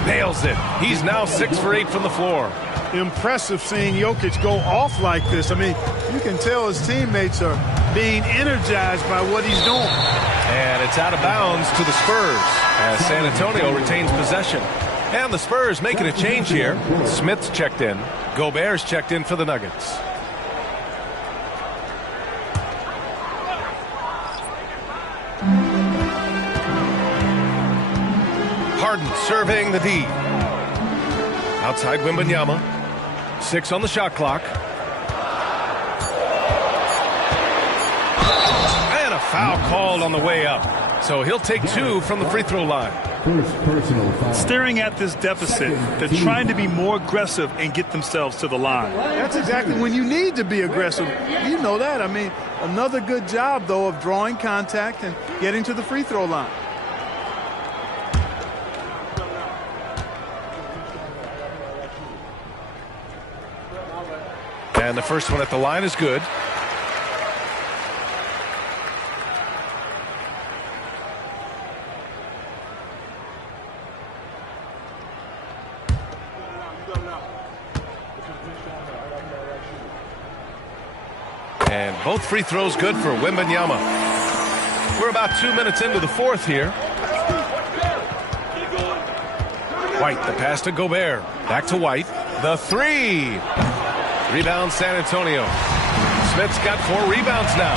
Nails it. He's now 6 for 8 from the floor. Impressive seeing Jokic go off like this. I mean, you can tell his teammates are being energized by what he's doing. And it's out of bounds to the Spurs as San Antonio retains possession. And the Spurs making a change here. Smith's checked in. Gobert's checked in for the Nuggets. Harden serving the D. Outside Wembanyama. 6 on the shot clock. And a foul called on the way up. So he'll take 2 from the free throw line. Staring at this deficit, they're trying to be more aggressive and get themselves to the line. That's exactly when you need to be aggressive. You know that. I mean, another good job, though, of drawing contact and getting to the free throw line. And the first one at the line is good. And both free throws good for Wembanyama. We're about 2 minutes into the fourth here. White, the pass to Gobert. Back to White. The 3. Rebound San Antonio. Smith's got 4 rebounds now.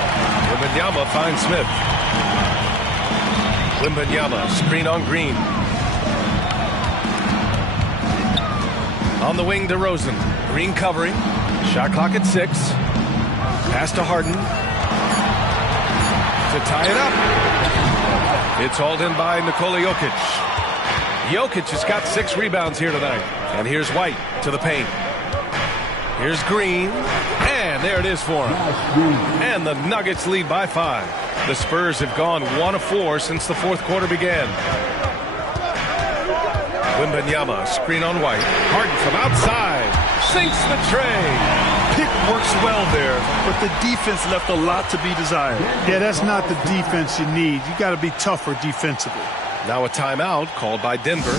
Wembanyama finds Smith. Wembanyama, screen on Green. On the wing to Rosen. Green covering. Shot clock at 6. Pass to Harden. To tie it up. It's hauled in by Nikola Jokic. Jokic has got 6 rebounds here tonight. And here's White to the paint. Here's Green. And there it is for him. And the Nuggets lead by 5. The Spurs have gone 1 of 4 since the fourth quarter began. Wembanyama, screen on White. Harden from outside. Sinks the tray. Pick works well there, but the defense left a lot to be desired. Yeah, that's not the defense you need. You got to be tougher defensively. Now a timeout called by Denver.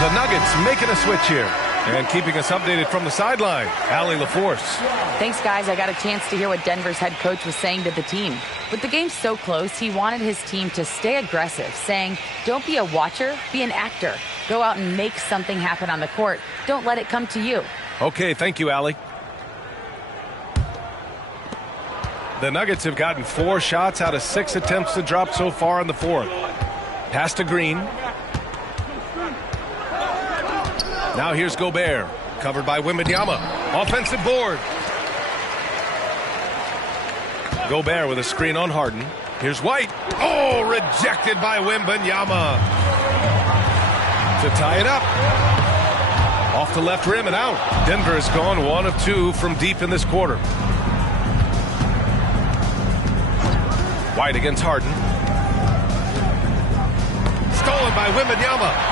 The Nuggets making a switch here and keeping us updated from the sideline. Allie LaForce. Thanks, guys. I got a chance to hear what Denver's head coach was saying to the team. With the game so close, he wanted his team to stay aggressive, saying, don't be a watcher, be an actor. Go out and make something happen on the court. Don't let it come to you. Okay, thank you, Allie. The Nuggets have gotten 4 shots out of 6 attempts to drop so far in the fourth. Pass to Green. Now here's Gobert, covered by Wembanyama. Offensive board. Gobert with a screen on Harden. Here's White. Oh, rejected by Wembanyama. To tie it up. Off the left rim and out. Denver has gone 1 of 2 from deep in this quarter. White against Harden. Stolen by Wembanyama.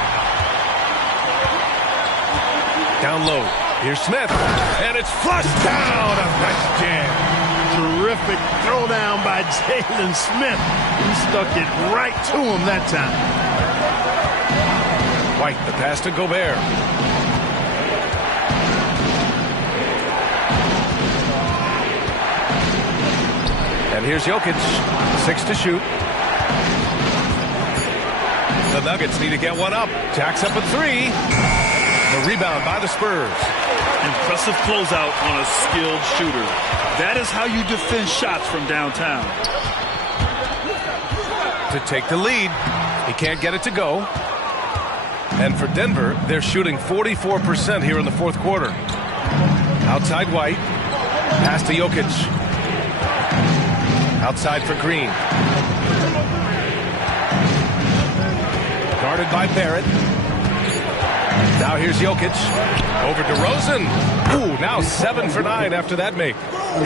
Down low. Here's Smith. And it's flushed down. A nice jam. terrific throwdown by Jalen Smith. He stuck it right to him that time. White, the pass to Gobert. And here's Jokic, 6 to shoot. The Nuggets need to get one up. Jacks up a 3. The rebound by the Spurs. Impressive closeout on a skilled shooter. That is how you defend shots from downtown. To take the lead. He can't get it to go. And for Denver, they're shooting 44% here in the fourth quarter. Outside White. Pass to Jokic. Outside for Green. Guarded by Barrett. Now here's Jokic. Over to Rosen. Ooh, now 7 for 9 after that make.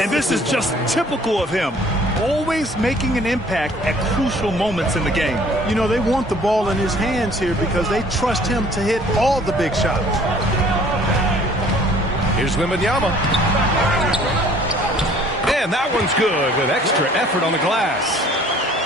And this is just typical of him. Always making an impact at crucial moments in the game. You know, they want the ball in his hands here because they trust him to hit all the big shots. Here's Wembanyama. And that one's good with extra effort on the glass.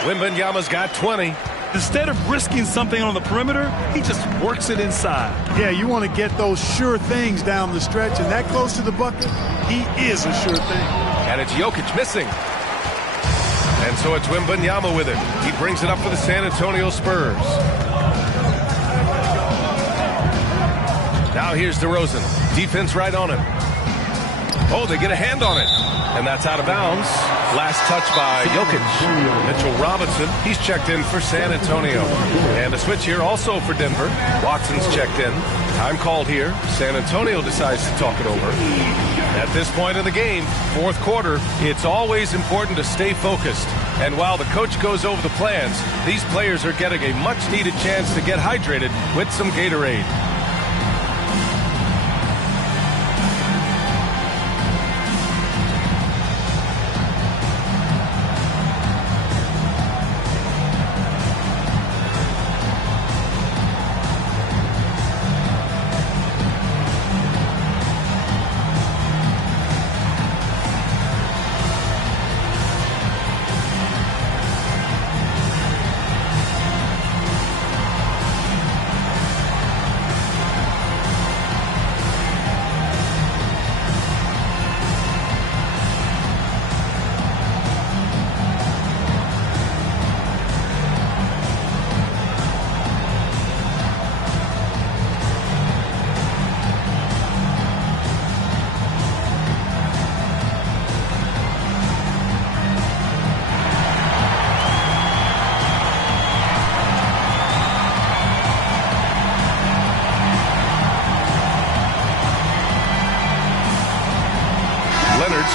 Wembanyama's got 20. Instead of risking something on the perimeter, he just works it inside. Yeah, you want to get those sure things down the stretch, and that close to the bucket, he is a sure thing. And it's Jokic missing. And so it's Wembanyama with it. He brings it up for the San Antonio Spurs. Now here's DeRozan. Defense right on him. Oh, they get a hand on it. And that's out of bounds. Last touch by Jokic. Mitchell Robinson, he's checked in for San Antonio. And a switch here also for Denver. Watson's checked in. Time called here. San Antonio decides to talk it over. At this point of the game, fourth quarter, it's always important to stay focused. And while the coach goes over the plans, these players are getting a much-needed chance to get hydrated with some Gatorade.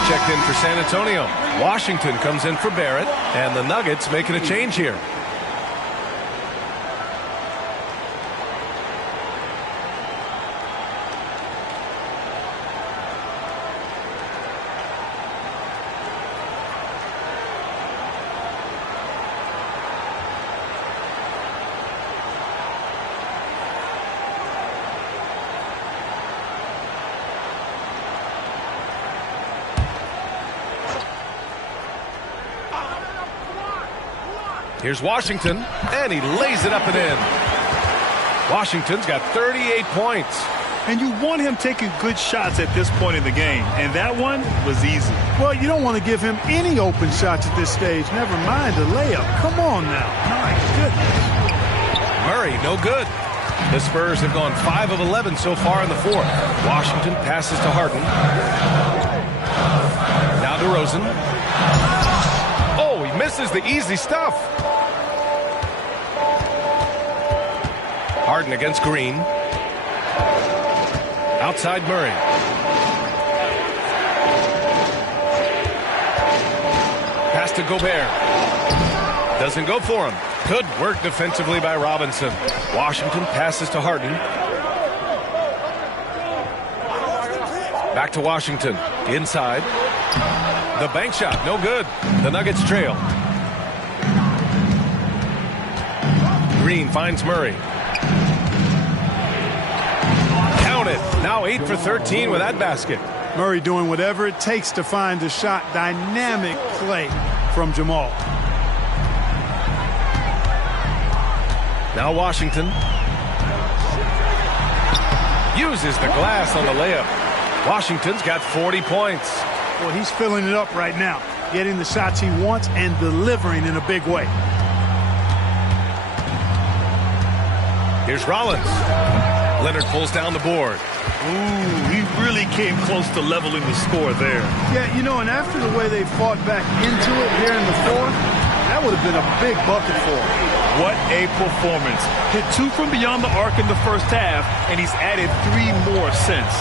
Checked in for San Antonio. Washington comes in for Barrett, and the Nuggets making a change here. Here's Washington, and he lays it up and in. Washington's got 38 points. And you want him taking good shots at this point in the game, and that one was easy. Well, you don't want to give him any open shots at this stage, never mind a layup. Come on now. My goodness. Murray, no good. The Spurs have gone 5 of 11 so far in the fourth. Washington passes to Harden. Now DeRozan. Oh, he misses the easy stuff. Harden against Green. Outside Murray. Pass to Gobert. Doesn't go for him. Good work defensively by Robinson. Washington passes to Harden. Back to Washington. Inside. The bank shot, no good. The Nuggets trail. Green finds Murray. Count it. Now 8 for 13 with that basket. Murray doing whatever it takes to find a shot. Dynamic play from Jamal. Now Washington uses the glass on the layup. Washington's got 40 points. Well, he's filling it up right now, getting the shots he wants and delivering in a big way. Here's Rollins. Leonard pulls down the board. Ooh, he really came close to leveling the score there. Yeah, you know, and after the way they fought back into it here in the fourth, that would have been a big bucket for him. What a performance. Hit 2 from beyond the arc in the first half, and he's added 3 more since.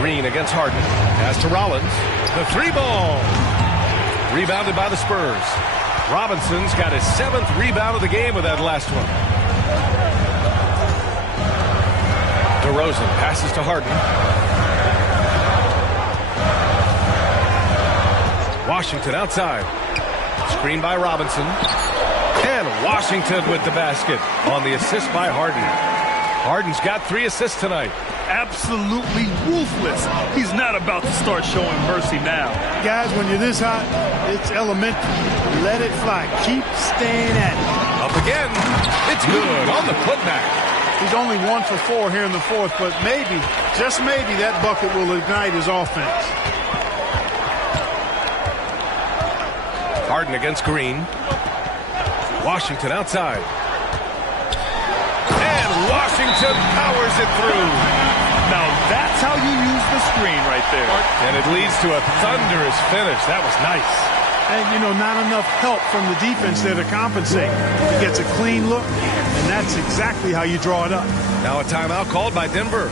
Green against Harden. Pass to Rollins. The 3-ball. Rebounded by the Spurs. Robinson's got his 7th rebound of the game with that last one. DeRozan passes to Harden. Washington outside. Screen by Robinson. And Washington with the basket on the assist by Harden. Harden's got 3 assists tonight. Absolutely ruthless. He's not about to start showing mercy now. Guys, when you're this hot, it's elementary. Let it fly. Keep staying at it. Up again. It's good on the putback. He's only 1 for 4 here in the fourth, but maybe, just maybe, that bucket will ignite his offense. Harden against Green. Washington outside. And Washington powers it through. Now that's how you use the screen right there. And it leads to a thunderous finish. That was nice. And, you know, not enough help from the defense there to compensate. He gets a clean look, and that's exactly how you draw it up. Now a timeout called by Denver.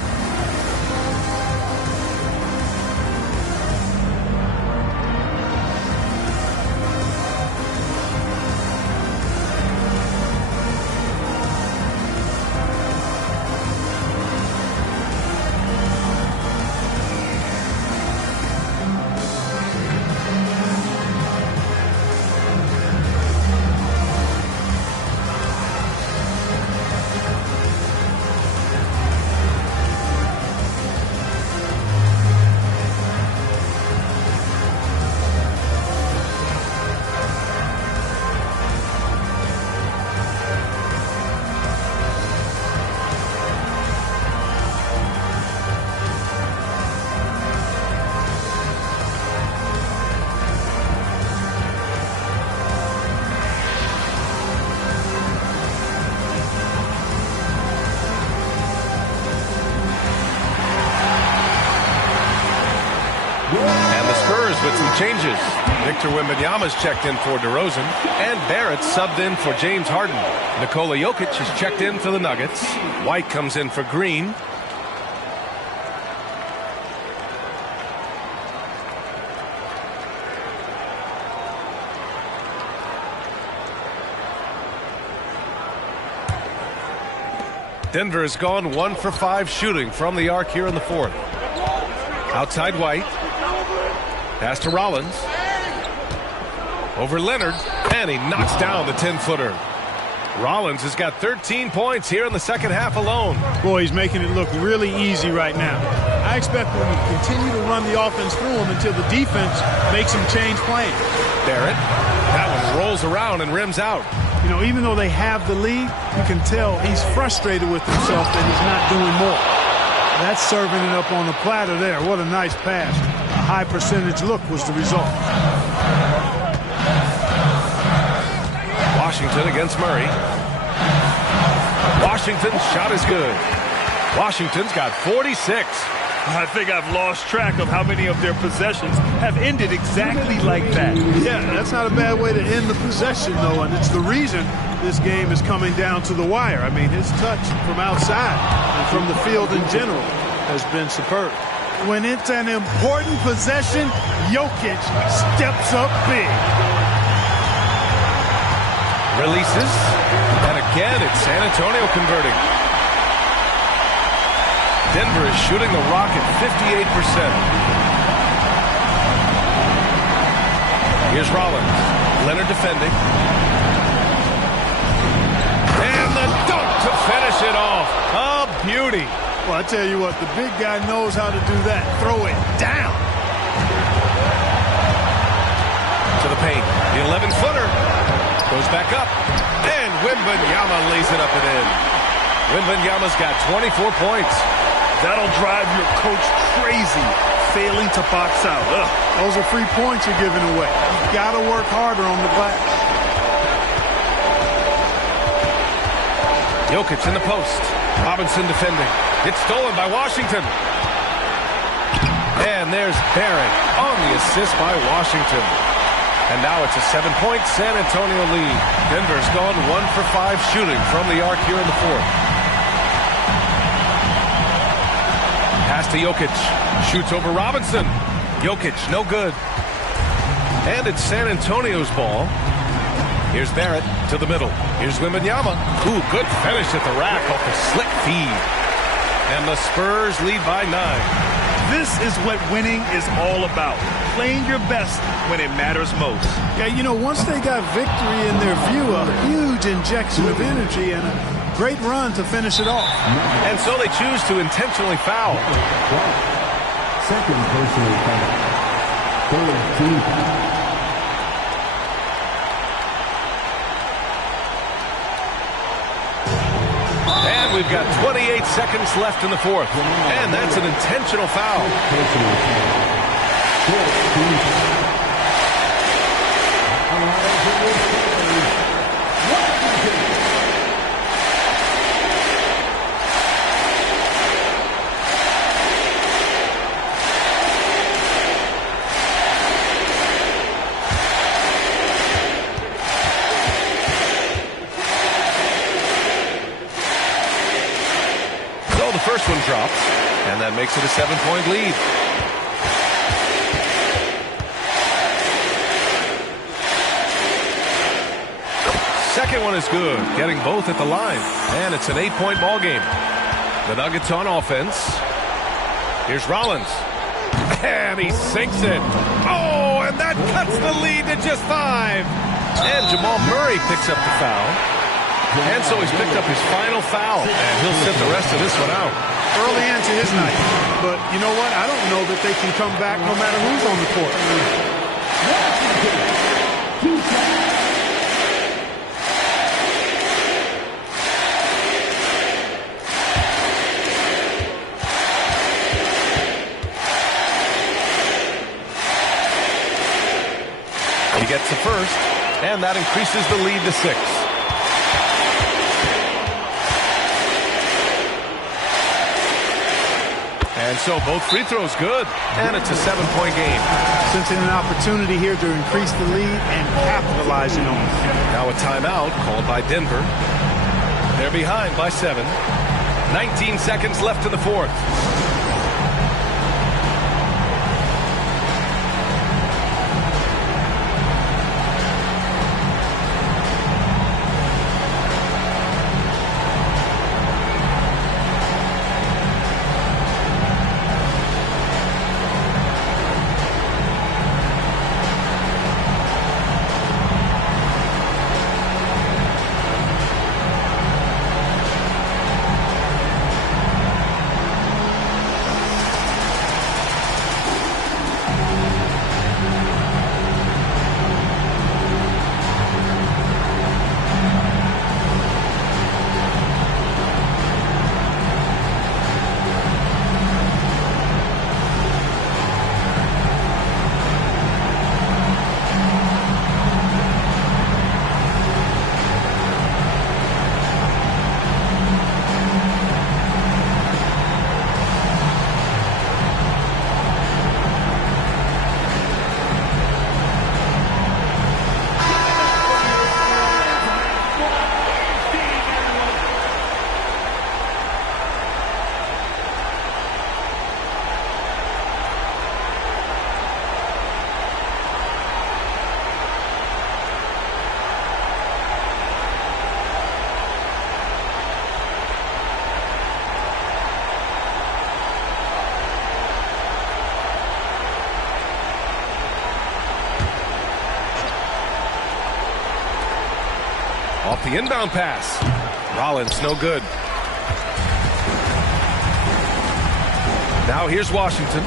And the Spurs with some changes. Victor Wembanyama's checked in for DeRozan, and Barrett subbed in for James Harden. Nikola Jokic is checked in for the Nuggets. White comes in for Green. Denver has gone 1 for 5 shooting from the arc here in the fourth. Outside White. Pass to Rollins. Over Leonard. And he knocks down the 10-footer. Rollins has got 13 points here in the second half alone. Boy, he's making it look really easy right now. I expect when we continue to run the offense through him until the defense makes him change plans. Barrett. That one rolls around and rims out. You know, even though they have the lead, you can tell he's frustrated with himself that he's not doing more. That's serving it up on the platter there. What a nice pass. A high percentage look was the result. Washington against Murray. Washington's shot is good. Washington's got 46. I think I've lost track of how many of their possessions have ended exactly like that. Yeah, that's not a bad way to end the possession, though, and it's the reason this game is coming down to the wire. I mean, his touch from outside and from the field in general has been superb. When it's an important possession, Jokic steps up big. Releases, and again it's San Antonio converting. Denver is shooting the rock at 58%. Here's Rollins. Leonard defending. And the dunk to finish it off. A beauty. Well, I tell you what, the big guy knows how to do that. Throw it down. To the paint. The 11-footer goes back up. And Wembanyama lays it up and in. Wembanyama's got 24 points. That'll drive your coach crazy, failing to box out. Ugh. Those are free points you're giving away. You've got to work harder on the glass. Jokic in the post. Robinson defending. It's stolen by Washington. And there's Barrett on the assist by Washington. And now it's a 7-point San Antonio lead. Denver's gone 1 for 5 shooting from the arc here in the fourth. Pass to Jokic. Shoots over Robinson. Jokic, no good. And it's San Antonio's ball. Here's Barrett to the middle. Here's Wembanyama. Ooh, good finish at the rack off the slick feed. And the Spurs lead by 9. This is what winning is all about. Playing your best when it matters most. Yeah, you know, once they got victory in their view, a huge injection of energy and a great run to finish it off. And so they choose to intentionally foul. Second personal foul. 14. And we've got 28 seconds left in the fourth. And that's an intentional foul. First one drops, and that makes it a 7-point lead. Second one is good, getting both at the line, and it's an 8-point ball game. The Nuggets on offense. Here's Rollins, and he sinks it. Oh, and that cuts the lead to just 5. And Jamal Murray picks up the foul. And so he's picked up his final foul, and he'll sit the rest of this one out. Early into his night. But you know what? I don't know that they can come back no matter who's on the court. He gets the first, and that increases the lead to 6. And so both free throws good, and it's a 7-point game. Sensing an opportunity here to increase the lead and capitalizing on it. Now a timeout called by Denver. They're behind by 7. 19 seconds left in the fourth. Off the inbound pass. Rollins, no good. Now here's Washington.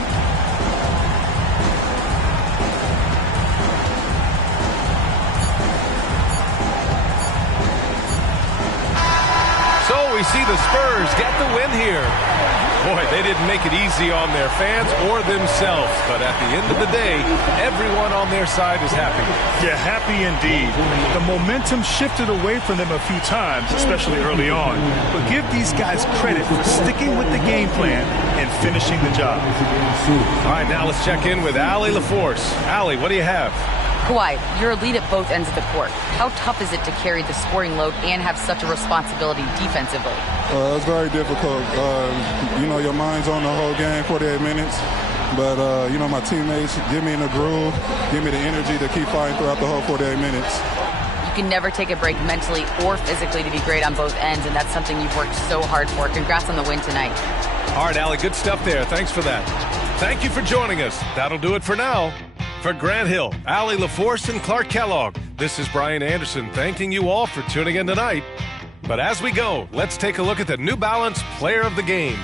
So we see the Spurs get the win here. Boy, they didn't make it easy on their fans or themselves. But at the end of the day, everyone on their side is happy. Yeah, happy indeed. The momentum shifted away from them a few times, especially early on. But give these guys credit for sticking with the game plan and finishing the job. All right, now let's check in with Allie LaForce. Allie, what do you have? Kawhi, you're a lead at both ends of the court. How tough is it to carry the scoring load and have such a responsibility defensively? It's very difficult. Your mind's on the whole game, 48 minutes. But, my teammates get me in the groove, give me the energy to keep fighting throughout the whole 48 minutes. You can never take a break mentally or physically to be great on both ends, and that's something you've worked so hard for. Congrats on the win tonight. All right, Allie, good stuff there. Thanks for that. Thank you for joining us. That'll do it for now. For Grant Hill, Allie LaForce, and Clark Kellogg, this is Brian Anderson thanking you all for tuning in tonight. But as we go, let's take a look at the New Balance Player of the Game.